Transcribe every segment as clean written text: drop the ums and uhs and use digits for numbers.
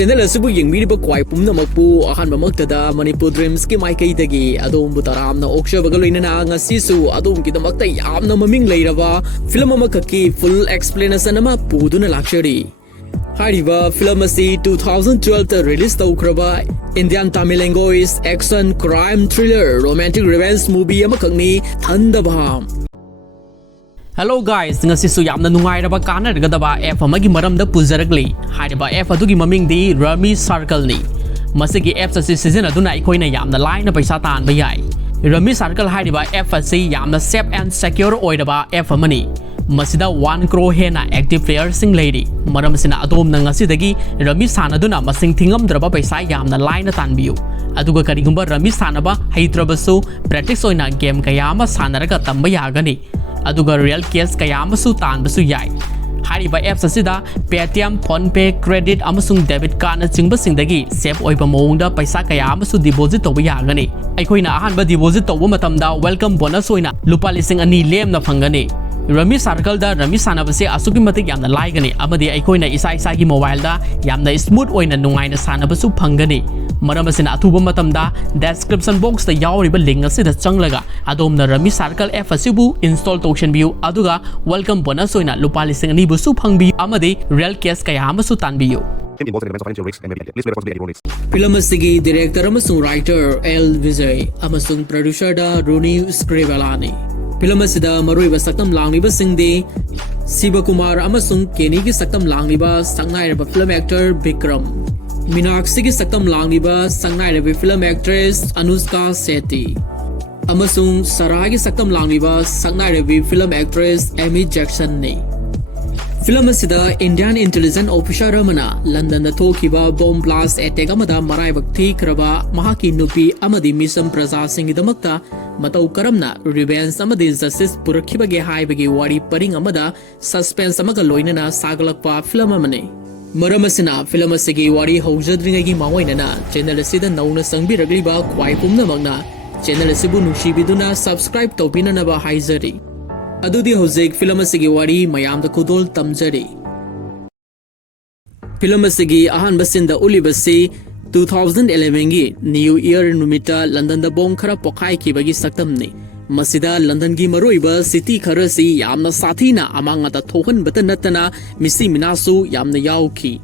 channel asibu yengmiriba kwai pumnamakpu ahanbamaktada Manipur Dreams ki maikaidagi adom butaramna okshabaga loinana ngasisu adom-gidamakta yamna maming leiraba film amakaki full explanation ama puduna lakshari. Hariba film asi 2012 ta release tawkraba Indian Tamil language action crime thriller romantic revenge movie amakakni Thandavam. Hello guys, ngasisu yamna nungairaba kanargadaba F amagi maramda puzaragli. Hariba F adugi mamingdi Rami Circle ni. Masigi F sa season aduna ikoina yamna line na paisa taanba yai. Rami Circle hariba F asi yamna safe and secure oidaba F amani. Masida 1 crore hena active player sing lady. Maram sina adom na ngasidagi Rami sanaduna masing thingamdraba paisa yamna line na tanbiyu. Aduga karigumba Rami sanaba haitrabasu practice oina game kayama sanaraga tamba yagani. Aduga real case kaya amasu tanbasu yai. Hariba apps asida Paytm, PhonePe, credit amasung debit card na chingbasingdagi safe oiba maungda paisa kaya amasu deposit tawba yagani. Aikoina ahanba deposit tawba matamda welcome bonus oina lupa 2,000 lem na phangani. Rami Circle da Rami sanabase asuki matik yamna laigani amadi aikoina isa gi mobile da yamna smooth oina nungaina sanabasu phangani. Maram asina athuba matamda description box da yawriba link asida changlaga adomna Rami Circle app asibu install tawshan biu aduga welcome bonus oina lupa 2,000 busu phangbi amadi real cash kaya amasu tanbiu. Film asigi director amasung writer L Vijay amasung producer da Rooney Scrivalani. Film asida maruiba saktam langliba singde Siva Kumar amasung Kenny gi saktam langliba sangnai film actor Vikram. Meenakshi ki saktam langliba sangnai film actress Anushka Shetty. Amasung Sarah ki saktam langliba sangnai film actress Amy Jackson ne. Film asida Indian intelligence officer amana London da thokiba bomb blast attack amada maraibak thikraba mahaki nupi amadi mission praja singidamakta matau karamna revenge amadi justice purakhibage haibage wari paring amada suspense amaga loinana sagalakpa film amane. Maram asina film asigi wari haujadringagi mawainana channel asida nauna sangbiragliba khwai pumnamakna channel asibu nungsibiduna subscribe tawbinanaba haizari. Adudi hojik film asigi wari mayamda kudol tamjari. Film asigi ahanba sinda ulibasi 2011 gi New Year numita London da bomb khara pokhai kibagi saktamni. Masida London gi maroiba city kharasi yamna sathina amanga ta thokan bata natana misi minasu yamna yauki.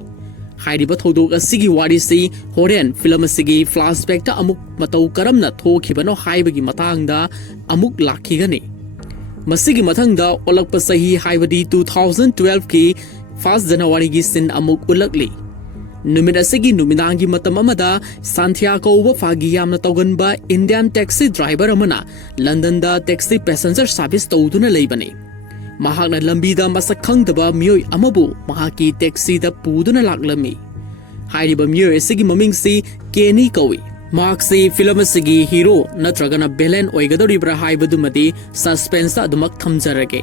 Hairiba thodok asigi wari si horen film asigi flashback ta amuk matau karamna thokibano haibagi matangda amuk lakhigani. Masigi mathangda olakpa sahi haibadi 2012 ki 1 January gi sin amuk ulakli. Numit asigi numinangi matam amada Santiago wa fagi yamna tawganba Indian taxi driver amana London da taxi passenger service tawduna leibani. Mahakna lambi da masak khangdaba miyoi amabu mahaki taxi da puduna laklami. Hairiba miyoi asigi maming si Kenny kawi. Marksi film asigi hero natragana villain oigadoribra haibadumadi suspense adumak thamjarage.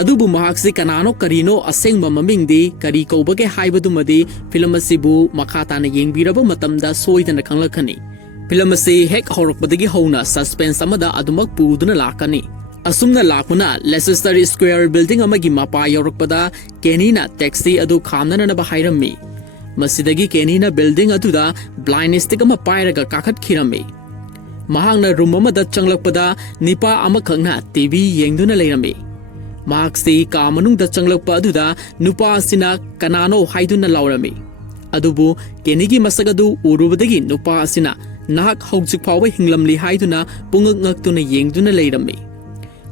Adubu mahaksi kanano karino asengba mamingdi kari kaubage haibadumadi film asibu makhatana yengbiraba matamda soidana khanglakani. Film asi hek horokpadagi hauna suspense amada adumak puduna lakani. Asumna lakmana Leicester Square building amagi mapa yorokpada Kenny na taxi adu khamnana na bahairammi. Masidagi Kenny na building aduda blind stick ama pairaga kakhat khirami. Mahangna room amada changlakpada nipa amakhangna TV yengduna leirami. Mahaksi ka manungda changlakpa aduda nupa asina kanano haiduna laurami. Adubu Kenny gi masagadu urubadagi nupa asina nahak hojik phawa hinglamli haiduna pungak ngaktuna yengduna leirami.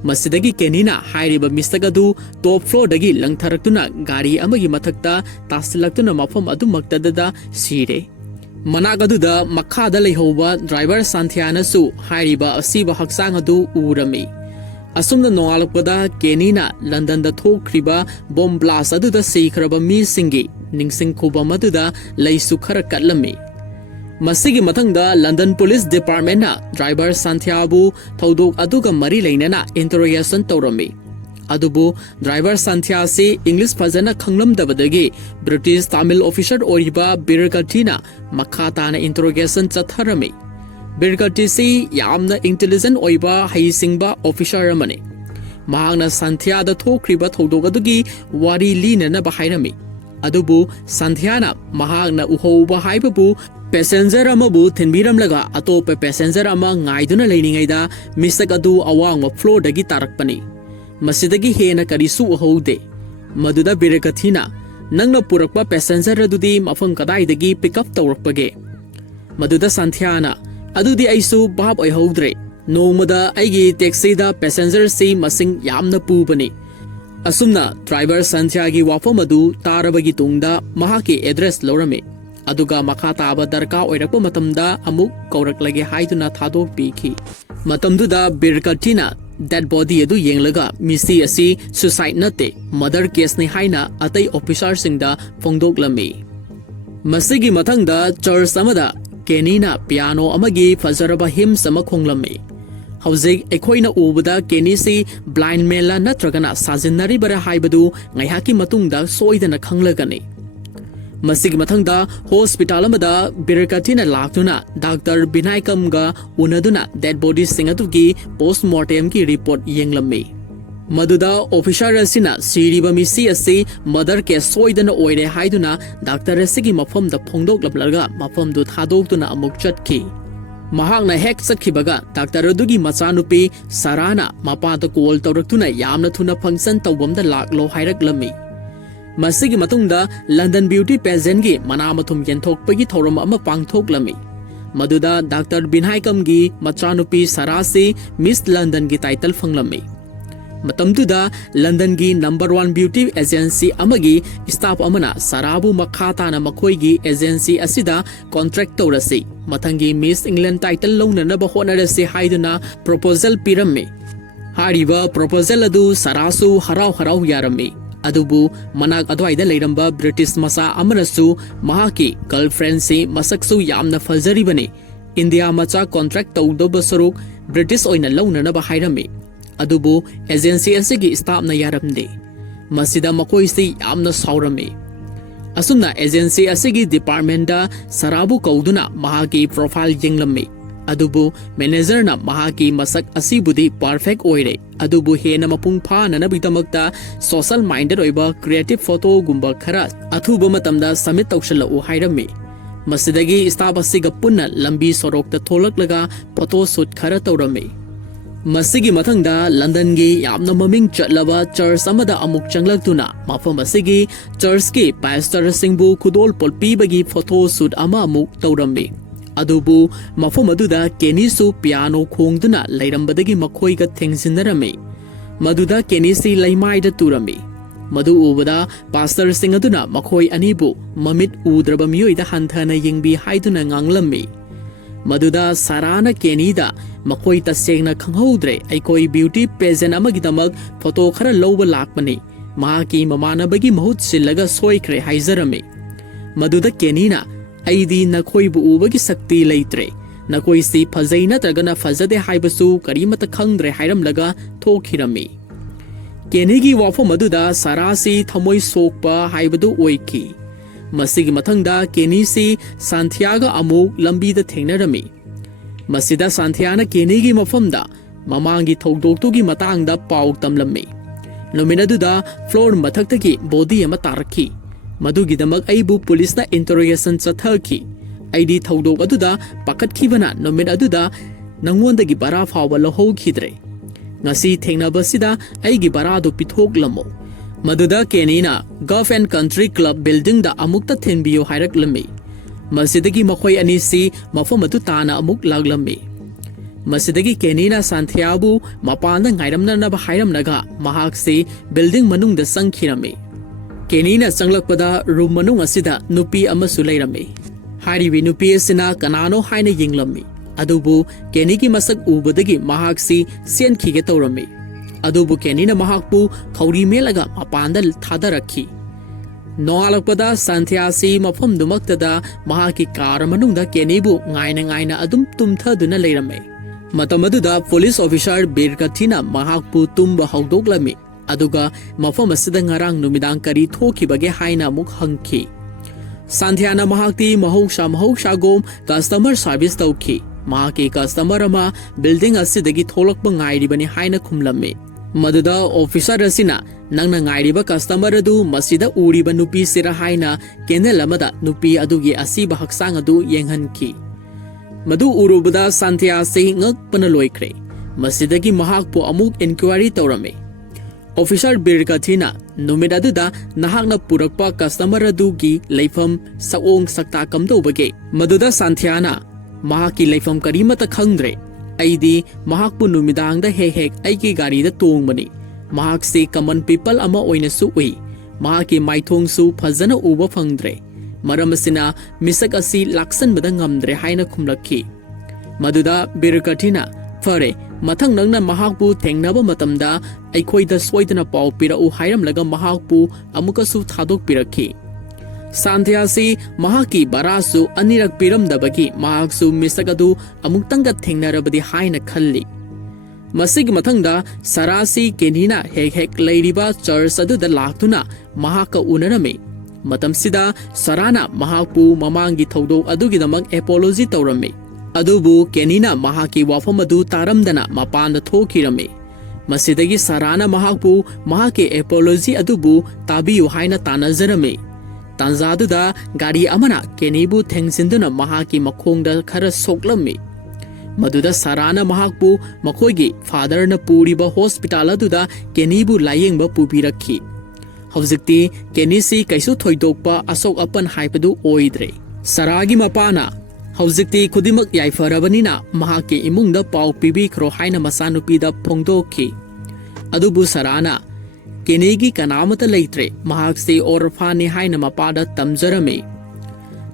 Masidagi Kenny na hairiba misagadu top floor dagi langtharaktuna gari amagi mathakta tasilaktuna mafam adumaktadada sire. Managaduda makhada leihoba driver Santiana su hairiba asiba haksang adu urami. Asumna nongalakpada Kenny na London da thokriba bomb blast aduda seikhraba mi singi ningsing khoba maduda leisu khara katlami. Masigi mathangda London Police Department na driver Santiago thodok aduga mari leinana interrogation tawrami. Adubu driver Santia se English fazana khanglamdabadagi British Tamil officer oriba Birgati na makhata na interrogation chatharami. Birgati se yamna intelligent oiba haisingba officer amane. Mahangna Santia da thokriba thodok adugi wari lina na bahairami. अदुबु संध्याना महागना उहौबा हाइबबु passenger अमबु थिनबिरमलगा अतोप passenger अमा ngaiduna leningaida मिसक अदु अवांग फ्लोर दगी तारकपनी मसिदगी हेना करिसु उहौदे मदुदा बिरकथीना नंगना पुरकपा पैसेंजर अदुदी मफम कदाइदगी पिकअप तौरकपगे मदुदा संध्याना अदुदी ऐसु बाप ओइहौद्रे नोमदा ऐगी टैक्सीदा पैसेंजर सी मसिंग यामना पुबनी असुमना ड्राइवर संध्यागी वाफम अदु तारबगी तुंगदा महाकी एड्रेस लौरमे अदुगा मखा ताबा दरका ओइरकपा मतमदा अमुक कौरकलगे हाइदुना थादोक पीखी मतमदुदा बिरकथीना डेड बॉडी अदु येंगलगा मिसी असि सुसाइड नते मदर केस ने हाइना अतै ऑफिसर सिंगदा फोंदोकलमी मसिगी मथंगदा चर्च अमदा केनीना पियानो अमगी फजरबा हिम्स अमा खोंगलमी हौजिक एखोइना उबदा केनीसी ब्लाइंड मेला नत्रगना साजिन्नरिबरा हाइबदु ngaihaki matungda soidana khanglagani मसिगी मथंगदा हॉस्पिटल अमदा बिरकथीना लाक्तुना डॉक्टर बिनायकमगा उनदुना डेड बॉडी सिंग अदुगी पोस्टमार्टम की रिपोर्ट येंगलमी मदुदा ऑफिसर असिना सिरिबा मिसी असि मदर के सोइदना ओइरे हाइदुना डॉक्टर असिगी मफमदा फोंदोकलबलगा मफमदु थादोक्तुना अमुक चटकी महागना हेक चटखिबगा डॉक्टर अदुगी मचानुपी सराना मपादा कॉल तौरक्तुना यामना थुना फंक्शन तौबमदा लाक्लो हाइरकलमी मसिगी मतुंगदा लंदन ब्यूटी पेजेंट की मनामथुम यंथोकपगी थौरम अमा पांगथोकलमी मदुदा डॉक्टर बिनायकमगी मचानुपी सरासी मिस लंदन की टाइटल फंगलमी मतमदुदा लंदन की नंबर 1 ब्यूटी एजेंसी अमगी स्टाफ अमना सराबु मखाताना मखोइगी एजेंसी असिदा कॉन्ट्रैक्ट तौरसी मथंगी मिस इंग्लैंड टाइटल लौननबा होनरसी हाइदुना प्रपोजल पिरम्मी हारिबा प्रपोजल अदु सरासु हराव हराव यारम्मी अदुबु मनाक अद्वाइदा लेरंबा ब्रिटिश मसा अमनसु महाकी गर्लफ्रेंड से मसकसु यामना फजरिबने इंडिया मचा कॉन्ट्रैक्ट तौदब सरुक ब्रिटिश ओइना लौननबा हाइरम्मी अदुबु एजेंसी असिगी स्टाफना यारमदे मसिदा मकोइसी यामना साउरम्मी असुमना एजेंसी असिगी डिपार्टमेंटदा सराबु कौदुना महाकी प्रोफाइल येंगलम्मी अदुबु मैनेजरना महाकी मसक असिबुदी परफेक्ट ओइरे अदुबु हेना मपुंग फाननबिदमक्ता सोशल माइंडेड ओइबा क्रिएटिव फोटो गुंबा खरा अथुबा मतमदा सबमिट तौसलउ हाइरम्मी मसिदगी स्टाफ असिगा पुन्ना लंबी सोरोकता थोलकलगा फोटो शूट खरा तौरम्मी मसिगी मथंगदा लंदन की यामना ममिंग चटलबा चर्च अमदा अमुक चंगलक्तुना मफम असिगी चर्च की पास्टर सिंगबु खुदोल पोलपीबगी फोटो शूट अमा अमुक तौरम्मी अदुबु मफम अदुदा केनीसु पियानो खोंगदुना लैरंबदगी मखोइगा थेंगसिनरमे मदुदा केनीसी लैमाइदा तुरमी मदु उबदा पास्टर सिंग अदुना मखोइ अनिबु ममित उद्रबा मियोइदा हंथना यिंगबी हाइदुना nganglami मदुदा सराना केनीदा मखोइ तसेंगना खंगहौद्रे अइकोइ ब्यूटी पेजेंट अमगिदमक फोटो खरा लौबा लाक्पनी महाकी ममानबगी महुत सिल्लगा सोइख्रे हाइजरमे मदुदा केनीना अइदी नखोइबु उबगी शक्ति लैत्रे नखोइसी फजै नत्रगना फजदे हाइबसु करीमत खंगद्रे हाइरमलगा थोखिरमी केनीगी वाफम अदुदा सरासी थमोइ सोकपा हाइबदु ओइकी मसिगी मथंगदा केनीसी सांथियागा अमुक लंबीदा थेंगनरमी मसिदा सांथियाना केनीगी मफमदा ममांगी थौदोक्तुगी मतांगदा पाउ तमलम्मी नुमिनदुदा फ्लोर मथक्तगी बॉडी अमा तारखी मदुगिदमक अइबु पुलिसना इंटरोगेशन चथखी अइदी थौदोक अदुदा पाकटखिबना नुमिन अदुदा नंगोंदगी बरा फावबा लहौखिद्रे ngasi thengnabasida aigi barado pithoklamo maduda kenina golf and country club building da amukta thenbiyo hairaklammi masidagi makhoi ani si mafam adu tana amuk laglammi masidagi kenina santhiabu mapanda ngairamna na ba hairamnaga mahak se building manung da sangkhirami kenina sanglakpada room manung asida nupi amasu lairami hariwi nupi asina kanano haina yinglammi अदुबु केनीगी मसक उबदगी महाक्सी सेन खिगे तौरमी अदुबु केनीना महाकपु खौरी मेलगा मपांदा थादरखी नोआलकपदा सांथियासी मफम दुमक्तदा महाकी कार मनुंगदा केनीबु ngaina adum tumthaduna leirame matamaduda police officer birkathina महाकपु तुम्बा हौदोगलमी अदुगा मफम असदा ngarang numidang kari thokibage haina muk hangki सांथियाना महाकती महौशागोम कस्टमर सर्विस तौखी महाकी कस्टमर अमा बिल्डिंग असिदगी थोलकपा ngairibani हाइना खुमलम्मे मदुदा ऑफिसर असिना Nangna ngairiba customer adu masida uriba nupi sira haina kenel amada nupi adugi asiba haksang adu yenghanki. Madu urubada Santhia se ngakpana loikre. Masidagi mahakpo amuk inquiry tawrame. Officer Birkathina numid aduda nahakna purakpa customer adugi leifam saong sakta kamdobage. Maduda Santhiana mahaki leifam karimata khangdre. Aidi mahakpu numidangda hek aiki garida tongmani. Mahak se common people ama oina su ui. Mahaki maithong su phajana uba phangdre. Maramasina misak asi laksan bada ngamdre haina khumlakhi. Maduda Birkathina fare mathang nangna mahakpu thengnaba matamda aikhoida soidana pau pirau hairamlaga mahakpu amukasu thadok pirakhi. Santhia si mahaki barasu anirak piramdabagi mahaksu misakadu amuktanga thengnarabadi haina khalli. Masig mathangda sarasi kenina hek leiriba church aduda laktuna mahaka unarame. Matamsida sarana mahakpu mamangi thodok adugidamak apology tawrame. Adubu kenina mahaki wafam adu taramdana mapanda thokirame. Masidagi sarana mahakpu mahaki apology adubu tabiyu haina tanazarame. Tanzaduda gari amana kenibu thengsinduna mahaki makhongda khara soklame. Maduda sarana mahakpu makhoigi father na puriba hospital aduda kenibu layengba pubirakhi. Hawjikti kenisi kaisu thoidokpa asok apan haipadu oidre. Saragi mapana hawjikti kudimak yaifarabanina mahaki imungda pau pibikhro haina masanupida phongdokhi. Adubu sarana kenigi kanamata leitre mahakse orphani haina mapada tamjarame.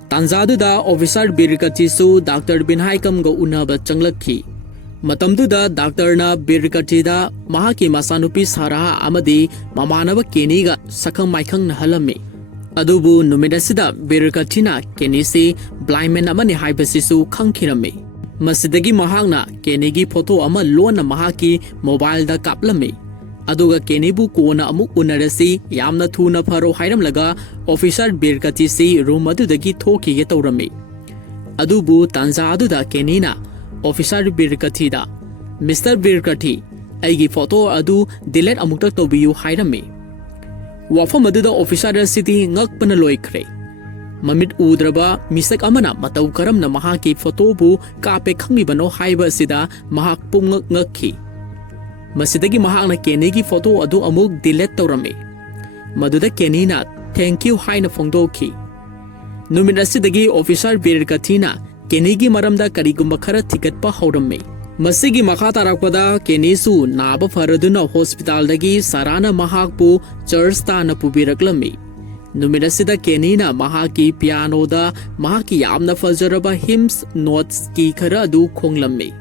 Tanzaduda officer Birkathisu Dr. Binhaikam go unaba changlakhi. Matamduda Dr. na Birkathida mahaki masanupi saraha amadi mamanaba keniga sakhang maikhang na halame. Adubu numidasida Birkathina kenisi blindman amani haibasisu khangkhirame. Masidagi mahakna kenigi photo ama lona mahaki mobile da kaplame. Aduga kenibu kona amuk unarasi yamna thuna pharo hairamlaga officer Birkathisi room adudagi thokige tawrame. Adubu tanza aduda kenina officer Birkathida Mr. Birkathi aigi photo adu delete amukta tobiyu hairame. Wafam aduda officer city ngakpana loikre. Mamit udraba misak amana matau karamna mahaki photo bu kape khangibano haiba sida mahak pum ngakhi. Masidagi mahakna kenigi photo adu amuk delete tawrame. Maduda kenina thank you haina phongdokhi. Numit asidagi officer Birkathina kenigi maramda karigumba khara thikatpa haurame. Masigi makha tarakpada kenisu naba faraduna hospital dagi sarana mahakpu church tana pubiraklame. Numit asida kenina mahaki piano da mahaki yamna fajaraba hymns notes ki khara adu khonglame.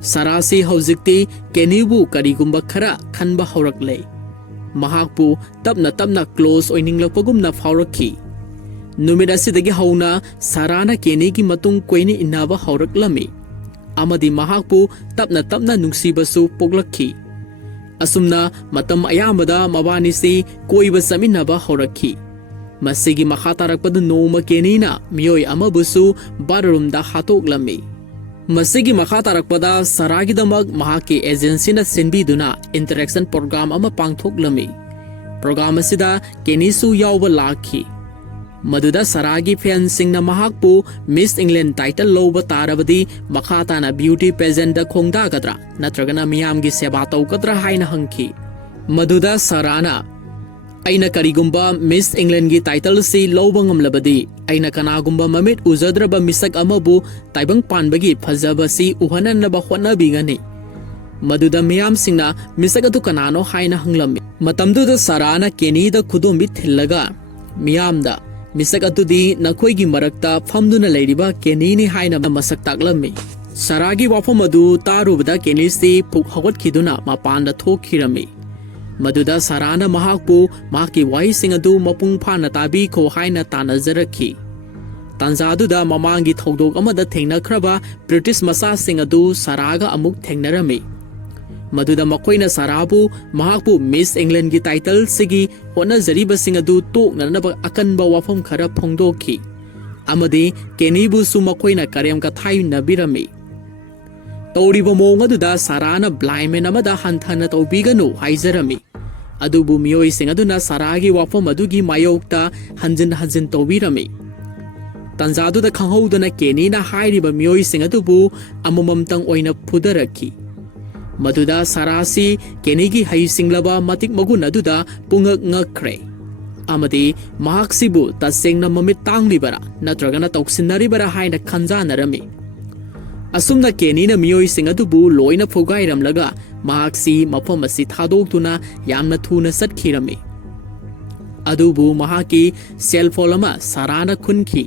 Sarasi hawjikti kenibu karigumba khara khanba haurakle. Mahakpu tapna close oininglapagumna phaurakhi. Numid asidagi hauna sarana kenigi matung koini inaba hauraklame. Amadi mahakpu tapna nungsibasu poglakhi. Asumna matam ayamada mabanisi koiba saminaba haurakhi. Masigi makatarakpadu noma kenina miyoi amabusu barroomda hatoklame. Masigi makatarakpada saragidamak mahaki agency na sinbiduna interaction program ama pangthoklame. Program asida kenisu yawba lakhi. Maduda saragi fencing na mahakpu Miss England title loba tarabadi makata na beauty pageant da khongda kadra natragana miyamgi seba tawkadra haina hangki. Maduda sarana aina karigumba Miss England gi title si loba ngamlabadi aina kanagumba mamit uzadraba misak amabu taibang panbagi phajaba si uhanan naba hotnabi ngani. Maduda miyam singna misak atu kanano haina hanglami. Matamduda sarana kenida khudombi thillaga miyamda misak atudi nakhoigi marakta famduna leiriba kenini haina masak taklami. Saragi wafam adu tarubada kenisi phuk hawatkhiduna mapanda thokhirami. Maduda sarana mahakpu mahaki wahising adu mapung phana tabi kho haina tanajarakhi. Tanzaduda mamangi thodok amada thengnakraba British masa sing adu saraga amuk thengnarami. Maduda makoina sarabu mahakpu Miss England gi title sigi honajariba sing adu toknanaba akanba wafam khara phongdokhi. Amadi kenibu su makoina karyam ka thai nabirami. Tauriba mong aduda sarana blind man amada hanthana tawbiganu haijarami. ꯑꯗꯨꯕꯨ ꯃꯤꯑꯣꯏꯁꯤꯡ ꯑꯗꯨꯅ ꯁꯥꯔꯥꯒꯤ ꯋꯥꯐꯝ ꯑꯗꯨꯒꯤ ꯃꯥꯌꯣꯛꯇ ꯍꯟꯖꯤꯟ ꯍꯟꯖꯤꯟ ꯇꯧꯕꯤꯔꯝꯃꯤ꯫ ꯇꯥꯟꯖꯥꯗꯨꯗ ꯈꯪꯍꯧꯗꯅ ꯀꯦꯅꯤꯅ ꯍꯥꯏꯔꯤꯕ ꯃꯤꯑꯣꯏꯁꯤꯡ ꯑꯗꯨꯕꯨ ꯑꯃꯃꯝꯇꯪ ꯑꯣꯏꯅ ꯐꯨꯗꯔꯛꯈꯤ꯫ ꯃꯗꯨꯗ ꯁꯥꯔꯥꯁꯤ ꯀꯦꯅꯤꯒꯤ ꯍꯩꯁꯤꯡꯂꯕ ꯃꯇꯤꯛ ꯃꯒꯨꯟ ꯑꯗꯨꯗ ꯄꯨꯡꯉꯛ ꯉꯛꯈ꯭ꯔꯦ ꯑꯃꯗꯤ ꯃꯍꯥꯛꯁꯤꯕꯨ ꯇꯁꯦꯡꯅ ꯃꯃꯤꯠ ꯇꯥꯡꯂꯤꯕꯔꯥ ꯅꯠꯇ꯭ꯔꯒꯅ ꯇꯧꯁꯤꯟꯅꯔꯤꯕꯔꯥ ꯍꯥꯏꯅ ꯈꯟꯖꯥꯅꯔꯝꯃꯤ꯫ ꯑꯁꯨꯝꯅ ꯀꯦꯅꯤꯅ ꯃꯤꯑꯣꯏꯁꯤꯡ ꯑꯗꯨꯕꯨ ꯂꯣꯏꯅ ꯐꯨꯒꯥꯏꯔꯝꯂꯒ ꯃꯍꯥꯛꯁꯤ ꯃꯐꯝ ꯑꯁꯤ ꯊꯥꯗꯣꯛꯇꯨꯅ ꯌꯥꯝꯅ ꯊꯨꯅ ꯆꯠꯈꯤꯔꯝꯃꯤ꯫ ꯑꯗꯨꯕꯨ ꯃꯍꯥꯛꯀꯤ ꯁꯦꯜꯐꯣꯟ ꯑꯃ ꯁꯥꯔꯥꯅ ꯈꯨꯟꯈꯤ꯫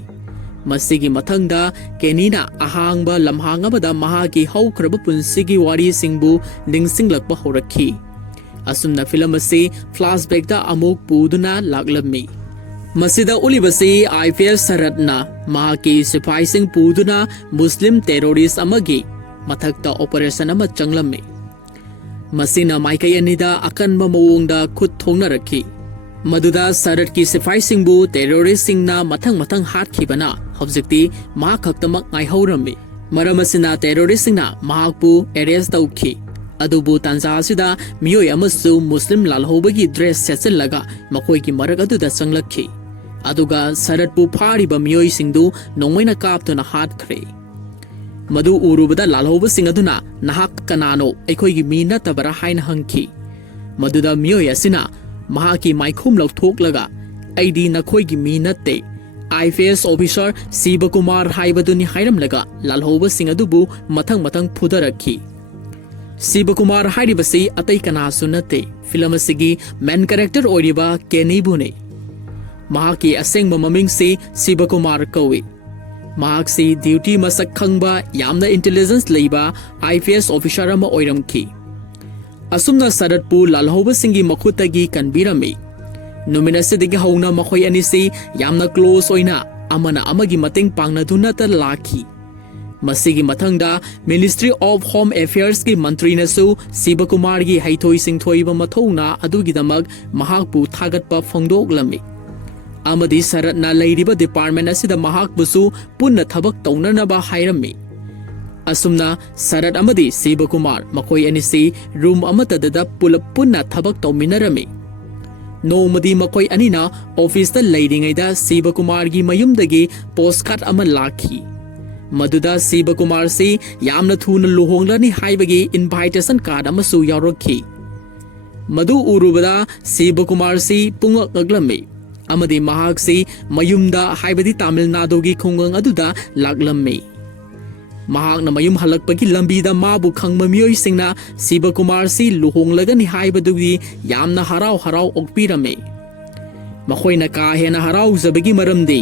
ꯃꯁꯤꯒꯤ ꯃꯊꯪꯗ ꯀꯦꯅꯤꯅ ꯑꯍꯥꯡꯕ ꯂꯝꯍꯥꯡ ꯑꯃꯗ ꯃꯍꯥꯛꯀꯤ ꯍꯧꯈ꯭ꯔꯕ ꯄꯨꯟꯁꯤꯒꯤ ꯋꯥꯔꯤꯁꯤꯡꯕꯨ ꯅꯤꯡꯁꯤꯡꯂꯛꯄ ꯍꯧꯔꯛꯈꯤ꯫ ꯑꯁꯨꯝꯅ ꯐꯤꯂꯝ ꯑꯁꯤ ꯐ꯭ꯂꯥꯁꯕꯦꯛꯇ ꯑꯃꯨꯛ ꯄꯨꯗꯨꯅ ꯂꯥꯛꯂꯝꯃꯤ꯫ ꯃꯁꯤꯗ ꯎꯠꯂꯤꯕꯁꯤ IPS ꯁꯔꯠꯅ ꯃꯍꯥꯛꯀꯤ ꯁꯤꯐꯥꯏꯁꯤꯡ ꯄꯨꯗꯨꯅ ꯃꯨꯁꯂꯤꯝ ꯇꯦꯔꯣꯔꯤꯁ ꯑꯃꯒꯤ ꯃꯊꯛꯇ ꯑꯣꯄꯔꯦꯁꯟ ꯑꯃ ꯆꯪꯂꯝꯃꯤ꯫ ꯃꯁꯤꯅ ꯃꯥꯏꯀꯩ ꯑꯅꯤꯗ ꯑꯀꯟꯕ ꯃꯑꯣꯡꯗ ꯈꯨꯠ ꯊꯣꯡꯅꯔꯛꯈꯤ꯫ ꯃꯗꯨꯗ ꯁꯔꯠꯀꯤ ꯁꯤꯐꯥꯏꯁꯤꯡꯕꯨ ꯇꯦꯔꯣꯔꯤꯁꯁꯤꯡꯅ ꯃꯊꯪ ꯍꯥꯠꯈꯤꯕꯅ ꯍꯧꯖꯤꯛꯇꯤ ꯃꯍꯥꯛ ꯈꯛꯇꯃꯛ ꯉꯥꯏꯍꯧꯔꯝꯃꯤ꯫ ꯃꯔꯝ ꯑꯁꯤꯅ ꯇꯦꯔꯣꯔꯤꯁꯁꯤꯡꯅ ꯃꯍꯥꯛꯄꯨ ꯑꯦꯔꯦꯁ ꯇꯧꯈꯤ꯫ ꯑꯗꯨꯕꯨ ꯇꯥꯟꯖꯥ ꯑꯁꯤꯗ ꯃꯤꯑꯣꯏ ꯑꯃꯁꯨ ꯃꯨꯁꯂꯤꯝ ꯂꯥꯜꯍꯧꯕꯒꯤ ꯗ꯭ꯔꯦꯁ ꯁꯦꯠꯆꯤꯜꯂꯒ ꯃꯈꯣꯏꯒꯤ ꯃꯔꯛ ꯑꯗꯨꯗ ꯆꯪꯂꯛꯈꯤ꯫ ꯑꯗꯨꯒ ꯁꯔꯠꯄꯨ ꯐꯥꯔꯤꯕ ꯃꯤꯑꯣꯏꯁꯤꯡꯗꯨ ꯅꯣꯡꯃꯩꯅ ꯀꯥꯞꯇꯨꯅ ꯍꯥꯠꯈ꯭ꯔꯦ꯫ ꯃꯗꯨ ꯎꯔꯨꯕꯗ ꯂꯥꯜꯍꯧꯕꯁꯤꯡ ꯑꯗꯨꯅ "ꯅꯍꯥꯛ ꯀꯅꯥꯅꯣ? ꯑꯩꯈꯣꯏꯒꯤ ꯃꯤ ꯅꯠꯇꯕꯔꯥ?" ꯍꯥꯏꯅ ꯍꯪꯈꯤ꯫ ꯃꯗꯨꯗ ꯃꯤꯑꯣꯏ ꯑꯁꯤꯅ ꯃꯍꯥꯛꯀꯤ ꯃꯥꯏꯈꯨꯝ ꯂꯧꯊꯣꯛꯂꯒ "ꯑꯩꯗꯤ ꯅꯈꯣꯏꯒꯤ ꯃꯤ ꯅꯠꯇꯦ, IPS ꯑꯣꯐꯤꯁꯥꯔ ꯁꯤꯕꯀꯨꯃꯥꯔ ꯍꯥꯏꯕꯗꯨꯅꯤ" ꯍꯥꯏꯔꯝꯂꯒ ꯂꯥꯜꯍꯧꯕꯁꯤꯡ ꯑꯗꯨꯕꯨ ꯃꯊꯪ ꯐꯨꯗꯔꯛꯈꯤ꯫ ꯁꯤꯕꯀꯨꯃꯥꯔ ꯍꯥꯏꯔꯤꯕꯁꯤ ꯑꯇꯩ ꯀꯅꯥꯁꯨ ꯅꯠꯇꯦ, ꯐꯤꯂꯝ ꯑꯁꯤꯒꯤ ꯃꯦꯟ ꯀꯦꯔꯦꯛꯇꯔ ꯑꯣꯏꯔꯤꯕ ꯀꯦꯅꯤꯕꯨꯅꯤ꯫ ꯃꯍꯥꯛꯀꯤ ꯑꯁꯦꯡꯕ ꯃꯃꯤꯡꯁꯤ ꯁꯤꯕꯀꯨꯃꯥꯔ ꯀꯧꯏ꯫ ꯃꯍꯥꯛꯁꯤ ꯗ꯭ꯌꯨꯇꯤ ꯃꯁꯛ ꯈꯪꯕ ꯌꯥꯝꯅ ꯏꯟꯇꯦꯂꯤꯖꯦꯟꯁ ꯂꯩꯕ IPS ꯑꯣꯐꯤꯁꯥꯔ ꯑꯃ ꯑꯣꯏꯔꯝꯈꯤ꯫ ꯑꯁꯨꯝꯅ ꯁꯔꯠꯄꯨ ꯂꯥꯜꯍꯧꯕꯁꯤꯡꯒꯤ ꯃꯈꯨꯠꯇꯒꯤ ꯀꯟꯕꯤꯔꯝꯃꯤ꯫ ꯅꯨꯃꯤꯠ ꯑꯁꯤꯗꯒꯤ ꯍꯧꯅ ꯃꯈꯣꯏ ꯑꯅꯤꯁꯤ ꯌꯥꯝꯅ ꯀ꯭ꯂꯣꯖ ꯑꯣꯏꯅ ꯑꯃꯅ ꯑꯃꯒꯤ ꯃꯇꯦꯡ ꯄꯥꯡꯅꯗꯨꯅꯇ ꯂꯥꯛꯈꯤ꯫ ꯃꯁꯤꯒꯤ ꯃꯊꯪꯗ ꯃꯤꯅꯤꯁꯇ꯭ꯔꯤ ꯑꯣꯐ ꯍꯣꯝ ꯑꯦꯐꯤꯌꯔꯁꯀꯤ ꯃꯟꯇ꯭ꯔꯤꯅꯁꯨ ꯁꯤꯕꯀꯨꯃꯥꯔꯒꯤ ꯍꯩꯊꯣꯏ ꯁꯤꯡꯊꯣꯏꯕ ꯃꯊꯧꯅꯥ ꯑꯗꯨꯒꯤꯗꯃꯛ ꯃꯍꯥꯛꯄꯨ ꯊꯥꯒꯠꯄ ꯐꯣꯡꯗꯣꯛꯂꯝꯃꯤ꯫ ꯑꯃꯗꯤ ꯁꯔꯠꯅ ꯂꯩꯔꯤꯕ ꯗꯤꯄꯥꯔꯠꯃꯦꯟꯠ ꯑꯁꯤꯗ ꯃꯍꯥꯛꯄꯨꯁꯨ ꯄꯨꯟꯅ ꯊꯕꯛ ꯇꯧꯅꯅꯕ ꯍꯥꯏꯔꯝꯃꯤ꯫ ꯑꯁꯨꯝꯅ ꯁꯔꯠ ꯑꯃꯗꯤ ꯁꯤꯕꯀꯨꯃꯥꯔ ꯃꯈꯣꯏ ꯑꯅꯤꯁꯤ ꯔꯨꯝ ꯑꯃꯠꯇꯗ ꯄꯨꯂꯞ ꯄꯨꯟꯅ ꯊꯕꯛ ꯇꯧꯃꯤꯟꯅꯔꯝꯃꯤ꯫ ꯅꯣꯡꯃꯗꯤ ꯃꯈꯣꯏ ꯑꯅꯤꯅ ꯑꯣꯐꯤꯁꯇ ꯂꯩꯔꯤꯉꯩꯗ ꯁꯤꯕꯀꯨꯃꯥꯔꯒꯤ ꯃꯌꯨꯝꯗꯒꯤ ꯄꯣꯁꯠꯀꯥꯔꯗ ꯑꯃ ꯂꯥꯛꯈꯤ꯫ ꯃꯗꯨꯗ ꯁꯤꯕꯀꯨꯃꯥꯔꯁꯤ ꯌꯥꯝꯅ ꯊꯨꯅ ꯂꯨꯍꯣꯡꯂꯅꯤ ꯍꯥꯏꯕꯒꯤ ꯏꯟꯚꯥꯏꯇꯦꯁꯟ ꯀꯥꯔꯗ ꯑꯃꯁꯨ ꯌꯥꯎꯔꯛꯈꯤ꯫ ꯃꯗꯨ ꯎꯔꯨꯕꯗ ꯁꯤꯕꯀꯨꯃꯥꯔꯁꯤ ꯄꯨꯡꯉꯛ ꯉꯛꯂꯝꯃꯤ ꯑꯃꯗꯤ ꯃꯍꯥꯛꯁꯤ ꯃꯌꯨꯝꯗ ꯍꯥꯏꯕꯗꯤ ꯇꯥꯃꯤꯜ ꯅꯥꯗꯨꯒꯤ ꯈꯨꯡꯒꯪ ꯑꯗꯨꯗ ꯂꯥꯛꯂꯝꯃꯤ꯫ ꯃꯍꯥꯛꯅ ꯃꯌꯨꯝ ꯍꯜꯂꯛꯄꯒꯤ ꯂꯝꯕꯤꯗ ꯃꯥꯕꯨ ꯈꯪꯕ ꯃꯤꯑꯣꯏꯁꯤꯡꯅ ꯁꯤꯕꯀꯨꯃꯥꯔꯁꯤ ꯂꯨꯍꯣꯡꯂꯒꯅꯤ ꯍꯥꯏꯕꯗꯨꯒꯤ ꯌꯥꯝꯅ ꯍꯔꯥꯎ ꯑꯣꯛꯄꯤꯔꯝꯃꯤ꯫ ꯃꯈꯣꯏꯅ ꯀꯥ ꯍꯦꯟꯅ ꯍꯔꯥꯎꯖꯕꯒꯤ ꯃꯔꯝꯗꯤ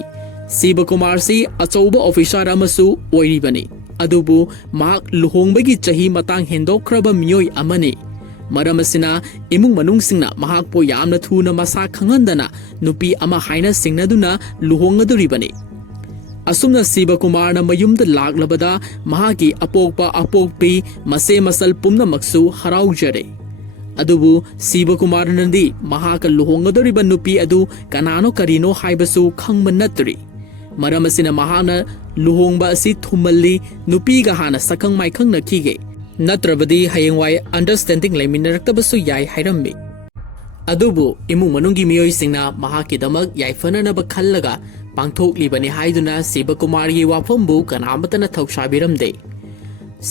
ꯁꯤꯕꯀꯨꯃꯥꯔꯁꯤ ꯑꯆꯧꯕ ꯑꯣꯐꯤꯁꯥꯔ ꯑꯃꯁꯨ ꯑꯣꯏꯔꯤꯕꯅꯤ, ꯑꯗꯨꯕꯨ ꯃꯍꯥꯛ ꯂꯨꯍꯣꯡꯕꯒꯤ ꯆꯍꯤ ꯃꯇꯥꯡ ꯍꯦꯟꯗꯣꯛꯈ꯭ꯔꯕ ꯃꯤꯑꯣꯏ ꯑꯃꯅꯤ꯫ ꯃꯔꯝ ꯑꯁꯤꯅ ꯏꯃꯨꯡ ꯃꯅꯨꯡꯁꯤꯡꯅ ꯃꯍꯥꯛꯄꯨ ꯌꯥꯝꯅ ꯊꯨꯅ ꯃꯁꯥ ꯈꯪꯍꯟꯗꯅ ꯅꯨꯄꯤ ꯑꯃ ꯍꯥꯏꯅ ꯁꯤꯡꯅꯗꯨꯅ ꯂꯨꯍꯣꯡꯒꯗꯧꯔꯤꯕꯅꯤ꯫ ꯑꯁꯨꯝꯅ ꯁꯤꯕꯀꯨꯃꯥꯔꯅ ꯃꯌꯨꯝꯗ ꯂꯥꯛꯂꯕꯗ ꯃꯍꯥꯛꯀꯤ ꯑꯄꯣꯛꯄ ꯑꯄꯣꯛꯄꯤ ꯃꯆꯦ ꯃꯆꯜ ꯄꯨꯝꯅꯃꯛꯁꯨ ꯍꯔꯥꯎꯖꯔꯦ꯫ ꯑꯗꯨꯕꯨ ꯁꯤꯕꯀꯨꯃꯥꯔꯅꯗꯤ ꯃꯍꯥꯛꯀ ꯂꯨꯍꯣꯡꯒꯗꯧꯔꯤꯕ ꯅꯨꯄꯤ ꯑꯗꯨ ꯀꯅꯥꯅꯣ ꯀꯔꯤꯅꯣ ꯍꯥꯏꯕꯁꯨ ꯈꯪꯕ ꯅꯠꯇ꯭ꯔꯤ꯫ ꯃꯔꯝ ꯑꯁꯤꯅ ꯃꯍꯥꯛꯅ ꯂꯨꯍꯣꯡꯕ ꯑꯁꯤ ꯊꯨꯃꯜꯂꯤ, ꯅꯨꯄꯤꯒ ꯍꯥꯟꯅ ꯁꯛꯈꯪ ꯃꯥꯏꯈꯪꯅꯈꯤꯒꯦ, ꯅꯠꯇ꯭ꯔꯕꯗꯤ ꯍꯌꯦꯡꯋꯥꯏ ꯑꯟꯗꯔꯁꯇꯦꯟꯗꯤꯡ ꯂꯩꯃꯤꯟꯅꯔꯛꯇꯕꯁꯨ ꯌꯥꯏ ꯍꯥꯏꯔꯝꯃꯤ꯫ ꯑꯗꯨꯕꯨ ꯏꯃꯨꯡ ꯃꯅꯨꯡꯒꯤ ꯃꯤꯑꯣꯏꯁꯤꯡꯅ ꯃꯍꯥꯛꯀꯤꯗꯃꯛ ꯌꯥꯏꯐꯅꯅꯕ ꯈꯜꯂꯒ ꯄꯥꯡꯊꯣꯛꯂꯤꯕꯅꯤ ꯍꯥꯏꯗꯨꯅ ꯁꯤꯕꯀꯨꯃꯥꯔꯒꯤ ꯋꯥꯐꯝꯕꯨ ꯀꯅꯥꯃꯠꯇꯅ ꯊꯧꯁꯥꯕꯤꯔꯝꯗꯦ꯫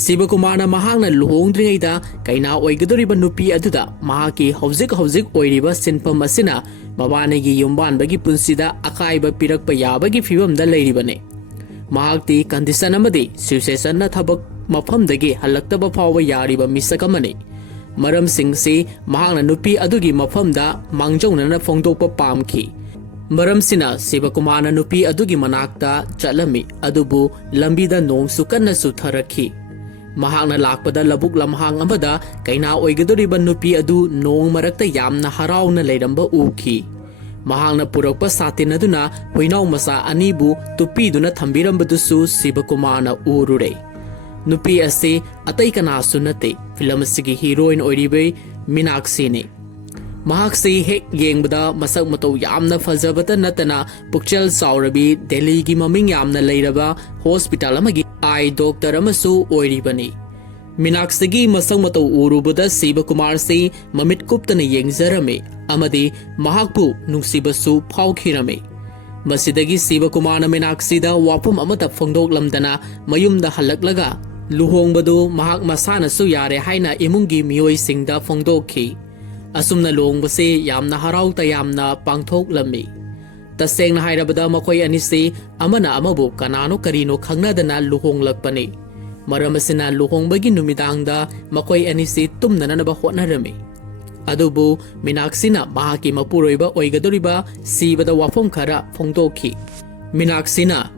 ꯁꯤꯕꯀꯨꯃꯥꯔꯅ ꯃꯍꯥꯛꯅ ꯂꯨꯍꯣꯡꯗ꯭ꯔꯤꯉꯩꯗ ꯀꯩꯅꯥ ꯑꯣꯏꯒꯗꯧꯔꯤꯕ ꯅꯨꯄꯤ ꯑꯗꯨꯗ ꯃꯍꯥꯛꯀꯤ ꯍꯧꯖꯤꯛ ꯑꯣꯏꯔꯤꯕ ꯁꯤꯟꯐꯝ ꯑꯁꯤꯅ ꯃꯕꯥꯅꯤꯒꯤ ꯌꯨꯝꯕꯥꯟꯕꯒꯤ ꯄꯨꯟꯁꯤꯗ ꯑꯀꯥꯏꯕ ꯄꯤꯔꯛꯄ ꯌꯥꯕꯒꯤ ꯐꯤꯚꯝꯗ ꯂꯩꯔꯤꯕꯅꯤ꯫ ꯃꯍꯥꯛꯇꯤ ꯀꯟꯗꯤꯁꯟ ꯑꯃꯗꯤ ꯁꯤꯆꯨꯑꯦꯁꯟꯅ ꯊꯕꯛ ꯃꯐꯝꯗꯒꯤ ꯍꯜꯂꯛꯇꯕ ꯐꯥꯎꯕ ꯌꯥꯔꯤꯕ ꯃꯤꯁꯛ ꯑꯃꯅꯤ꯫ ꯃꯔꯝꯁꯤꯡꯁꯤ ꯃꯍꯥꯛꯅ ꯅꯨꯄꯤ ꯑꯗꯨꯒꯤ ꯃꯐꯝꯗ ꯃꯥꯡꯖꯧꯅꯅ ꯐꯣꯡꯗꯣꯛꯄ ꯄꯥꯝꯈꯤ꯫ ꯃꯔꯝꯁꯤꯅ ꯁꯤꯕꯀꯨꯃꯥꯔꯅ ꯅꯨꯄꯤ ꯑꯗꯨꯒꯤ ꯃꯅꯥꯛꯇ ꯆꯠꯂꯝꯃꯤ, ꯑꯗꯨꯕꯨ ꯂꯝꯕꯤꯗ ꯅꯣꯡꯁꯨ ꯀꯟꯅ ꯆꯨꯊꯔꯛꯈꯤ꯫ ꯃꯍꯥꯛꯅ ꯂꯥꯛꯄꯗ ꯂꯧꯕꯨꯛ ꯂꯝꯍꯥꯡ ꯑꯃꯗ ꯀꯩꯅꯥ ꯑꯣꯏꯒꯗꯧꯔꯤꯕ ꯅꯨꯄꯤ ꯑꯗꯨ ꯅꯣꯡ ꯃꯔꯛꯇ ꯌꯥꯝꯅ ꯍꯔꯥꯎꯅ ꯂꯩꯔꯝꯕ ꯎꯈꯤ꯫ ꯃꯍꯥꯛꯅ ꯄꯨꯔꯛꯄ ꯁꯥꯇꯤꯟ ꯑꯗꯨꯅ ꯍꯨꯏꯅꯥꯎ ꯃꯆꯥ ꯑꯅꯤꯕꯨ ꯇꯨꯞꯄꯤꯗꯨꯅ ꯊꯝꯕꯤꯔꯝꯕꯗꯨꯁꯨ ꯁꯤꯕꯀꯨꯃꯥꯔꯅ ꯎꯔꯨꯔꯦ꯫ ꯅꯨꯄꯤ ꯑꯁꯤ ꯑꯇꯩ ꯀꯅꯥꯁꯨ ꯅꯠꯇꯦ, ꯐꯤꯂꯝ ꯑꯁꯤꯒꯤ ꯍꯤꯔꯣꯏꯟ ꯑꯣꯏꯔꯤꯕ ꯃꯤꯅꯥꯛꯁꯤꯅꯤ꯫ ꯃꯍꯥꯛꯁꯤ ꯍꯦꯛ ꯌꯦꯡꯕꯗ ꯃꯁꯛ ꯃꯇꯧ ꯌꯥꯝꯅ ꯐꯖꯕꯇ ꯅꯠꯇꯅ ꯄꯨꯛꯆꯦꯜ ꯆꯥꯎꯔꯕꯤ ꯗꯦꯜꯂꯤꯒꯤ ꯃꯃꯤꯡ ꯌꯥꯝꯅ ꯂꯩꯔꯕ ꯍꯣꯁꯄꯤꯇꯥꯜ ꯑꯃꯒꯤ ꯑꯥꯏ ꯗꯣꯛꯇꯔ ꯑꯃꯁꯨ ꯑꯣꯏꯔꯤꯕꯅꯤ꯫ ꯃꯤꯅꯥꯛꯁꯤꯒꯤ ꯃꯁꯛ ꯃꯇꯧ ꯎꯔꯨꯕꯗ ꯁꯤꯕꯀꯨꯃꯥꯔꯁꯤ ꯃꯃꯤꯠ ꯀꯨꯞꯇꯅ ꯌꯦꯡꯖꯔꯝꯃꯤ ꯑꯃꯗꯤ ꯃꯍꯥꯛꯄꯨ ꯅꯨꯡꯁꯤꯕꯁꯨ ꯐꯥꯎꯈꯤꯔꯝꯃꯤ꯫ ꯃꯁꯤꯗꯒꯤ ꯁꯤꯕꯀꯨꯃꯥꯔꯅ ꯃꯤꯅꯥꯛꯁꯤꯗ ꯋꯥꯐꯝ ꯑꯃꯠꯇ ꯐꯣꯡꯗꯣꯛꯂꯝꯗꯅ ꯃꯌꯨꯝꯗ ꯍꯜꯂꯛꯂꯒ ꯂꯨꯍꯣꯡꯕꯗꯨ ꯃꯍꯥꯛ ꯃꯁꯥꯅꯁꯨ ꯌꯥꯔꯦ ꯍꯥꯏꯅ ꯏꯃꯨꯡꯒꯤ ꯃꯤꯑꯣꯏꯁꯤꯡꯗ ꯐꯣꯡꯗꯣꯛꯈꯤ꯫ ꯑꯁꯨꯝꯅ ꯂꯨꯍꯣꯡꯕꯁꯤ ꯌꯥꯝꯅ ꯍꯔꯥꯎ ꯇꯌꯥꯝꯅ ꯄꯥꯡꯊꯣꯛꯂꯝꯃꯤ꯫ ꯇꯁꯦꯡꯅ ꯍꯥꯏꯔꯕꯗ ꯃꯈꯣꯏ ꯑꯅꯤꯁꯤ ꯑꯃꯅ ꯑꯃꯕꯨ ꯀꯅꯥꯅꯣ ꯀꯔꯤꯅꯣ ꯈꯪꯅꯗꯅ ꯂꯨꯍꯣꯡꯂꯛꯄꯅꯤ꯫ ꯃꯔꯝ ꯑꯁꯤꯅ ꯂꯨꯍꯣꯡꯕꯒꯤ ꯅꯨꯃꯤꯗꯥꯡꯗ ꯃꯈꯣꯏ ꯑꯅꯤꯁꯤ ꯇꯨꯝꯅꯅꯕ ꯍꯣꯠꯅꯔꯝꯃꯤ꯫ ꯑꯗꯨꯕꯨ ꯃꯤꯅꯥꯛꯁꯤꯅ ꯃꯍꯥꯛꯀꯤ ꯃꯄꯨꯔꯣꯏꯕ ꯑꯣꯏꯒꯗꯧꯔꯤꯕ ꯁꯤꯕꯗ ꯋꯥꯐꯝ ꯈꯔ ꯐꯣꯡꯗꯣꯛꯈꯤ꯫ ꯃꯤꯅꯥꯛꯁꯤꯅ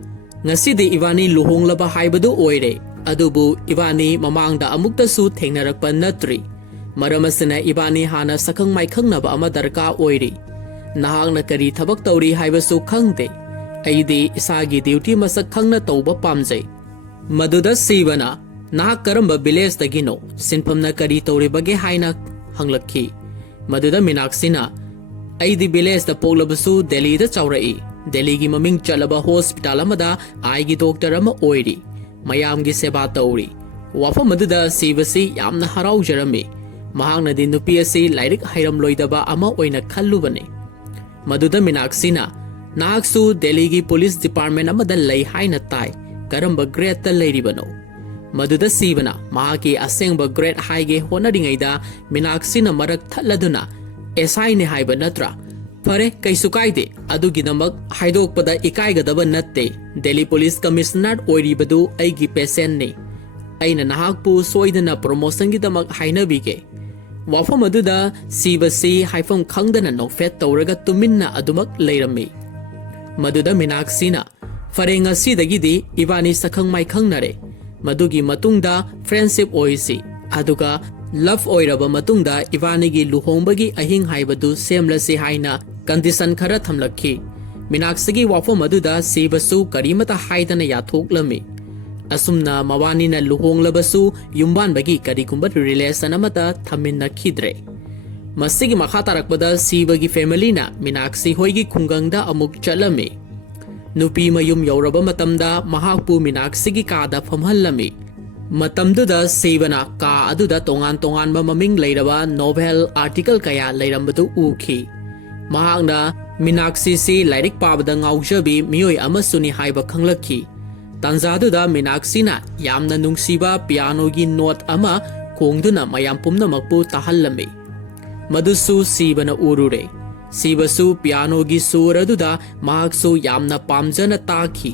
ꯉꯁꯤꯗꯤ ꯏꯕꯥꯅꯤ ꯂꯨꯍꯣꯡꯂꯕ ꯍꯥꯏꯕꯗꯨ ꯑꯣꯏꯔꯦ, ꯑꯗꯨꯕꯨ ꯏꯕꯥꯅꯤ ꯃꯃꯥꯡꯗ ꯑꯃꯨꯛꯇꯁꯨ ꯊꯦꯡꯅꯔꯛꯄ ꯅꯠꯇ꯭ꯔꯤ꯫ ꯃꯔꯝ ꯑꯁꯤꯅ ꯏꯕꯥꯅꯤ ꯍꯥꯟꯅ ꯁꯛꯈꯪ ꯃꯥꯏꯈꯪꯅꯕ ꯑꯃ ꯗꯔꯀꯥꯔ ꯑꯣꯏꯔꯤ꯫ ꯅꯍꯥꯛꯅ ꯀꯔꯤ ꯊꯕꯛ ꯇꯧꯔꯤ ꯍꯥꯏꯕꯁꯨ ꯈꯪꯗꯦ꯫ ꯑꯩꯗꯤ ꯏꯁꯥꯒꯤ ꯗ꯭ꯌꯨꯇꯤ ꯃꯁꯛ ꯈꯪꯅ ꯇꯧꯕ ꯄꯥꯝꯖꯩ꯫ ꯃꯗꯨꯗ ꯁꯤꯕꯅ ꯅꯍꯥꯛ ꯀꯔꯝꯕ ꯚꯤꯂꯦꯖꯇꯒꯤꯅꯣ, ꯁꯤꯟꯐꯝꯅ ꯀꯔꯤ ꯇꯧꯔꯤꯕꯒꯦ ꯍꯥꯏꯅ ꯍꯪꯂꯛꯈꯤ꯫ ꯃꯗꯨꯗ ꯃꯤꯅꯥꯛꯁꯤꯅ ꯑꯩꯗꯤ ꯚꯤꯂꯦꯖꯇ ꯄꯣꯛꯂꯕꯁꯨ ꯗꯦꯜꯂꯤꯗ ꯆꯥꯎꯔꯛꯏ꯫ ꯗꯦꯜꯂꯤꯒꯤ ꯃꯃꯤꯡ ꯆꯠꯂꯕ ꯍꯣꯁꯄꯤꯇꯥꯜ ꯑꯃꯗ ꯑꯥꯏꯒꯤ ꯗꯣꯛꯇꯔ ꯑꯃ ꯑꯣꯏꯔꯤ꯫ ꯃꯌꯥꯝꯒꯤ ꯁꯦꯕꯥ ꯇꯧꯔꯤ꯫ ꯋꯥꯐꯝ ꯑꯗꯨꯗ ꯁꯤꯕꯁꯤ ꯌꯥꯝꯅ ꯍꯔꯥꯎꯖꯔꯝꯃꯤ꯫ ꯃꯍꯥꯛꯅꯗꯤ ꯅꯨꯄꯤ ꯑꯁꯤ ꯂꯥꯏꯔꯤꯛ ꯍꯩꯔꯝꯂꯣꯏꯗꯕ ꯑꯃ ꯑꯣꯏꯅ ꯈꯜꯂꯨꯕꯅꯤ꯫ ꯃꯗꯨꯗ ꯃꯤꯅꯥꯛꯁꯤꯅ ꯅꯍꯥꯛꯁꯨ ꯗꯦꯜꯂꯤꯒꯤ ꯄꯨꯂꯤꯁ ꯗꯤꯄꯥꯔꯠꯃꯦꯟ ꯑꯃꯗ ꯂꯩ ꯍꯥꯏꯅ ꯇꯥꯏ, ꯀꯔꯝꯕ ꯒ꯭ꯔꯦꯗꯇ ꯂꯩꯔꯤꯕꯅꯣ? ꯃꯗꯨꯗ ꯁꯤꯕꯅ ꯃꯍꯥꯛꯀꯤ ꯑꯁꯦꯡꯕ ꯒ꯭ꯔꯦꯗ ꯍꯥꯏꯒꯦ ꯍꯣꯠꯅꯔꯤꯉꯩꯗ ꯃꯤꯅꯥꯛꯁꯤꯅ ꯃꯔꯛ ꯊꯠꯂꯗꯨꯅ ꯑꯦꯁꯥꯏꯅꯦ ꯍꯥꯏꯕ ꯅꯠꯇ꯭ꯔꯥ? ꯐꯔꯦ, ꯀꯩꯁꯨ ꯀꯥꯏꯗꯦ, ꯑꯗꯨꯒꯤꯗꯃꯛ ꯍꯥꯏꯗꯣꯛꯄꯗ ꯏꯀꯥꯏꯒꯗꯕ ꯅꯠꯇꯦ꯫ ꯗꯦꯜꯂꯤ ꯄꯨꯂꯤꯁ ꯀꯃꯤꯁꯅꯔ ꯑꯣꯏꯔꯤꯕꯗꯨ ꯑꯩꯒꯤ ꯄꯦꯁꯦꯟꯠꯅꯤ꯫ ꯑꯩꯅ ꯅꯍꯥꯛꯄꯨ ꯁꯣꯏꯗꯅ ꯄ꯭ꯔꯣꯃꯣꯁꯟꯒꯤꯗꯃꯛ ꯍꯥꯏꯅꯕꯤꯒꯦ꯫ ꯋꯥꯐꯝ ꯑꯗꯨꯗ ꯁꯤꯕꯁꯤ ꯍꯥꯏꯐꯝ ꯈꯪꯗꯅ ꯅꯣꯛꯐꯦꯠ ꯇꯧꯔꯒ ꯇꯨꯃꯤꯟꯅ ꯑꯗꯨꯃꯛ ꯂꯩꯔꯝꯃꯤ꯫ ꯃꯗꯨꯗ ꯃꯤꯅꯥꯛꯁꯤꯅ ꯐꯔꯦ, ꯉꯁꯤꯗꯒꯤꯗꯤ ꯏꯕꯥꯅꯤ ꯁꯛꯈꯪ ꯃꯥꯏꯈꯪꯅꯔꯦ꯫ ꯃꯗꯨꯒꯤ ꯃꯇꯨꯡꯗ ꯐ꯭ꯔꯦꯟꯗꯁꯤꯞ ꯑꯣꯏꯁꯤ, ꯑꯗꯨꯒ ꯂꯚ ꯑꯣꯏꯔꯕ ꯃꯇꯨꯡꯗ ꯏꯕꯥꯅꯤꯒꯤ ꯂꯨꯍꯣꯡꯕꯒꯤ ꯑꯍꯤꯡ ꯍꯥꯏꯕꯗꯨ ꯁꯦꯝꯂꯁꯤ ꯍꯥꯏꯅ ꯀꯟꯗꯤꯁꯟ ꯈꯔ ꯊꯝꯂꯛꯈꯤ꯫ ꯃꯤꯅꯥꯛꯁꯤꯒꯤ ꯋꯥꯐꯝ ꯑꯗꯨꯗ ꯁꯤꯕꯁꯨ ꯀꯔꯤꯃꯇ ꯍꯥꯏꯗꯅ ꯌꯥꯊꯣꯛꯂꯝꯃꯤ꯫ ꯑꯁꯨꯝꯅ ꯃꯕꯥꯅꯤꯅ ꯂꯨꯍꯣꯡꯂꯕꯁꯨ ꯌꯨꯝꯕꯥꯟꯕꯒꯤ ꯀꯔꯤꯒꯨꯝꯕ ꯔꯤꯂꯦꯁꯟ ꯑꯃꯠꯇ ꯊꯝꯃꯤꯟꯅꯈꯤꯗ꯭ꯔꯦ꯫ ꯃꯁꯤꯒꯤ ꯃꯈꯥ ꯇꯥꯔꯛꯄꯗ ꯁꯤꯕꯒꯤ ꯐꯦꯃꯤꯂꯤꯅ ꯃꯤꯅꯥꯛꯁꯤ ꯍꯣꯏꯒꯤ ꯈꯨꯡꯒꯪꯗ ꯑꯃꯨꯛ ꯆꯠꯂꯝꯃꯤ꯫ ꯅꯨꯄꯤ ꯃꯌꯨꯝ ꯌꯧꯔꯕ ꯃꯇꯝꯗ ꯃꯍꯥꯛꯄꯨ ꯃꯤꯅꯥꯛꯁꯤꯒꯤ ꯀꯥꯗ ꯐꯝꯍꯜꯂꯝꯃꯤ꯫ ꯃꯇꯝꯗꯨꯗ ꯁꯤꯕꯅ ꯀꯥ ꯑꯗꯨꯗ ꯇꯣꯉꯥꯟ ꯇꯣꯉꯥꯟꯕ ꯃꯃꯤꯡ ꯂꯩꯔꯕ ꯅꯣꯚꯦꯜ ꯑꯥꯔꯇꯤꯀꯜ ꯀꯌꯥ ꯂꯩꯔꯝꯕꯗꯨ ꯎꯈꯤ꯫ ꯃꯍꯥꯛꯅ ꯃꯤꯅꯥꯛꯁꯤꯁꯤ ꯂꯥꯏꯔꯤꯛ ꯄꯥꯕꯗ ꯉꯥꯎꯖꯕꯤ ꯃꯤꯑꯣꯏ ꯑꯃꯁꯨꯅꯤ ꯍꯥꯏꯕ ꯈꯪꯂꯛꯈꯤ꯫ ꯇꯥꯟꯖꯥꯗꯨꯗ ꯃꯤꯅꯥꯛꯁꯤꯅ ꯌꯥꯝꯅ ꯅꯨꯡꯁꯤꯕ ꯄꯤꯌꯥꯅꯣꯒꯤ ꯅꯣꯠ ꯑꯃ ꯈꯣꯡꯗꯨꯅ ꯃꯌꯥꯝ ꯄꯨꯝꯅꯃꯛꯄꯨ ꯇꯥꯍꯜꯂꯝꯃꯤ꯫ ꯃꯗꯨꯁꯨ ꯁꯤꯕꯅ ꯎꯔꯨꯔꯦ꯫ ꯁꯤꯕꯁꯨ ꯄꯤꯌꯥꯅꯣꯒꯤ ꯁꯨꯔ ꯑꯗꯨꯗ ꯃꯍꯥꯛꯁꯨ ꯌꯥꯝꯅ ꯄꯥꯝꯖꯅ ꯇꯥꯈꯤ꯫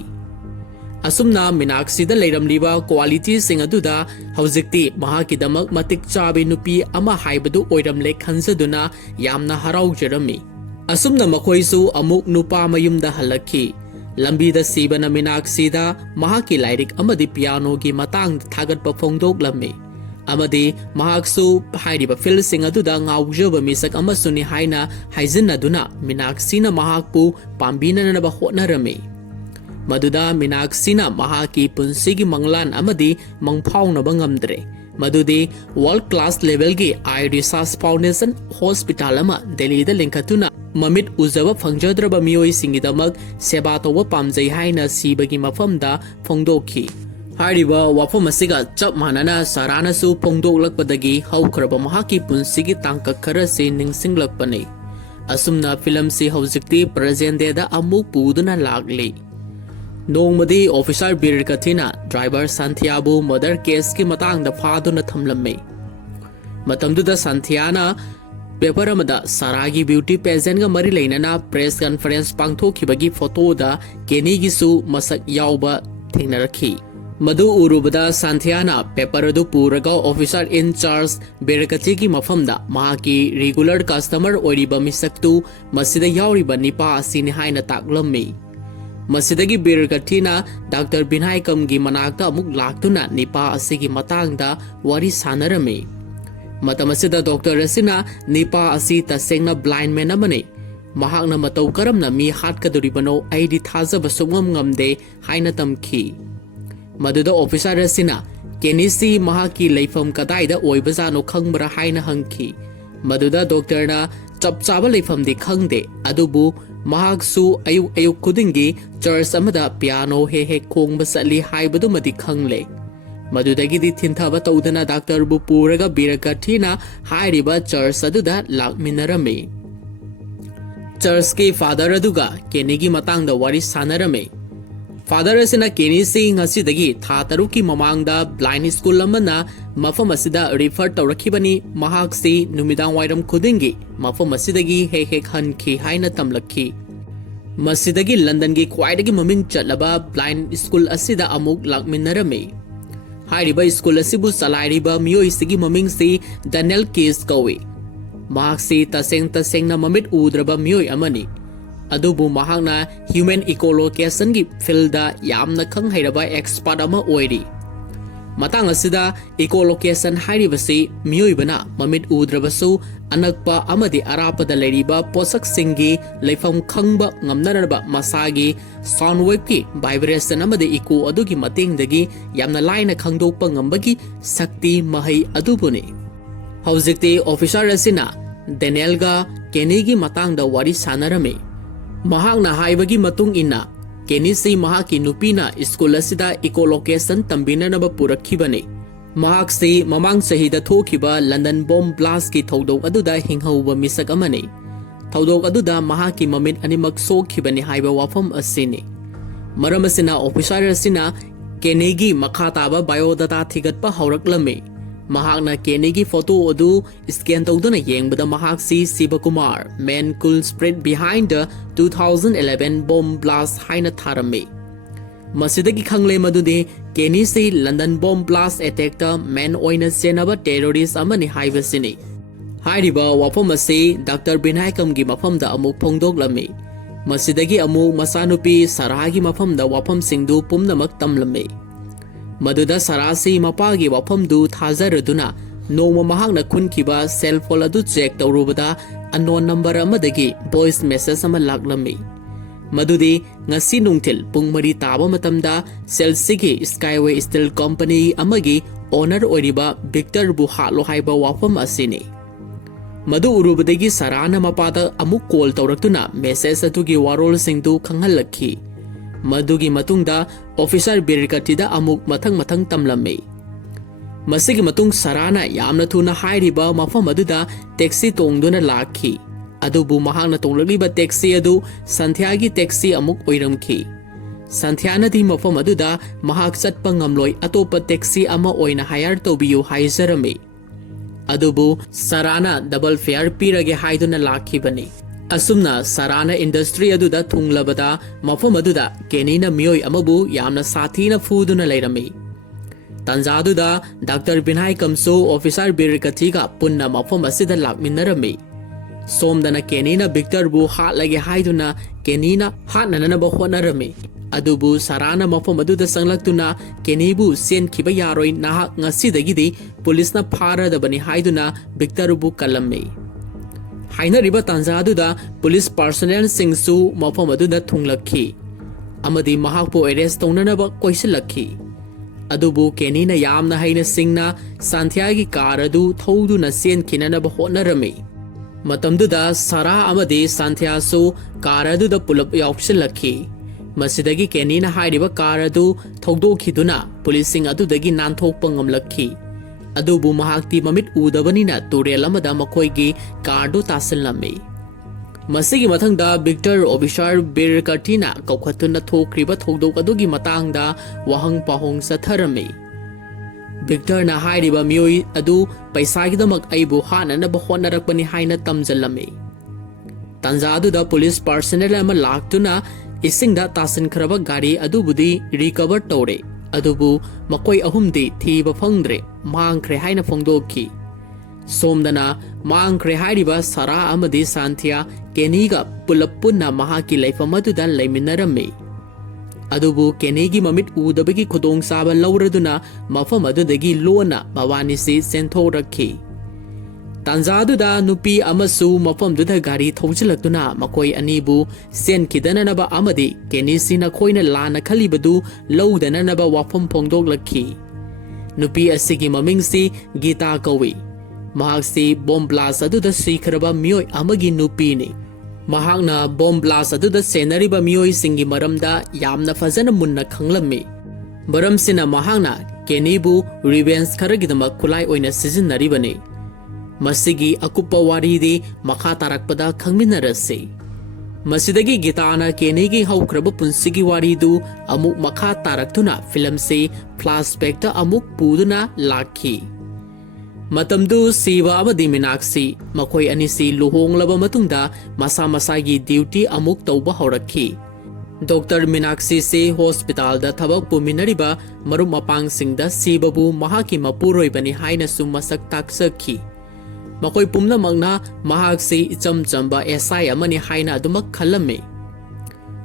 ꯑꯁꯨꯝꯅ ꯃꯤꯅꯥꯛꯁꯤꯗ ꯂꯩꯔꯝꯂꯤꯕ ꯀ꯭ꯋꯥꯂꯤꯇꯤꯁꯤꯡ ꯑꯗꯨꯗ ꯍꯧꯖꯤꯛꯇꯤ ꯃꯍꯥꯛꯀꯤꯗꯃꯛ ꯃꯇꯤꯛ ꯆꯥꯕꯤ ꯅꯨꯄꯤ ꯑꯃ ꯍꯥꯏꯕꯗꯨ ꯑꯣꯏꯔꯝꯂꯦ ꯈꯟꯖꯗꯨꯅ ꯌꯥꯝꯅ ꯍꯔꯥꯎꯖꯔꯝꯃꯤ꯫ ꯑꯁꯨꯝꯅ ꯃꯈꯣꯏꯁꯨ ꯑꯃꯨꯛ ꯅꯨꯄꯥ ꯃꯌꯨꯝꯗ ꯍꯜꯂꯛꯈꯤ꯫ ꯂꯝꯕꯤꯗ ꯁꯤꯕꯅ ꯃꯤꯅꯥꯛꯁꯤꯗ ꯃꯍꯥꯛꯀꯤ ꯂꯥꯏꯔꯤꯛ ꯑꯃꯗꯤ ꯄꯤꯌꯥꯅꯣꯒꯤ ꯃꯇꯥꯡꯗ ꯊꯥꯒꯠꯄ ꯐꯣꯡꯗꯣꯛꯂꯝꯃꯤ, ꯑꯃꯗꯤ ꯃꯍꯥꯛꯁꯨ ꯍꯥꯏꯔꯤꯕ ꯐꯤꯜꯁꯤꯡ ꯑꯗꯨꯗ ꯉꯥꯎꯖꯕ ꯃꯤꯁꯛ ꯑꯃꯁꯨꯅꯤ ꯍꯥꯏꯅ ꯍꯥꯏꯖꯤꯟꯅꯗꯨꯅ ꯃꯤꯅꯥꯛꯁꯤꯅ ꯃꯍꯥꯛꯄꯨ ꯄꯥꯝꯕꯤꯅꯅꯕ ꯍꯣꯠꯅꯔꯝꯃꯤ꯫ ꯃꯗꯨꯗ ꯃꯤꯅꯥꯛꯁꯤꯅ ꯃꯍꯥꯛꯀꯤ ꯄꯨꯟꯁꯤꯒꯤ ꯃꯪꯂꯥꯟ ꯑꯃꯗꯤ ꯃꯪꯐꯥꯎꯅꯕ ꯉꯝꯗ꯭ꯔꯦ, ꯃꯗꯨꯗꯤ ꯋꯥꯔꯜꯗ ꯀ꯭ꯂꯥꯁ ꯂꯦꯚꯦꯜꯒꯤ ꯑꯥꯏ ꯔꯤꯁꯥꯔꯆ ꯐꯥꯎꯟꯗꯦꯁꯟ ꯍꯣꯁꯄꯤꯇꯥꯜ ꯑꯃ ꯗꯦꯜꯂꯤꯗ ꯂꯤꯡꯈꯠꯇꯨꯅ ꯃꯃꯤꯠ ꯎꯖꯕ ꯐꯪꯖꯗ꯭ꯔꯕ ꯃꯤꯑꯣꯏꯁꯤꯡꯒꯤꯗꯃꯛ ꯁꯦꯕꯥ ꯇꯧꯕ ꯄꯥꯝꯖꯩ ꯍꯥꯏꯅ ꯁꯤꯕꯒꯤ ꯃꯐꯝꯗ ꯐꯣꯡꯗꯣꯛꯈꯤ꯫ ꯍꯥꯏꯔꯤꯕ ꯋꯥꯐꯝ ꯑꯁꯤꯒ ꯆꯞ ꯃꯥꯟꯅꯅ ꯁꯥꯔꯥꯅꯁꯨ ꯐꯣꯡꯗꯣꯛꯂꯛꯄꯗꯒꯤ ꯍꯧꯈ꯭ꯔꯕ ꯃꯍꯥꯛꯀꯤ ꯄꯨꯟꯁꯤꯒꯤ ꯇꯥꯡꯀꯛ ꯈꯔꯁꯤ ꯅꯤꯡꯁꯤꯡꯂꯛꯄꯅꯤ꯫ ꯑꯁꯨꯝꯅ ꯐꯤꯂꯝꯁꯤ ꯍꯧꯖꯤꯛꯇꯤ ꯄ꯭ꯔꯖꯦꯟꯠ ꯗꯦꯗ ꯑꯃꯨꯛ ꯄꯨꯗꯨꯅ ꯂꯥꯛꯂꯤ꯫ ꯅꯣꯡꯃꯗꯤ ꯑꯣꯐꯤꯁꯥꯔ ꯕꯤꯔꯀꯊꯤꯅ ꯗ꯭ꯔꯥꯏꯚꯔ ꯁꯥꯟꯊꯤꯌꯥꯕꯨ ꯃꯔꯗꯔ ꯀꯦꯁꯀꯤ ꯃꯇꯥꯡꯗ ꯐꯥꯗꯨꯅ ꯊꯝꯂꯝꯃꯤ꯫ ꯃꯇꯝꯗꯨꯗ ꯁꯥꯟꯊꯤꯌꯥꯅ ꯄꯦꯄꯔ ꯑꯃꯗ ꯁꯥꯔꯥꯒꯤ ꯕ꯭ꯌꯨꯇꯤ ꯄꯦꯖꯦꯟꯠꯒ ꯃꯔꯤ ꯂꯩꯅꯅ ꯄ꯭ꯔꯦꯁ ꯀꯟꯐꯔꯦꯟꯁ ꯄꯥꯡꯊꯣꯛꯈꯤꯕꯒꯤ ꯐꯣꯇꯣꯗ ꯀꯦꯅꯤꯒꯤꯁꯨ ꯃꯁꯛ ꯌꯥꯎꯕ ꯊꯦꯡꯅꯔꯛꯈꯤ꯫ ꯃꯗꯨ ꯎꯔꯨꯕꯗ ꯁꯥꯟꯊꯤꯌꯥꯅ ꯄꯦꯄꯔ ꯑꯗꯨ ꯄꯨꯔꯒ ꯑꯣꯐꯤꯁꯥꯔ ꯏꯟ ꯆꯥꯔꯖ ꯕꯤꯔꯀꯊꯤꯒꯤ ꯃꯐꯝꯗ ꯃꯍꯥꯛꯀꯤ ꯔꯤꯒꯨꯂꯔ ꯀꯁꯇꯃꯔ ꯑꯣꯏꯔꯤꯕ ꯃꯤꯁꯛꯇꯨ ꯃꯁꯤꯗ ꯌꯥꯎꯔꯤꯕ ꯅꯤꯄꯥ ꯑꯁꯤꯅꯤ ꯍꯥꯏꯅ ꯇꯥꯛꯂꯝꯃꯤ꯫ ꯃꯁꯤꯗꯒꯤ ꯕꯤꯔꯀꯊꯤꯅ ꯗꯥꯛꯇꯔ ꯕꯤꯅꯥꯏꯀꯝꯒꯤ ꯃꯅꯥꯛꯇ ꯑꯃꯨꯛ ꯂꯥꯛꯇꯨꯅ ꯅꯤꯄꯥ ꯑꯁꯤꯒꯤ ꯃꯇꯥꯡꯗ ꯋꯥꯔꯤ ꯁꯥꯅꯔꯝꯃꯤ꯫ ꯃꯇꯝ ꯑꯁꯤꯗ ꯗꯣꯛꯇꯔ ꯑꯁꯤꯅ ꯅꯤꯄꯥ ꯑꯁꯤ ꯇꯁꯦꯡꯅ ꯕ꯭ꯂꯥꯏꯟ ꯃꯦꯟ ꯑꯃꯅꯤ, ꯃꯍꯥꯛꯅ ꯃꯇꯧ ꯀꯔꯝꯅ ꯃꯤ ꯍꯥꯠꯀꯗꯧꯔꯤꯕꯅꯣ ꯑꯩꯗꯤ ꯊꯥꯖꯕ ꯁꯨꯡꯉꯝ ꯉꯝꯗꯦ ꯍꯥꯏꯅ ꯇꯝꯈꯤ꯫ ꯃꯗꯨꯗ ꯑꯣꯐꯤꯁꯥꯔ ꯑꯁꯤꯅ ꯀꯦꯅꯤꯁꯤ ꯃꯍꯥꯛꯀꯤ ꯂꯩꯐꯝ ꯀꯗꯥꯏꯗ ꯑꯣꯏꯕꯖꯥꯠꯅꯣ ꯈꯪꯕ꯭ꯔꯥ ꯍꯥꯏꯅ ꯍꯪꯈꯤ꯫ ꯃꯗꯨꯗ ꯗꯣꯛꯇꯔꯅ ꯆꯞ ꯆꯥꯕ ꯂꯩꯐꯝꯗꯤ ꯈꯪꯗꯦ, ꯑꯗꯨꯕꯨ ꯃꯍꯥꯛꯁꯨ ꯑꯌꯨꯛ ꯑꯌꯨꯛ ꯈꯨꯗꯤꯡꯒꯤ ꯆꯔꯆ ꯑꯃꯗ ꯄꯤꯌꯥꯅꯣ ꯍꯦꯛ ꯍꯦꯛ ꯈꯣꯡꯕ ꯆꯠꯂꯤ ꯍꯥꯏꯕꯗꯨꯃꯗꯤ ꯈꯪꯂꯦ꯫ ꯃꯗꯨꯗꯒꯤꯗꯤ ꯊꯤꯟꯊꯕ ꯇꯧꯗꯅ ꯗꯥꯛꯇꯔꯕꯨ ꯄꯨꯔꯒ ꯕꯤꯔꯀꯊꯤꯅ ꯍꯥꯏꯔꯤꯕ ꯆꯔꯆ ꯑꯗꯨꯗ ꯂꯥꯛꯃꯤꯟꯅꯔꯝꯃꯤ꯫ ꯆꯔꯆꯀꯤ ꯐꯥꯗꯔ ꯑꯗꯨꯒ ꯀꯦꯅꯤꯒꯤ ꯃꯇꯥꯡꯗ ꯋꯥꯔꯤ ꯁꯥꯟꯅꯔꯝꯃꯤ꯫ ꯐꯥꯗꯔ ꯑꯁꯤꯅ ꯀꯦꯅꯤꯁꯤ ꯉꯁꯤꯗꯒꯤ ꯊꯥ 6ꯀꯤ ꯃꯃꯥꯡꯗ ꯕ꯭ꯂꯥꯏꯟ ꯁ꯭ꯀꯨꯜ ꯑꯃꯅ ꯃꯐꯝ ꯑꯁꯤꯗ ꯔꯤꯐꯔ ꯇꯧꯔꯛꯈꯤꯕꯅꯤ, ꯃꯍꯥꯛꯁꯤ ꯅꯨꯃꯤꯗꯥꯡꯋꯥꯏꯔꯝ ꯈꯨꯗꯤꯡꯒꯤ ꯃꯐꯝ ꯑꯁꯤꯗꯒꯤ ꯍꯦꯛ ꯍꯟꯈꯤ ꯍꯥꯏꯅ ꯇꯝꯂꯛꯈꯤ꯫ ꯃꯁꯤꯗꯒꯤ ꯂꯟꯗꯟꯒꯤ ꯈ꯭ꯋꯥꯏꯗꯒꯤ ꯃꯃꯤꯡ ꯆꯠꯂꯕ ꯕ꯭ꯂꯥꯏꯟ ꯁ꯭ꯀꯨꯜ ꯑꯁꯤꯗ ꯑꯃꯨꯛ ꯂꯥꯛꯃꯤꯟꯅꯔꯝꯃꯤ꯫ ꯍꯥꯏꯔꯤꯕ ꯁ꯭ꯀꯨꯜ ꯑꯁꯤꯕꯨ ꯆꯂꯥꯏꯔꯤꯕ ꯃꯤꯑꯣꯏꯁꯤꯒꯤ ꯃꯃꯤꯡꯁꯤ ꯗꯦꯅꯤꯌꯦꯜ ꯀꯦꯁ ꯀꯧꯏ꯫ ꯃꯍꯥꯛꯁꯤ ꯇꯁꯦꯡꯅ ꯃꯃꯤꯠ ꯎꯗ꯭ꯔꯕ ꯃꯤꯑꯣꯏ ꯑꯃꯅꯤ, ꯑꯗꯨꯕꯨ ꯃꯍꯥꯛꯅ ꯍ꯭ꯌꯨꯃꯦꯟ ꯏꯀꯣꯂꯣꯀꯦꯁꯟꯒꯤ ꯐꯤꯜꯗ ꯌꯥꯝꯅ ꯈꯪ ꯍꯩꯔꯕ ꯑꯦꯛꯁꯄꯥꯔꯠ ꯑꯃ ꯑꯣꯏꯔꯤ꯫ ꯃꯇꯥꯡ ꯑꯁꯤꯗ ꯏꯀꯣꯂꯣꯀꯦꯁꯟ ꯍꯥꯏꯔꯤꯕꯁꯤ ꯃꯤꯑꯣꯏꯕꯅ ꯃꯃꯤꯠ ꯎꯗ꯭ꯔꯕꯁꯨ ꯑꯅꯛꯄ ꯑꯃꯗꯤ ꯑꯔꯥꯞꯄꯗ ꯂꯩꯔꯤꯕ ꯄꯣꯠꯁꯛꯁꯤꯡꯒꯤ ꯂꯩꯐꯝ ꯈꯪꯕ ꯉꯝꯅꯅꯕ ꯃꯁꯥꯒꯤ ꯁꯥꯎꯟ ꯋꯦꯕꯀꯤ ꯚꯥꯏꯕ꯭ꯔꯦꯁꯟ ꯑꯃꯗꯤ ꯏꯀꯣ ꯑꯗꯨꯒꯤ ꯃꯇꯦꯡꯗꯒꯤ ꯌꯥꯝꯅ ꯂꯥꯏꯅ ꯈꯪꯗꯣꯛꯄ ꯉꯝꯕꯒꯤ ꯁꯛꯇꯤ ꯃꯍꯩ ꯑꯗꯨꯕꯨꯅꯤ꯫ ꯍꯧꯖꯤꯛꯇꯤ ꯑꯣꯐꯤꯁꯥꯔ ꯑꯁꯤꯅ ꯗꯦꯅꯤꯌꯦꯜꯒ ꯀꯦꯅꯤꯒꯤ ꯃꯇꯥꯡꯗ ꯋꯥꯔꯤ ꯁꯥꯟꯅꯔꯝꯃꯤ꯫ ꯃꯍꯥꯛꯅ ꯍꯥꯏꯕꯒꯤ ꯃꯇꯨꯡ ꯏꯟꯅ ꯀꯦꯅꯤꯁꯤ ꯃꯍꯥꯛꯀꯤ ꯅꯨꯄꯤꯅ ꯁ꯭ꯀꯨꯜ ꯑꯁꯤꯗ ꯏꯀꯣꯂꯣꯀꯦꯁꯟ ꯇꯝꯕꯤꯅꯅꯕ ꯄꯨꯔꯛꯈꯤꯕꯅꯤ꯫ ꯃꯍꯥꯛꯁꯤ ꯃꯃꯥꯡ ꯆꯍꯤꯗ ꯊꯣꯛꯈꯤꯕ ꯂꯟꯗꯟ ꯕꯣꯝ ꯕ꯭ꯂꯥꯁꯀꯤ ꯊꯧꯗꯣꯛ ꯑꯗꯨꯗ ꯍꯤꯡꯍꯧꯕ ꯃꯤꯁꯛ ꯑꯃꯅꯤ꯫ ꯊꯧꯗꯣꯛ ꯑꯗꯨꯗ ꯃꯍꯥꯛꯀꯤ ꯃꯃꯤꯠ ꯑꯅꯤꯃꯛ ꯁꯣꯛꯈꯤꯕꯅꯤ ꯍꯥꯏꯕ ꯋꯥꯐꯝ ꯑꯁꯤꯅꯤ꯫ ꯃꯔꯝ ꯑꯁꯤꯅ ꯑꯣꯐꯤꯁꯥꯔ ꯑꯁꯤꯅ ꯀꯦꯅꯤꯒꯤ ꯃꯈꯥ ꯇꯥꯕ ꯕꯥꯏꯑꯣꯗꯥꯇꯥ ꯊꯤꯒꯠꯄ ꯍꯧꯔꯛꯂꯝꯃꯤ꯫ ꯃꯍꯥꯛꯅ ꯀꯦꯅꯤꯒꯤ ꯐꯣꯇꯣ ꯑꯗꯨ ꯁ꯭ꯀꯦꯟ ꯇꯧꯗꯨꯅ ꯌꯦꯡꯕꯗ ꯃꯍꯥꯛꯁꯤ ꯁꯤꯕꯀꯨꯃꯥꯔ, ꯃꯦꯟ ꯀꯨꯜ ꯁ꯭ꯄꯤꯔꯤꯠ ꯕꯤꯍꯥꯏꯟꯗ ꯗ 2011 ꯕꯣꯝ ꯕ꯭ꯂꯥꯁ ꯍꯥꯏꯅ ꯊꯥꯔꯝꯃꯤ꯫ ꯃꯁꯤꯗꯒꯤ ꯈꯪꯂꯦ ꯃꯗꯨꯗꯤ ꯀꯦꯅꯤꯁꯤ ꯂꯟꯗꯟ ꯕꯣꯝ ꯕ꯭ꯂꯥꯁ ꯑꯦꯇꯦꯛꯇ ꯃꯦꯟ ꯑꯣꯏꯅ ꯆꯦꯟꯅꯕ ꯇꯦꯔꯣꯔꯤꯁ ꯑꯃꯅꯤ ꯍꯥꯏꯕꯁꯤꯅꯤ꯫ ꯍꯥꯏꯔꯤꯕ ꯋꯥꯐꯝ ꯑꯁꯤ ꯗꯥꯛꯇꯔ ꯕꯤꯅꯥꯏꯀꯝꯒꯤ ꯃꯐꯝꯗ ꯑꯃꯨꯛ ꯐꯣꯡꯗꯣꯛꯂꯝꯃꯤ꯫ ꯃꯁꯤꯗꯒꯤ ꯑꯃꯨꯛ ꯃꯆꯥꯅꯨꯄꯤ ꯁꯥꯔꯥꯒꯤ ꯃꯐꯝꯗ ꯋꯥꯐꯝꯁꯤꯡꯗꯨ ꯄꯨꯝꯅꯃꯛ ꯇꯝꯂꯝꯃꯤ꯫ ꯃꯗꯨꯗ ꯁꯥꯔꯥꯁꯤ ꯃꯄꯥꯒꯤ ꯋꯥꯐꯝꯗꯨ ꯊꯥꯖꯔꯗꯨꯅ ꯅꯣꯡꯃ ꯃꯍꯥꯛꯅ ꯈꯨꯟꯈꯤꯕ ꯁꯦꯜ ꯐꯣꯟ ꯑꯗꯨ ꯆꯦꯛ ꯇꯧꯔꯨꯕꯗ ꯑꯟꯅꯣꯟ ꯅꯝꯕꯔ ꯑꯃꯗꯒꯤ ꯚꯣꯏꯁ ꯃꯦꯁꯦꯖ ꯑꯃ ꯂꯥꯛꯂꯝꯃꯤ꯫ ꯃꯗꯨꯗꯤ ꯉꯁꯤ ꯅꯨꯡꯊꯤꯜ ꯄꯨꯡ 4 ꯇꯥꯕ ꯃꯇꯝꯗ ꯆꯦꯜꯁꯤꯒꯤ ꯁ꯭ꯀꯥꯏꯋꯦ ꯁ꯭ꯇꯤꯜ ꯀꯝꯄꯅꯤ ꯑꯃꯒꯤ ꯑꯣꯅꯔ ꯑꯣꯏꯔꯤꯕ ꯚꯤꯛꯇꯔꯕꯨ ꯍꯥꯠꯂꯣ ꯍꯥꯏꯕ ꯋꯥꯐꯝ ꯑꯁꯤꯅꯤ꯫ ꯃꯗꯨ ꯎꯔꯨꯕꯗꯒꯤ ꯁꯥꯔꯥꯅ ꯃꯄꯥꯗ ꯑꯃꯨꯛ ꯀꯣꯜ ꯇꯧꯔꯛꯇꯨꯅ ꯃꯦꯁꯦꯖ ꯑꯗꯨꯒꯤ ꯋꯥꯔꯣꯜꯁꯤꯡꯗꯨ ꯈꯪꯍꯜꯂꯛꯈꯤ꯫ ꯃꯗꯨꯒꯤ ꯃꯇꯨꯡꯗ ꯑꯣꯐꯤꯁꯥꯔ ꯕꯤꯔꯀꯊꯤꯗ ꯑꯃꯨꯛ ꯃꯊꯪ ꯇꯝꯂꯝꯃꯤ꯫ ꯃꯁꯤꯒꯤ ꯃꯇꯨꯡ ꯁꯥꯔꯥꯅ ꯌꯥꯝꯅ ꯊꯨꯅ ꯍꯥꯏꯔꯤꯕ ꯃꯐꯝ ꯑꯗꯨꯗ ꯇꯦꯛꯁꯤ ꯇꯣꯡꯗꯨꯅ ꯂꯥꯛꯈꯤ꯫ ꯑꯗꯨꯕꯨ ꯃꯍꯥꯛꯅ ꯇꯣꯡꯂꯛꯂꯤꯕ ꯇꯦꯛꯁꯤ ꯑꯗꯨ ꯁꯟꯊ꯭ꯌꯥꯒꯤ ꯇꯦꯛꯁꯤ ꯑꯃꯨꯛ ꯑꯣꯏꯔꯝꯈꯤ꯫ ꯁꯟꯊ꯭ꯌꯥꯅꯗꯤ ꯃꯐꯝ ꯑꯗꯨꯗ ꯃꯍꯥꯛ ꯆꯠꯄ ꯉꯝꯂꯣꯏ, ꯑꯇꯣꯞꯄ ꯇꯦꯛꯁꯤ ꯑꯃ ꯑꯣꯏꯅ ꯍꯥꯌꯔ ꯇꯧꯕꯤꯌꯨ ꯍꯥꯏꯖꯔꯝꯃꯤ꯫ ꯑꯗꯨꯕꯨ ꯁꯥꯔꯥꯅ ꯗꯕꯜ ꯐꯦꯌꯔ ꯄꯤꯔꯒꯦ ꯍꯥꯏꯗꯨꯅ ꯂꯥꯛꯈꯤꯕꯅꯤ꯫ ꯑꯁꯨꯝꯅ ꯁꯥꯔꯥꯅ ꯏꯟꯗꯁꯇ꯭री ꯑꯗꯨꯗ ꯊꯨꯡꯂꯕꯗ ꯃꯐꯝ ꯑꯗꯨꯗ ꯀꯦꯅꯤꯅ ꯃꯤꯑꯣꯏ ꯑꯃꯕꯨ ꯌꯥꯝꯅ ꯁꯥꯊꯤꯅ ꯐꯨꯗꯨꯅ ꯂꯩꯔꯝꯃꯤ꯫ ꯇꯥꯟꯖꯥꯗꯨꯗ ꯗꯥꯛꯇꯔ ꯕꯤꯅꯥꯏꯀꯝꯁꯨ ꯑꯣꯐꯤꯁꯥꯔ ꯕꯤꯔꯀꯊꯤꯒ ꯄꯨꯟꯅ ꯃꯐꯝ ꯑꯁꯤꯗ ꯂꯥꯛꯃꯤꯟꯅꯔꯝꯃꯤ꯫ ꯁꯣꯝꯗꯅ ꯀꯦꯅꯤꯅ ꯚꯤꯛꯇꯔꯕꯨ ꯍꯥꯠꯂꯒꯦ ꯍꯥꯏꯗꯨꯅ ꯀꯦꯅꯤꯅ ꯍꯥꯠꯅꯅꯕ ꯍꯣꯠꯅꯔꯝꯃꯤ꯫ ꯑꯗꯨꯕꯨ ꯁꯥꯔꯥꯅ ꯃꯐꯝ ꯑꯗꯨꯗ ꯆꯪꯂꯛꯇꯨꯅ ꯀꯦꯅꯤꯕꯨ ꯆꯦꯟꯈꯤꯕ ꯌꯥꯔꯣꯏ, ꯅꯍꯥꯛ ꯉꯁꯤꯗꯒꯤꯗꯤ ꯄꯨꯂꯤꯁꯅ ꯐꯥꯔꯗꯕꯅꯤ ꯍꯥꯏꯗꯨꯅ ꯚꯤꯛꯇꯔꯕꯨ ꯀꯜꯂꯝꯃꯤ꯫ ꯍꯥꯏꯅꯔꯤꯕ ꯇꯥꯟꯖꯥꯗꯨꯗ ꯄꯨꯂꯤꯁ ꯄꯥꯔꯁꯣꯅꯦꯜꯁꯤꯡꯁꯨ ꯃꯐꯝ ꯑꯗꯨꯗ ꯊꯨꯡꯂꯛꯈꯤ ꯑꯃꯗꯤ ꯃꯍꯥꯛꯄꯨ ꯑꯦꯔꯦꯁ ꯇꯧꯅꯅꯕ ꯀꯣꯏꯁꯤꯜꯂꯛꯈꯤ꯫ ꯑꯗꯨꯕꯨ ꯀꯦꯅꯤꯅ ꯌꯥꯝꯅ ꯍꯩꯅ ꯁꯤꯡꯅ ꯁꯟꯊ꯭ꯌꯥꯒꯤ ꯀꯥꯔ ꯑꯗꯨ ꯊꯧꯗꯨꯅ ꯆꯦꯟꯈꯤꯅꯅꯕ ꯍꯣꯠꯅꯔꯝꯃꯤ꯫ ꯃꯇꯝꯗꯨꯗ ꯁꯥꯔꯥ ꯑꯃꯗꯤ ꯁꯟꯊ꯭ꯌꯥꯁꯨ ꯀꯥꯔ ꯑꯗꯨꯗ ꯄꯨꯂꯞ ꯌꯥꯎꯁꯤꯜꯂꯛꯈꯤ꯫ ꯃꯁꯤꯗꯒꯤ ꯀꯦꯅꯤꯅ ꯍꯥꯏꯔꯤꯕ ꯀꯥꯔ ꯑꯗꯨ ꯊꯧꯗꯣꯛꯈꯤꯗꯨꯅ ꯄꯨꯂꯤꯁꯁꯤꯡ ꯑꯗꯨꯗꯒꯤ ꯅꯥꯟꯊꯣꯛꯄ ꯉꯝꯂꯛꯈꯤ꯫ ꯑꯗꯨꯕꯨ ꯃꯍꯥꯛꯇꯤ ꯃꯃꯤꯠ ꯎꯗꯕꯅꯤꯅ ꯇꯨꯔꯦꯜ ꯑꯃꯗ ꯃꯈꯣꯏꯒꯤ ꯀꯥꯔꯗꯨ ꯇꯥꯁꯤꯜꯂꯝꯃꯤ꯫ ꯃꯁꯤꯒꯤ ꯃꯊꯪꯗ ꯚꯤꯛꯇꯔ ꯑꯣꯐꯤꯁꯥꯔ ꯕꯤꯔꯀꯊꯤꯅ ꯀꯧꯈꯠꯇꯨꯅ ꯊꯣꯛꯈ꯭ꯔꯤꯕ ꯊꯧꯗꯣꯛ ꯑꯗꯨꯒꯤ ꯃꯇꯥꯡꯗ ꯋꯥꯍꯪ ꯄꯥꯎꯍꯪ ꯆꯠꯊꯔꯝꯃꯤ꯫ ꯚꯤꯛꯇꯔꯅ ꯍꯥꯏꯔꯤꯕ ꯃꯤꯑꯣꯏ ꯑꯗꯨ ꯄꯩꯁꯥꯒꯤꯗꯃꯛ ꯑꯩꯕꯨ ꯍꯥꯠꯅꯅꯕ ꯍꯣꯠꯅꯔꯛꯄꯅꯤ ꯍꯥꯏꯅ ꯇꯝꯖꯜꯂꯝꯃꯤ꯫ ꯇꯥꯟꯖꯥꯗꯨꯗ ꯄꯨꯂꯤꯁ ꯄꯥꯔꯁꯣꯅꯦꯜ ꯑꯃ ꯂꯥꯛꯇꯨꯅ ꯏꯁꯤꯡꯗ ꯇꯥꯁꯤꯟꯈ꯭ꯔꯕ ꯒꯥꯔꯤ ꯑꯗꯨꯕꯨꯗꯤ ꯔꯤꯀꯚꯔ ꯇꯧꯔꯦ, ꯑꯗꯨꯕꯨ ꯃꯈꯣꯏ ꯑꯍꯨꯝꯗꯤ ꯊꯤꯕ ꯐꯪꯗ꯭ꯔꯦ, ꯃꯥꯡꯈ꯭ꯔꯦ ꯍꯥꯏꯅ ꯐꯣꯡꯗꯣꯛꯈꯤ꯫ ꯁꯣꯝꯗꯅ ꯃꯥꯡꯈ꯭ꯔꯦ ꯍꯥꯏꯔꯤꯕ ꯁꯥꯔꯥ ꯑꯃꯗꯤ ꯁꯟꯊ꯭ꯌꯥ ꯀꯦꯅꯤꯒ ꯄꯨꯂꯞ ꯄꯨꯟꯅ ꯃꯍꯥꯛꯀꯤ ꯂꯩꯐꯝ ꯑꯗꯨꯗ ꯂꯩꯃꯤꯟꯅꯔꯝꯃꯤ꯫ ꯑꯗꯨꯕꯨ ꯀꯦꯅꯤꯒꯤ ꯃꯃꯤꯠ ꯎꯗꯕꯒꯤ ꯈꯨꯗꯣꯡꯆꯥꯕ ꯂꯧꯔꯗꯨꯅ ꯃꯐꯝ ꯑꯗꯨꯗꯒꯤ ꯂꯣꯟꯅ ꯃꯕꯥꯅꯤꯁꯤ ꯆꯦꯟꯊꯣꯔꯛꯈꯤ꯫ ꯇꯥꯟꯖꯥꯗꯨꯗ ꯅꯨꯄꯤ ꯑꯃꯁꯨ ꯃꯐꯝꯗꯨꯗ ꯒꯥꯔꯤ ꯊꯧꯖꯤꯜꯂꯛꯇꯨꯅ ꯃꯈꯣꯏ ꯑꯅꯤꯕꯨ ꯆꯦꯟꯈꯤꯗꯅꯅꯕ ꯑꯃꯗꯤ ꯀꯦꯅꯤꯁꯤ ꯅꯈꯣꯏꯅ ꯂꯥꯟꯅ ꯈꯜꯂꯤꯕꯗꯨ ꯂꯧꯗꯅꯅꯕ ꯋꯥꯐꯝ ꯐꯣꯡꯗꯣꯛꯂꯛꯈꯤ꯫ ꯅꯨꯄꯤ ꯑꯁꯤꯒꯤ ꯃꯃꯤꯡꯁꯤ ꯒꯤꯇꯥ ꯀꯧꯏ꯫ ꯃꯍꯥꯛꯁꯤ ꯕꯣꯝ ꯕ꯭ꯂꯥꯁ ꯑꯗꯨꯗ ꯁꯤꯈ꯭ꯔꯕ ꯃꯤꯑꯣꯏ ꯑꯃꯒꯤ ꯅꯨꯄꯤꯅꯤ꯫ ꯃꯍꯥꯛꯅ ꯕꯣꯝ ꯕ꯭ꯂꯥꯁ ꯑꯗꯨꯗ ꯁꯦꯟꯅꯔꯤꯕ ꯃꯤꯑꯣꯏꯁꯤꯡꯒꯤ ꯃꯔꯝꯗ ꯌꯥꯝꯅ ꯐꯖꯅ ꯃꯨꯟꯅ ꯈꯪꯂꯝꯃꯤ꯫ ꯃꯔꯝꯁꯤꯅ ꯃꯍꯥꯛꯅ Kenny-bu revenge kharagidamak khulai oina sijinnaribani. Masigi akuppa waridi makha tarakpada khangminarase. Masidagi Gitana Kenny-gi haukraba punsigi waridu amuk makha taraktuna film se flashback ta amuk puduna lakhi. Matamdu Siva amadi Meenakshi makoi anisi luhonglaba matungda masa masagi duty amuk tauba haurakhi. Dr. Meenakshi se hospital da thabak puminariba marum mapang singda Sibabu mahaki mapuroibani haina sum masak taksakhi. Makoi pumna magna mahak se icham chamba SI amani haina adumak khalame.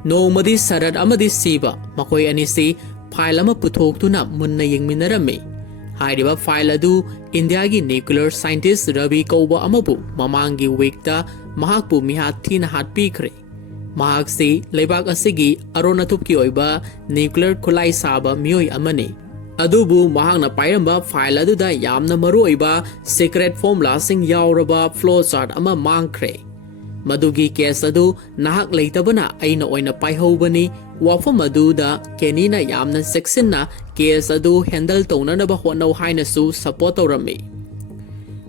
Nomadi Sarad amadi Siva makoi anisi file ama puthoktuna munna yengminarame. Hairiba file adu India gi nuclear scientist Ravi Kauba amabu mamangi weekta mahakpu mihat thina hatpikre. Mahak si leibak asigi aronatupki oiba nuclear khulai saba mioi amane. Adubu mahakna pairamba file adu da yamna maru oiba secret formula sing yauraba flowchart ama mangkre. Madugi case adu nahak leitabana aina oina paihobani wafam adu da Kenny-na yamna section-na case adu handle taunanaba honau haina su support tawrami.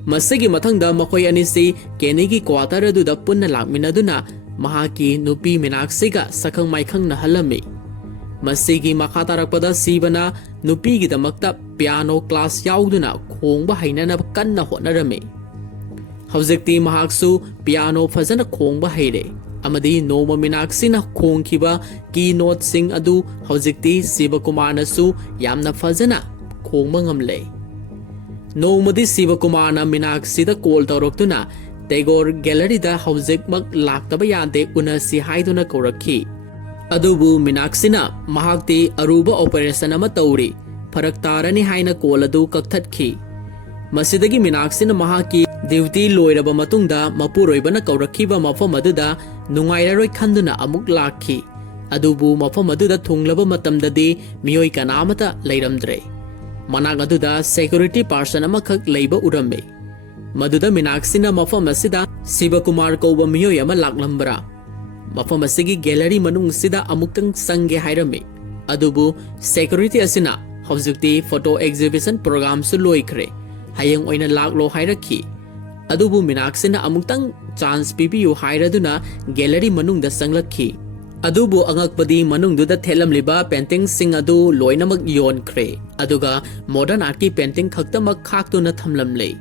Masigi mathangda makoi anisi Kenny-gi quarter adu da punna lakminaduna mahaki nupi Meenakshi-ga sakhang maikhang na halami. Masigi makha tarakpada Sibana nupi-gi damakta piano class yauduna khongba hainana kanna honarami. Hauzikti mahaksu piano fazana khongba haire. Amadi Noma Meenakshi-na khongkhiba keynote sing adu hauzikti Sivakumar-nasu yamna fazana khongba ngamle. Nomadi Sivakumar-na Meenakshi-da call tawraktuna Tagore Gallery da hauzikmak laktaba yade unasi haiduna kaurakhi. Adubu Meenakshi-na mahakti aruba operation ama tawri farak tarani haina call adu kakthakhi. Masidagi Meenakshi-na mahaki duty loiraba matungda mapuroibana kaurakhiba mafam aduda nungairaroi khanduna amuk lakhi. Adubu mafam aduda thunglaba matamdadi miyoi kanamata leiramdre. Manak aduda security person amakhak leiba urame. Maduda Meenakshi-na mafam asida Sivakumar kauba miyoi ama laklambra. Mafam asigi gallery manung sida amuktang sangge hairame. Adubu security asina hauzukti photo exhibition program su loikre. Hayang oina laklo hairakhi. Adubu Meenakshi-na amuktang chance pipiyu hairaduna gallery manungda sanglakhi. Adubu angakpadi manungduda thelamliba painting sing adu loinamak yonkre. Aduga modern art ki painting khaktamak khaktuna thamlamle.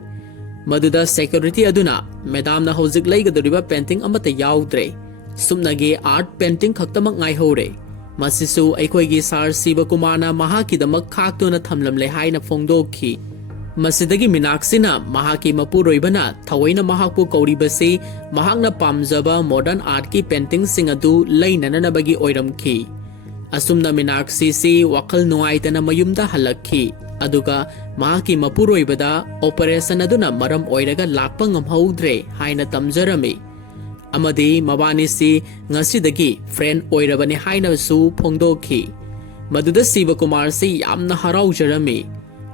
Maduda security aduna madam na hojik leigaduriba painting amata yaudre. Sumnagi art painting khaktamak ngaihore. Masisu aikhoigi sar Sivakumar-na mahakidamak khaktuna thamlamle haina phongdokhi. Masidagi Meenakshi-na mahaki mapuroibana thawaina mahakpu kauribasi mahakna pamjaba modern art ki painting sing adu leinananabagi oiramkhi. Asumna Meenakshi si wakal nuaitana mayumda halakhi. Aduga mahaki mapuroibada operation aduna maram oiraga lakpa ngamhaudre haina tamjarami. Amadi mabani si ngasidagi friend oirabani haina su phongdokhi. Maduda Sivakumar si yamna haraujarami.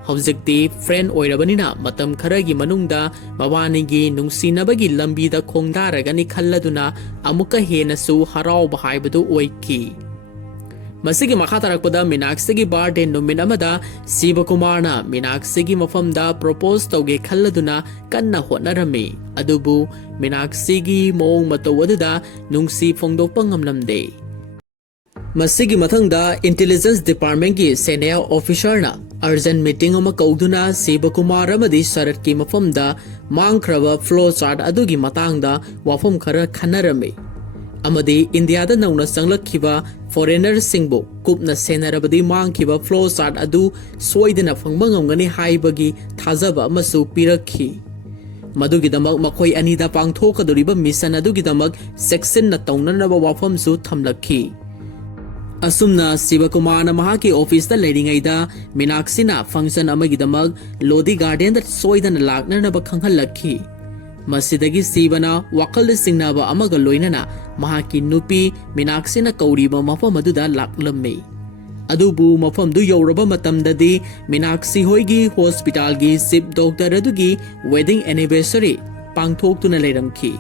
Hauzikti friend oirabanina matam kharagi manungda mabanigi nungsinabagi lambida khongdaragani khalladuna amuka henasu harauba haibadu oikhi. Masigi makha tarakpada Meenakshi-gi birthday numin amada Sivakumar-na Meenakshi-gi mafamda propose tawge khalladuna kanna hotnarami. Adubu Meenakshi-gi mawong mataw aduda nungsi phongdokpa ngamlamde. Masigi mathangda Intelligence Department ki senior officer na urgent meeting ama kauduna Sivakumar amadi Sarat ki mafamda mangkraba flowchart adugi matangda wafam khara khanarami. Amadi India da nauna sanglakhiba foreigner singbo kupna senarabadi mangkhiba flowchart adu soidana phangba ngamgani haibagi thajaba amasu pirakhi. Madugidamak makhoi anida pangthokaduriba mission adugidamak section na taunanaba wafam su thamlakhi. Asumna Sivakumar-na mahaki office da leiringaida Meenakshi-na function amagidamak Lodi Garden da soidana laknarnaba khanghalakhi. Masidagi Sivana wakal singnaba amaga loinana mahaki nupi Meenakshi-na kauriba mafam aduda laklamme. Adubu mafam du yauraba matamdadi Meenakshi hoigi hospital gi chief doctor adugi wedding anniversary pangthoktuna leiramkhi.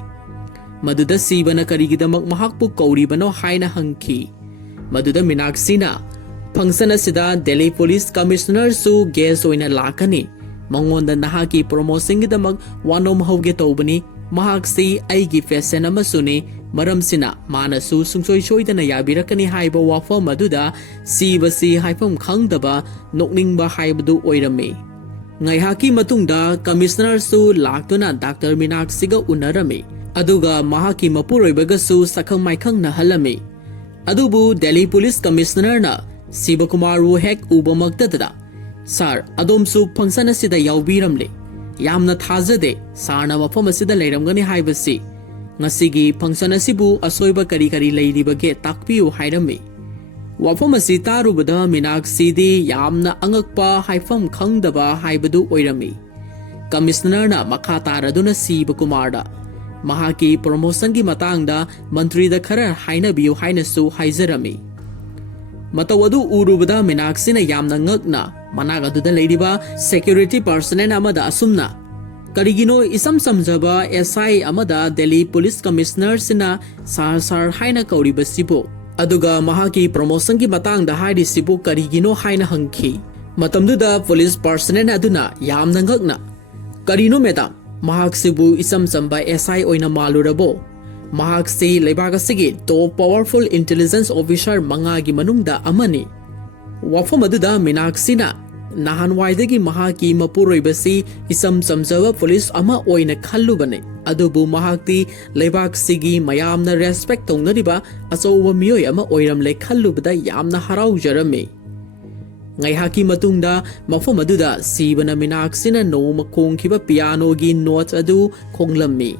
Maduda Sivana karigidamak mahakpu kauribano haina hangkhi. Maduda Meenakshi-na ꯐꯪꯁꯟ ꯑꯁꯤꯗ Delhi police ꯀꯃꯤꯁꯅꯔꯁꯨ gas ꯑꯣꯏꯅ ꯂꯥꯛꯀꯅꯤ ꯃꯉꯣꯟꯗ ꯅꯍꯥꯛꯀꯤ ꯄ꯭ꯔꯣꯃꯣꯁꯟꯒꯤꯗꯃꯛ ꯋꯥꯅꯣꯝ ꯍꯧꯒꯦ ꯇꯧꯕꯅꯤ ꯃꯍꯥꯛꯁꯤ ꯑꯩꯒꯤ fashion ꯑꯃꯁꯨꯅꯤ ꯃꯔꯝꯁꯤꯅ ꯃꯥꯅꯁꯨ ꯁꯨꯡꯁꯣꯏ ꯁꯣꯏꯗꯅ ꯌꯥꯕꯤꯔꯛꯀꯅꯤ ꯍꯥꯏꯕ ꯋꯥꯐꯝ ꯑꯗꯨꯗ ꯁꯤꯕꯁꯤ ꯍꯥꯏꯐꯝ ꯈꯪꯗꯕ ꯅꯣꯛꯅꯤꯡꯕ ꯍꯥꯏꯕꯗꯨ ꯑꯣꯏꯔꯝꯃꯤ ꯉꯥꯏꯍꯥꯛꯀꯤ ꯃꯇꯨꯡꯗ ꯀꯃꯤꯁꯅꯔꯁꯨ ꯂꯥꯛꯇꯨꯅ ꯗꯥꯛꯇꯔ ꯃꯤꯅꯥꯛꯁꯤꯒ ꯎꯅꯔꯝꯃꯤ ꯑꯗꯨꯒ ꯃꯍꯥꯛꯀꯤ ꯃꯄꯨꯔꯣꯏꯕꯒꯁꯨ ꯁꯛꯈꯪ ꯃꯥꯏꯈꯪꯅꯍꯜꯂꯝꯃꯤ ꯑꯗꯨꯕꯨ ꯗꯦꯜꯂꯤ ꯄꯨꯂꯤꯁ ꯀꯃꯤꯁꯅꯔꯅ ꯁꯤꯕꯀꯨꯃꯥꯔꯕꯨ ꯍꯦꯛ ꯎꯕꯃꯛꯇꯗ ꯁꯥꯔ ꯑꯗꯣꯝꯁꯨ ꯐꯪꯁꯟ ꯑꯁꯤꯗ ꯌꯥꯎꯕꯤꯔꯝꯂꯦ ꯌꯥꯝꯅ ꯊꯥꯖꯗꯦ ꯁꯥꯔꯅ ꯃꯐꯝ ꯑꯁꯤꯗ ꯂꯩꯔꯝꯒꯅꯤ ꯍꯥꯏꯕꯁꯤ ꯉꯁꯤꯒꯤ ꯐꯪꯁꯟ ꯑꯁꯤꯕꯨ ꯑꯁꯣꯏꯕ ꯀꯔꯤ ꯂꯩꯔꯤꯕꯒꯦ ꯇꯥꯛꯄꯤꯌꯨ ꯍꯥꯏꯔꯝꯃꯤ ꯋꯥꯐꯝ ꯑꯁꯤ ꯇꯥꯔꯨꯕꯗ ꯃꯤꯅꯥꯛꯁꯤꯗꯤ ꯌꯥꯝꯅ ꯑꯉꯛꯄ ꯍꯥꯏꯐꯝ ꯈꯪꯗꯕ ꯍꯥꯏꯕꯗꯨ ꯑꯣꯏꯔꯝꯃꯤ ꯀꯃꯤꯁꯅꯔꯅ ꯃꯈꯥ ꯇꯥꯔꯗꯨꯅ ꯁꯤꯕꯀꯨꯃꯥꯔꯗ ꯃꯍꯥꯛꯀꯤ ꯄ꯭ꯔꯣꯃꯣꯁꯟꯒꯤ ꯃꯇꯥꯡꯗ ꯃꯟꯇ꯭ꯔꯤꯗ ꯈꯔ ꯍꯥꯏꯅꯕꯤꯌꯨ ꯍꯥꯏꯅꯁꯨ ꯍꯥꯏꯖꯔꯝꯃꯤ ꯃꯇꯧ ꯑꯗꯨ ꯎꯔꯨꯕꯗ ꯃꯤꯅꯥꯛꯁꯤꯅ ꯌꯥꯝꯅ ꯉꯛꯅ ꯃꯅꯥꯛ ꯑꯗꯨꯗ ꯂꯩꯔꯤꯕ ꯁꯦꯀ꯭ꯌꯨꯔꯤꯇꯤ ꯄꯔꯁꯅꯦꯜ ꯑꯃꯗ ꯑꯁꯨꯝꯅ ꯀꯔꯤꯒꯤꯅꯣ ꯏꯁꯝ ꯁꯝꯖꯕ SI ꯑꯃꯗ ꯗꯦꯜꯂꯤ ꯄꯨꯂꯤꯁ ꯀꯃꯤꯁꯅꯔꯁꯤꯅ ꯁꯥꯔ ꯍꯥꯏꯅ ꯀꯧꯔꯤꯕꯁꯤꯕꯨ ꯑꯗꯨꯒ ꯃꯍꯥꯛꯀꯤ ꯄ꯭ꯔꯣꯃꯣꯁꯟꯒꯤ ꯃꯇꯥꯡꯗ ꯍꯥꯏꯔꯤꯁꯤꯕꯨ ꯀꯔꯤꯒꯤꯅꯣ ꯍꯥꯏꯅ ꯍꯪꯈꯤ ꯃꯇꯝꯗꯨꯗ ꯄꯨꯂꯤꯁ ꯄꯔꯁꯅꯦꯜ ꯑꯗꯨꯅ ꯌꯥꯝꯅ ꯉꯛꯅ ꯀꯔꯤꯅꯣ ꯃꯦꯗꯥꯝ ꯃꯍꯥꯛꯁꯤꯕꯨ ꯏꯆꯝ ꯆꯝꯕ SI ꯑꯣꯏꯅ ꯃꯥꯜꯂꯨꯔꯕꯣ ꯃꯍꯥꯛꯁꯤ ꯂꯩꯕꯥꯛ ꯑꯁꯤꯒꯤ ꯇꯣꯞ ꯄꯥꯋꯔꯐꯨꯜ ꯏꯟꯇꯦꯂꯤꯖꯦꯟꯁ ꯑꯣꯐꯤꯁꯔ ꯃꯉꯥꯒꯤ ꯃꯅꯨꯡꯗ ꯑꯃꯅꯤ ꯋꯥꯐꯝ ꯑꯗꯨꯗ ꯃꯤꯅꯥꯛꯁꯤꯅ ꯅꯍꯥꯟꯋꯥꯏꯗꯒꯤ ꯃꯍꯥꯛꯀꯤ ꯃꯄꯨꯔꯣꯏꯕꯁꯤ ꯏꯆꯝ ꯆꯝꯖꯕ ꯄꯨꯂꯤꯁ ꯑꯃ ꯑꯣꯏꯅ ꯈꯜꯂꯨꯕꯅꯤ ꯑꯗꯨꯕꯨ ꯃꯍꯥꯛꯇꯤ ꯂꯩꯕꯥꯛꯁꯤꯒꯤ ꯃꯌꯥꯝꯅ ꯔꯦꯁꯄꯦꯛ ꯇꯧꯅꯔꯤꯕ ꯑꯆꯧꯕ ꯃꯤꯑꯣꯏ ꯑꯃ ꯑꯣꯏꯔꯝꯂꯦ ꯈꯜꯂꯨꯕꯗ ꯌꯥꯝꯅ ꯍꯔꯥꯎꯖꯔꯝꯃꯤ ꯉꯥꯏꯍꯥꯛꯀꯤ ꯃꯇꯨꯡꯗ ꯃꯐꯝ ꯑꯗꯨꯗ ꯁꯤꯕꯅ ꯃꯤꯅꯥꯛꯁꯤꯅ ꯅꯣꯡꯃ ꯈꯣꯡꯈꯤꯕ ꯄꯤꯌꯥꯅꯣꯒꯤ ꯅꯣꯠ ꯑꯗꯨ ꯈꯣꯡꯂꯝꯃꯤ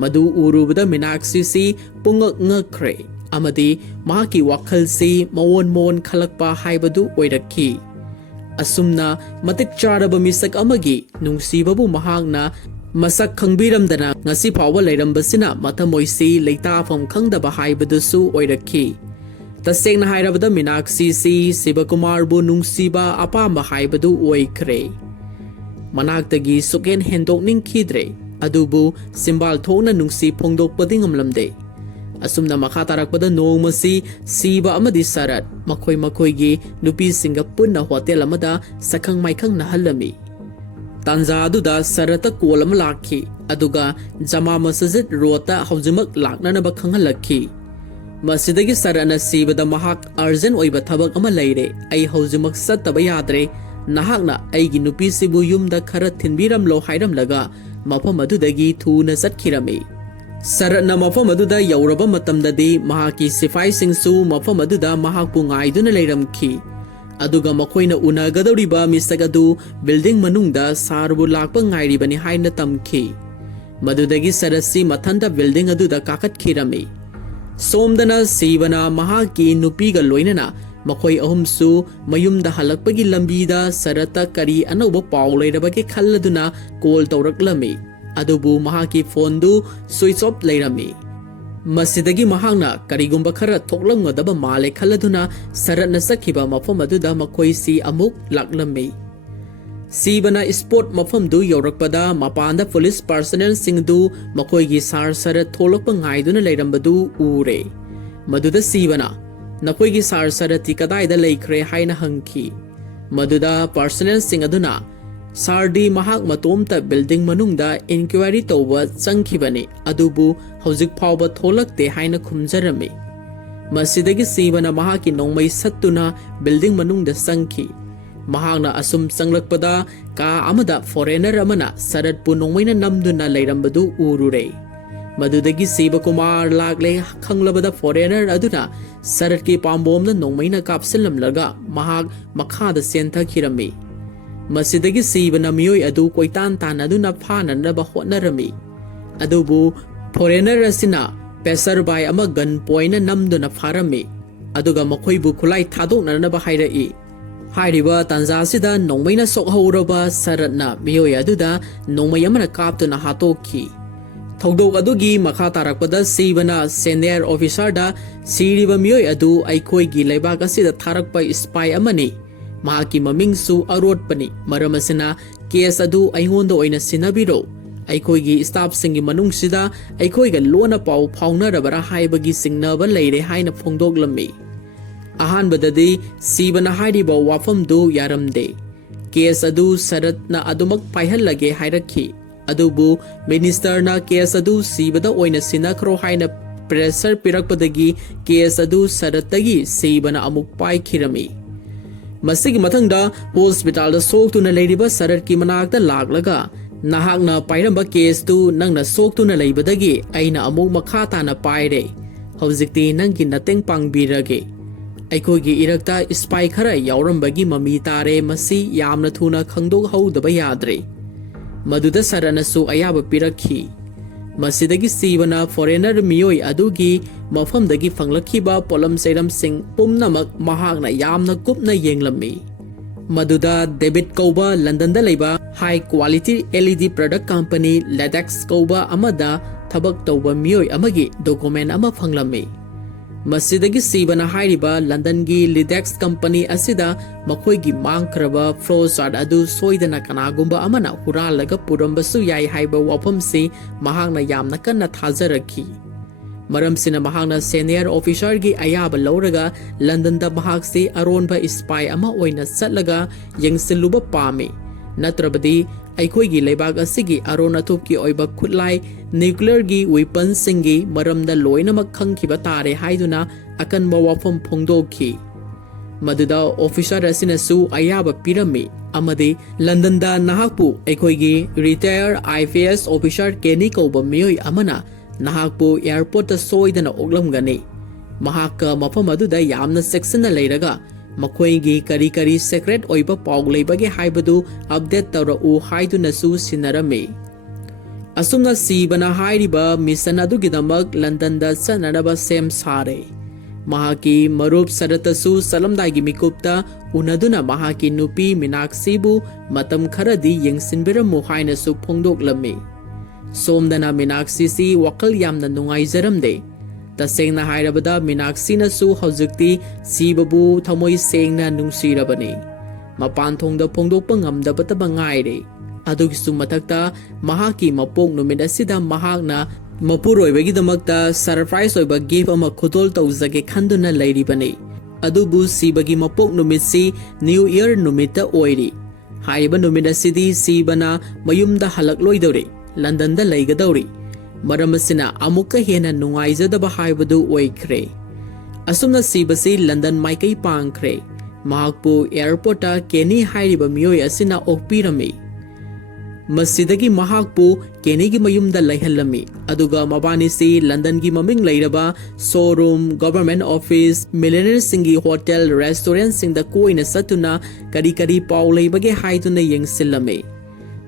ꯃꯗꯨ ꯎꯔꯨꯕꯗ ꯃꯤꯅꯥꯛꯁꯤꯁꯤ ꯄꯨꯡꯉꯛ ꯉꯛꯈ꯭ꯔꯦ ꯑꯃꯗꯤ ꯃꯍꯥꯛꯀꯤ ꯋꯥꯈꯜꯁꯤ ꯃꯑꯣꯟ ꯈꯜꯂꯛꯄ ꯍꯥꯏꯕꯗꯨ ꯑꯣꯏꯔꯛꯈꯤ ꯑꯁꯨꯝꯅ ꯃꯇꯤꯛ ꯆꯥꯔꯕ ꯃꯤꯁꯛ ꯑꯃꯒꯤ ꯅꯨꯡꯁꯤꯕꯕꯨ ꯃꯍꯥꯛꯅ ꯃꯁꯛ ꯈꯪꯕꯤꯔꯝꯗꯅ ꯉꯁꯤ ꯐꯥꯎꯕ ꯂꯩꯔꯝꯕꯁꯤꯅ ꯃꯊꯃꯣꯏꯁꯤ ꯂꯩꯇꯥꯐꯝ ꯈꯪꯗꯕ ꯍꯥꯏꯕꯗꯨꯁꯨ ꯑꯣꯏꯔꯛꯈꯤ ꯇꯁꯦꯡꯅ ꯍꯥꯏꯔꯕꯗ ꯃꯤꯅꯥꯛꯁꯤꯁꯤ ꯁꯤꯕꯀꯨꯃꯥꯔꯕꯨ ꯅꯨꯡꯁꯤꯕ ꯑꯄꯥꯝꯕ ꯍꯥꯏꯕꯗꯨ ꯑꯣꯏꯈ꯭ꯔꯦ ꯃꯅꯥꯛꯇꯒꯤ ꯁꯨꯛꯍꯦꯟ ꯍꯦꯟꯗꯣꯛꯅꯤꯡꯈꯤꯗ꯭ꯔꯦ ꯑꯗꯨꯕꯨ ꯁꯤꯝꯕꯥꯜ ꯊꯣꯛꯅ ꯅꯨꯡꯁꯤ ꯐꯣꯡꯗꯣꯛꯄꯗꯤ ꯉꯝꯂꯝꯗꯦ ꯑꯁꯨꯝꯅ ꯃꯈꯥ ꯇꯥꯔꯛꯄꯗ ꯅꯣꯡꯃꯁꯤ ꯁꯤꯕ ꯑꯃꯗꯤ ꯁꯔꯠ ꯃꯈꯣꯏꯒꯤ ꯅꯨꯄꯤꯁꯤꯡꯒ ꯄꯨꯟꯅ ꯍꯣꯇꯦꯜ ꯑꯃꯗ ꯁꯛꯈꯪ ꯃꯥꯏꯈꯪꯅꯍꯜꯂꯝꯃꯤ ꯇꯥꯟꯖꯥ ꯑꯗꯨꯗ ꯁꯔꯠꯇ ꯀꯣꯜ ꯑꯃ ꯂꯥꯛꯈꯤ ꯑꯗꯨꯒ ꯖꯃꯥ ꯃꯁꯖꯤꯗ ꯔꯣꯗꯇ ꯍꯧꯖꯤꯛꯃꯛ ꯂꯥꯛꯅꯅꯕ ꯈꯪꯍꯜꯂꯛꯈꯤ ꯃꯁꯤꯗꯒꯤ ꯁꯔꯠꯅ ꯁꯤꯕꯗ ꯃꯍꯥꯛ ꯑꯔꯖꯦꯟ ꯑꯣꯏꯕ ꯊꯕꯛ ꯑꯃ ꯂꯩꯔꯦ ꯑꯩ ꯍꯧꯖꯤꯛꯃꯛ ꯆꯠꯇꯕ ꯌꯥꯗ꯭ꯔꯦ ꯅꯍꯥꯛꯅ ꯑꯩꯒꯤ ꯅꯨꯄꯤꯁꯤꯕꯨ ꯌꯨꯝꯗ ꯈꯔ ꯊꯤꯟꯕꯤꯔꯝꯂꯣ ꯍꯥꯏꯔꯝꯂꯒ ꯃꯐꯝ ꯑꯗꯨꯗꯒꯤ ꯊꯨꯅ ꯆꯠꯈꯤꯔꯝꯃꯤ ꯁꯔꯠꯅ ꯃꯐꯝ ꯑꯗꯨꯗ ꯌꯧꯔꯕ ꯃꯇꯝꯗꯗꯤ ꯃꯍꯥꯛꯀꯤ ꯁꯤꯐꯥꯏꯁꯤꯡꯁꯨ ꯃꯐꯝ ꯑꯗꯨꯗ ꯃꯍꯥꯛꯄꯨ ꯉꯥꯏꯗꯨꯅ ꯂꯩꯔꯝꯈꯤ ꯑꯗꯨꯒ ꯃꯈꯣꯏꯅ ꯎꯅꯒꯗꯧꯔꯤꯕ ꯃꯤꯁꯛ ꯑꯗꯨ ꯕꯤꯜꯗꯤꯡ ꯃꯅꯨꯡꯗ ꯁꯥꯔꯕꯨ ꯂꯥꯛꯄ ꯉꯥꯏꯔꯤꯕꯅꯤ ꯍꯥꯏꯅ ꯇꯝꯈꯤ ꯃꯗꯨꯗꯒꯤ ꯁꯔꯠꯁꯤ ꯃꯊꯟꯇ ꯕꯤꯜꯗꯤꯡ ꯑꯗꯨꯗ ꯀꯥꯈꯠꯈꯤꯔꯝꯃꯤ ꯁꯣꯝꯗꯅ ꯁꯤꯕꯅ ꯃꯍꯥꯛꯀꯤ ꯅꯨꯄꯤꯒ ꯂꯣꯏꯅꯅ ꯃꯈꯣꯏ ꯑꯍꯨꯝꯁꯨ ꯃꯌꯨꯝꯗ ꯍꯜꯂꯛꯄꯒꯤ ꯂꯝꯕꯤꯗ ꯁꯔꯠꯇ ꯀꯔꯤ ꯑꯅꯧꯕ ꯄꯥꯎ ꯂꯩꯔꯕꯒꯦ ꯈꯜꯂꯗꯨꯅ ꯀꯣꯜ ꯇꯧꯔꯛꯂꯝꯃꯤ ꯑꯗꯨꯕꯨ ꯃꯍꯥꯛꯀꯤ ꯐꯣꯟꯗꯨ ꯁ꯭ꯋꯤꯆ ꯑꯣꯐ ꯂꯩꯔꯝꯃꯤ ꯃꯁꯤꯗꯒꯤ ꯃꯍꯥꯛꯅ ꯀꯔꯤꯒꯨꯝꯕ ꯈꯔ ꯊꯣꯛꯂꯝꯒꯗꯕ ꯃꯥꯜꯂꯦ ꯈꯜꯂꯗꯨꯅ ꯁꯔꯠꯅ ꯆꯠꯈꯤꯕ ꯃꯐꯝ ꯑꯗꯨꯗ ꯃꯈꯣꯏꯁꯤ ꯑꯃꯨꯛ ꯂꯥꯛꯂꯝꯃꯤ ꯁꯤꯕꯅ ꯁ꯭ꯄꯣꯠ ꯃꯐꯝꯗꯨ ꯌꯧꯔꯛꯄꯗ ꯃꯄꯥꯟꯗ ꯄꯨꯂꯤꯁ ꯄꯔꯁꯅꯦꯜꯁꯤꯡꯗꯨ ꯃꯈꯣꯏꯒꯤ ꯁꯔꯠ ꯊꯣꯛꯂꯛꯄ ꯉꯥꯏꯗꯨꯅ ꯂꯩꯔꯝꯕꯗꯨ ꯎꯔꯦ ꯃꯗꯨꯗ ꯁꯤꯕꯅ ꯅꯈꯣꯏꯒꯤ ꯁꯔꯠꯇꯤ ꯀꯗꯥꯏꯗ ꯂꯩꯈ꯭ꯔꯦ ꯍꯥꯏꯅ ꯍꯪꯈꯤ ꯃꯗꯨꯗ ꯄꯔꯁꯅꯦꯜꯁꯤꯡ ꯑꯗꯨꯅ ꯁꯥꯔꯗꯤ ꯃꯍꯥꯛ ꯃꯇꯣꯝꯇ ꯕꯤꯜꯗꯤꯡ ꯃꯅꯨꯡꯗ ꯏꯟꯀ꯭ꯋꯥꯏꯔꯤ ꯇꯧꯕ ꯆꯪꯈꯤꯕꯅꯤ ꯑꯗꯨꯕꯨ ꯍꯧꯖꯤꯛ ꯐꯥꯎꯕ ꯊꯣꯛꯂꯛꯇꯦ ꯍꯥꯏꯅ ꯈꯨꯝꯖꯔꯝꯃꯤ ꯃꯁꯤꯗꯒꯤ ꯁꯤꯕꯅ ꯃꯍꯥꯛꯀꯤ ꯅꯣꯡꯃꯩ ꯁꯠꯇꯨꯅ ꯕꯤꯜꯗꯤꯡ ꯃꯅꯨꯡꯗ ꯆꯪꯈꯤ ꯃꯍꯥꯛꯅ ꯑꯁꯨꯝ ꯆꯪꯂꯛꯄꯗ ꯀꯥ ꯑꯃꯗ ꯐꯣꯔꯦꯅꯔ ꯑꯃꯅ ꯁꯔꯠꯄꯨ ꯅꯣꯡꯃꯩꯅ ꯅꯝꯗꯨꯅ ꯂꯩꯔꯝꯕꯗꯨ ꯎꯔꯨꯔꯦ ꯃꯗꯨꯗꯒꯤ ꯁꯤꯕꯀꯨꯃꯥꯔ ꯂꯥꯛꯂꯦ ꯈꯪꯂꯕꯗ ꯐꯣꯔꯦꯅꯔ ꯑꯗꯨꯅ ꯁꯔꯠꯀꯤ ꯄꯥꯝꯕꯣꯝꯗ ꯅꯣꯡꯃꯩꯅ ꯀꯥꯞꯁꯤꯜꯂꯝꯂꯒ ꯃꯍꯥꯛ ꯃꯈꯥꯗ ꯆꯦꯟꯊꯈꯤꯔꯝꯃꯤ ꯃꯁꯤꯗꯒꯤ ꯁꯤꯕꯅ ꯃꯤꯑꯣꯏ ꯑꯗꯨ ꯀꯣꯏꯇꯥꯟ ꯇꯥꯟꯅꯗꯨꯅ ꯐꯥꯅꯅꯕ ꯍꯣꯠꯅꯔꯝꯃꯤ ꯑꯗꯨꯕꯨ ꯐꯣꯔꯦꯅꯔ ꯑꯁꯤꯅ ꯄꯦꯁꯔꯕꯥꯏ ꯑꯃ ꯒꯟ ꯄꯣꯏꯟꯠꯅ ꯅꯝꯗꯨꯅ ꯐꯥꯔꯝꯃꯤ ꯑꯗꯨꯒ ꯃꯈꯣꯏꯕꯨ ꯈꯨꯠꯂꯥꯏ ꯊꯥꯗꯣꯛꯅꯅꯕ ꯍꯥꯏꯔꯛꯏ ꯍꯥꯏꯔꯤꯕ ꯇꯥꯟꯖꯥꯁꯤꯗ ꯅꯣꯡꯃꯩꯅ ꯁꯣꯛꯍꯧꯔꯕ ꯁꯔꯠꯅ ꯃꯤꯑꯣꯏ ꯑꯗꯨꯗ ꯅꯣꯡꯃꯩ ꯑꯃꯅ ꯀꯥꯞꯇꯨꯅ ꯍꯥꯠꯇꯣꯛꯈꯤ ꯊꯧꯗꯣꯛ ꯑꯗꯨꯒꯤ ꯃꯈꯥ ꯇꯥꯔꯛꯄꯗ ꯁꯤꯕꯅ ꯁꯦꯅꯤꯌꯔ ꯑꯣꯐꯤꯁꯥꯔꯗ ꯁꯤꯔꯤꯕ ꯃꯤꯑꯣꯏ ꯑꯗꯨ ꯑꯩꯈꯣꯏꯒꯤ ꯂꯩꯕꯥꯛ ꯑꯁꯤꯗ ꯊꯥꯔꯛꯄ ꯁ꯭ꯄꯥꯏ ꯑꯃꯅꯤ ꯃꯍꯥꯛꯀꯤ ꯃꯃꯤꯡꯁꯨ ꯑꯔꯣꯠꯄꯅꯤ ꯃꯔꯝ ꯑꯁꯤꯅ ꯀꯦꯁ ꯑꯗꯨ ꯑꯩꯉꯣꯟꯗ ꯑꯣꯏꯅ ꯁꯤꯟꯅꯕꯤꯔꯣ ꯑꯩꯈꯣꯏꯒꯤ ꯁ꯭ꯇꯥꯐꯁꯤꯡꯒꯤ ꯃꯅꯨꯡꯁꯤꯗ ꯑꯩꯈꯣꯏꯒ ꯂꯣꯟꯅ ꯄꯥꯎ ꯐꯥꯎꯅꯔꯕꯔꯥ ꯍꯥꯏꯕꯒꯤ ꯆꯤꯡꯅꯕ ꯂꯩꯔꯦ ꯍꯥꯏꯅ ꯐꯣꯡꯗꯣꯛꯂꯝꯃꯤ ꯑꯍꯥꯟꯕꯗꯗꯤ ꯁꯤꯕꯅ ꯍꯥꯏꯔꯤꯕ ꯋꯥꯐꯝꯗꯨ ꯌꯥꯔꯝꯗꯦ꯫ ꯀꯦꯁ ꯑꯗꯨ ꯁꯔꯠꯅ ꯑꯗꯨꯃꯛ ꯄꯥꯏꯍꯜꯂꯒꯦ ꯍꯥꯏꯔꯛꯈꯤ꯫ ꯑꯗꯨꯕꯨ ꯃꯤꯅꯤꯁꯇꯔꯅ ꯀꯦꯁ ꯑꯗꯨ ꯁꯤꯕꯗ ꯑꯣꯏꯅ ꯁꯤꯟꯅꯈ꯭ꯔꯣ ꯍꯥꯏꯅ ꯄ꯭ꯔꯦꯁꯔ ꯄꯤꯔꯛꯄꯗꯒꯤ ꯀꯦꯁ ꯑꯗꯨ ꯁꯔꯠꯇꯒꯤ ꯁꯤꯕꯅ ꯑꯃꯨꯛ ꯄꯥꯏꯈꯤꯔꯝꯃꯤ꯫ ꯃꯁꯤꯒꯤ ꯃꯊꯪꯗ ꯍꯣꯁꯄꯤꯇꯥꯜꯗ ꯁꯣꯛꯇꯨꯅ ꯂꯩꯔꯤꯕ ꯁꯔꯠꯀꯤ ꯃꯅꯥꯛꯇ ꯂꯥꯛꯂꯒ ꯅꯍꯥꯛꯅ ꯄꯥꯏꯔꯝꯕ ꯀꯦꯁꯇꯨ ꯅꯪꯅ ꯁꯣꯛꯇꯨꯅ ꯂꯩꯕꯗꯒꯤ ꯑꯩꯅ ꯑꯃꯨꯛ ꯃꯈꯥ ꯇꯥꯅ ꯄꯥꯏꯔꯦ꯫ ꯍꯧꯖꯤꯛꯇꯤ ꯅꯪꯒꯤ ꯃꯇꯦꯡ ꯄꯥꯡꯕꯤꯔꯒꯦ꯫ ꯑꯩꯈꯣꯏꯒꯤ ꯏꯔꯛꯇ ꯁ꯭ꯄꯥꯏ ꯈꯔ ꯌꯥꯎꯔꯝꯕꯒꯤ ꯃꯃꯤ ꯇꯥꯔꯦ, ꯃꯁꯤ ꯌꯥꯝꯅ ꯊꯨꯅ ꯈꯪꯗꯣꯛꯍꯧꯗꯕ ꯌꯥꯗ꯭ꯔꯦ꯫ ꯃꯗꯨꯗ ꯁꯔꯠꯅꯁꯨ ꯑꯌꯥꯕ ꯄꯤꯔꯛꯈꯤ꯫ ꯃꯁꯤꯗꯒꯤ ꯁꯤꯕꯅ ꯐꯣꯔꯦꯅꯔ ꯃꯤꯑꯣꯏ ꯑꯗꯨꯒꯤ ꯃꯐꯝꯗꯒꯤ ꯐꯪꯂꯛꯈꯤꯕ ꯄꯣꯠꯂꯝ ꯆꯩꯔꯝꯁꯤꯡ ꯄꯨꯝꯅꯃꯛ ꯃꯍꯥꯛꯅ ꯌꯥꯝꯅ ꯀꯨꯞꯅ ꯌꯦꯡꯂꯝꯃꯤ꯫ ꯃꯗꯨꯗ ꯗꯦꯕꯤꯠ ꯀꯧꯕ ꯂꯟꯗꯟꯗ ꯂꯩꯕ high quality LED product company ꯂꯦꯇꯦꯛꯁ ꯀꯧꯕ ꯑꯃꯗ ꯊꯕꯛ ꯇꯧꯕ ꯃꯤꯑꯣꯏ ꯑꯃꯒꯤ ꯗꯣꯀꯨꯃꯦꯟ ꯑꯃ ꯐꯪꯂꯝꯃꯤ꯫ ꯃꯁꯤꯗꯒꯤ ꯁꯤꯕꯅ ꯍꯥꯏꯔꯤꯕ ꯂꯟꯗꯟꯒꯤ ꯂꯤꯗꯦꯛꯁ ꯀꯝꯄꯅꯤ ꯑꯁꯤꯗ ꯃꯈꯣꯏꯒꯤ ꯃꯥꯡꯈ꯭ꯔꯕ ꯐ꯭ꯂꯣ ꯆꯥꯔꯠ ꯑꯗꯨ ꯁꯣꯏꯗꯅ ꯀꯅꯥꯒꯨꯝꯕ ꯑꯃꯅ ꯍꯨꯔꯥꯜꯂꯒ ꯄꯨꯔꯝꯕꯁꯨ ꯌꯥꯏ ꯍꯥꯏꯕ ꯋꯥꯐꯝꯁꯤ ꯃꯍꯥꯛꯅ ꯌꯥꯝꯅ ꯀꯟꯅ ꯊꯥꯖꯔꯛꯈꯤ꯫ ꯃꯔꯝꯁꯤꯅ ꯃꯍꯥꯛꯅ ꯁꯦꯅꯤꯌꯔ ꯑꯣꯐꯤꯁꯔꯒꯤ ꯑꯌꯥꯕ ꯂꯧꯔꯒ ꯂꯟꯗꯟꯗ ꯃꯍꯥꯛꯁꯤ ꯑꯔꯣꯟꯕ ꯁ꯭ꯄꯥꯏ ꯑꯃ ꯑꯣꯏꯅ ꯆꯠꯂꯒ ꯌꯦꯡꯁꯤꯜꯂꯨꯕ ꯄꯥꯝꯃꯤ꯫ ꯅꯠꯇ꯭ꯔꯕꯗꯤ ꯑꯩꯈꯣꯏꯒꯤ ꯂꯩꯕꯥꯛ ꯑꯁꯤꯒꯤ ꯑꯔꯣꯟ ꯑꯊꯨꯞꯀꯤ ꯑꯣꯏꯕ ꯈꯨꯠꯂꯥꯏ ꯅ꯭ꯌꯨꯀ꯭ꯂꯤꯌꯔꯒꯤ ꯋꯦꯄꯟꯁꯤꯡꯒꯤ ꯃꯔꯝꯗ ꯂꯣꯏꯅꯃꯛ ꯈꯪꯈꯤꯕ ꯇꯥꯔꯦ ꯍꯥꯏꯗꯨꯅ ꯑꯀꯟꯕ ꯋꯥꯐꯝ ꯐꯣꯡꯗꯣꯛꯈꯤ꯫ ꯃꯗꯨꯗ ꯑꯣꯐꯤꯁꯔ ꯑꯁꯤꯅꯁꯨ ꯑꯌꯥꯕ ꯄꯤꯔꯝꯃꯤ ꯑꯃꯗꯤ ꯂꯟꯗꯟꯗ ꯅꯍꯥꯛꯄꯨ ꯑꯩꯈꯣꯏꯒꯤ ꯔꯤꯇꯥꯌꯔ IPS ꯑꯣꯐꯤꯁꯔ ꯀꯦꯅꯤ ꯀꯧꯕ ꯃꯤꯑꯣꯏ ꯑꯃꯅ ꯅꯍꯥꯛꯄꯨ ꯑꯦꯌꯔꯄꯣꯔꯠꯇ ꯁꯣꯏꯗꯅ ꯑꯣꯛꯂꯝꯒꯅꯤ꯫ ꯃꯍꯥꯛꯀ ꯃꯐꯝ ꯑꯗꯨꯗ ꯌꯥꯝꯅ ꯆꯦꯛꯁꯤꯟꯅ ꯂꯩꯔꯒ ꯃꯈꯣꯏꯒꯤ ꯀꯔꯤ ꯀꯔꯤ ꯁꯦꯀ꯭ꯔꯦꯠ ꯑꯣꯏꯕ ꯄꯥꯎ ꯂꯩꯕꯒꯦ ꯍꯥꯏꯕꯗු ꯑꯞꯗꯦꯠ ꯇꯧꯔꯛꯎ ꯍꯥꯏꯗꯨꯅꯁꯨ ꯁꯤꯟꯅꯔꯝꯃꯤ꯫ ꯑꯁꯨꯝꯅ ꯁꯤꯕꯅ ꯍꯥꯏꯔꯤꯕ ꯃꯤꯁꯟ ꯑꯗꯨꯒꯤꯗꯃꯛ ꯂꯟꯗꯟꯗ ꯆꯠꯅꯅꯕ ꯁꯦꯝ ꯁꯥꯔꯦ꯫ ꯃꯍꯥꯛꯀꯤ ꯃꯔꯨꯞ ꯁꯔꯠꯇꯁꯨ ꯆꯠꯂꯝꯗꯥꯏꯒꯤ ꯃꯤꯀꯨꯞꯇ ꯎꯅꯗꯨꯅ ꯃꯍꯥꯛꯀꯤ ꯅꯨꯄꯤ ꯃꯤꯅꯥꯛꯁꯤꯕꯨ ꯃꯇꯝ ꯈꯔꯗꯤ ꯌꯦꯡꯁꯤꯟꯕꯤꯔꯝꯃꯨ ꯍꯥꯏꯅꯁꯨ ꯐꯣꯡꯗꯣꯛꯂꯝꯃꯤ꯫ ꯁꯣꯝꯗꯅ ꯃꯤꯅꯥꯛꯁꯤꯁꯤ ꯋꯥꯈꯜ ꯌꯥꯝꯅ ꯅꯨꯡꯉꯥꯏꯖꯔꯝꯗꯦ꯫ ꯇꯁꯦꯡꯅ ꯍꯥꯏꯔꯕꯗ ꯃꯤꯅꯥꯛꯁꯤꯅꯁꯨ ꯍꯧꯖꯤꯛꯇꯤ ꯁꯤꯕꯕꯨ ꯊꯃꯣꯏ ꯁꯦꯡꯅ ꯅꯨꯡꯁꯤꯔꯕꯅꯤ꯫ ꯃꯄꯥꯟꯊꯣꯡꯗ ꯐꯣꯡꯗꯣꯛꯄ ꯉꯝꯗꯕꯇ ꯉꯥꯏꯔꯦ꯫ ꯑꯗꯨꯒꯤꯁꯨ ꯃꯊꯛꯇ ꯃꯍꯥꯛꯀꯤ ꯃꯄꯣꯛ ꯅꯨꯃꯤꯠ ꯑꯁꯤꯗ ꯃꯍꯥꯛꯅ ꯃꯄꯨꯔꯣꯏꯕꯒꯤꯗꯃꯛꯇ ꯁꯔꯄ꯭ꯔꯥꯏꯖ ꯑꯣꯏꯕ ꯒꯤꯐ ꯑꯃ ꯈꯨꯗꯣꯜ ꯇꯧꯖꯒꯦ ꯈꯟꯗꯨꯅ ꯂꯩꯔꯤꯕꯅꯤ꯫ ꯑꯗꯨꯕꯨ ꯁꯤꯕꯒꯤ ꯃꯄꯣꯛ ꯅꯨꯃꯤꯠꯁꯤ ꯅ꯭ꯌꯨ ꯏꯌꯔ ꯅꯨꯃꯤꯠꯇ ꯑꯣꯏꯔꯤ꯫ ꯍꯥꯏꯔꯤꯕ ꯅꯨꯃꯤꯠ ꯑꯁꯤꯗꯤ ꯁꯤꯕꯅ ꯃꯌꯨꯝꯗ ꯍꯜꯂꯛꯂꯣꯏꯗꯧꯔꯤ, ꯂꯟꯗꯟꯗ ꯂꯩꯒꯗꯧꯔꯤ꯫ ꯃꯔꯝ ꯑꯁꯤꯅ ꯑꯃꯨꯛꯀ ꯍꯦꯟꯅ ꯅꯨꯡꯉꯥꯏꯖꯗꯕ ꯍꯥꯏꯕꯗꯨ ꯑꯣꯏꯈ꯭ꯔꯦ꯫ ꯑꯁꯨꯝꯅ ꯁꯤꯕꯁꯤ ꯂꯟꯗꯟ ꯃꯥꯏꯀꯩ ꯄꯥꯡꯈ꯭ꯔꯦ꯫ ꯃꯍꯥꯛꯄꯨ ꯑꯦꯌꯔꯄꯣꯔꯠꯇ ꯀꯦꯅꯤ ꯍꯥꯏꯔꯤꯕ ꯃꯤꯑꯣꯏ ꯑꯁꯤꯅ ꯑꯣꯛꯄꯤꯔꯝꯃꯤ꯫ ꯃꯁꯤꯗꯒꯤ ꯃꯍꯥꯛꯄꯨ ꯀꯦꯅꯤꯒꯤ ꯃꯌꯨꯝꯗ ꯂꯩꯍꯜꯂꯝꯃꯤ꯫ ꯑꯗꯨꯒ ꯃꯕꯥꯅꯤꯁꯤ ꯂꯟꯗꯟꯒꯤ ꯃꯃꯤꯡ ꯂꯩꯔꯕ ꯁꯣꯔꯨꯝ, ꯒꯚꯔꯟꯃꯦꯟꯠ ꯑꯣꯐꯤꯁ, ꯃꯤꯂꯤꯅꯤꯌꯔꯁꯤꯡꯒꯤ ꯍꯣꯇꯦꯜ, ꯔꯦꯁꯇꯨꯔꯦꯟꯠꯁꯤꯡꯗ ꯀꯣꯏꯅ ꯆꯠꯇꯨꯅ ꯀꯔꯤ ꯀꯔꯤ ꯄꯥꯎ ꯂꯩꯕꯒꯦ ꯍꯥꯏꯗꯨꯅ ꯌꯦꯡꯁꯤꯜꯂꯝꯃꯤ꯫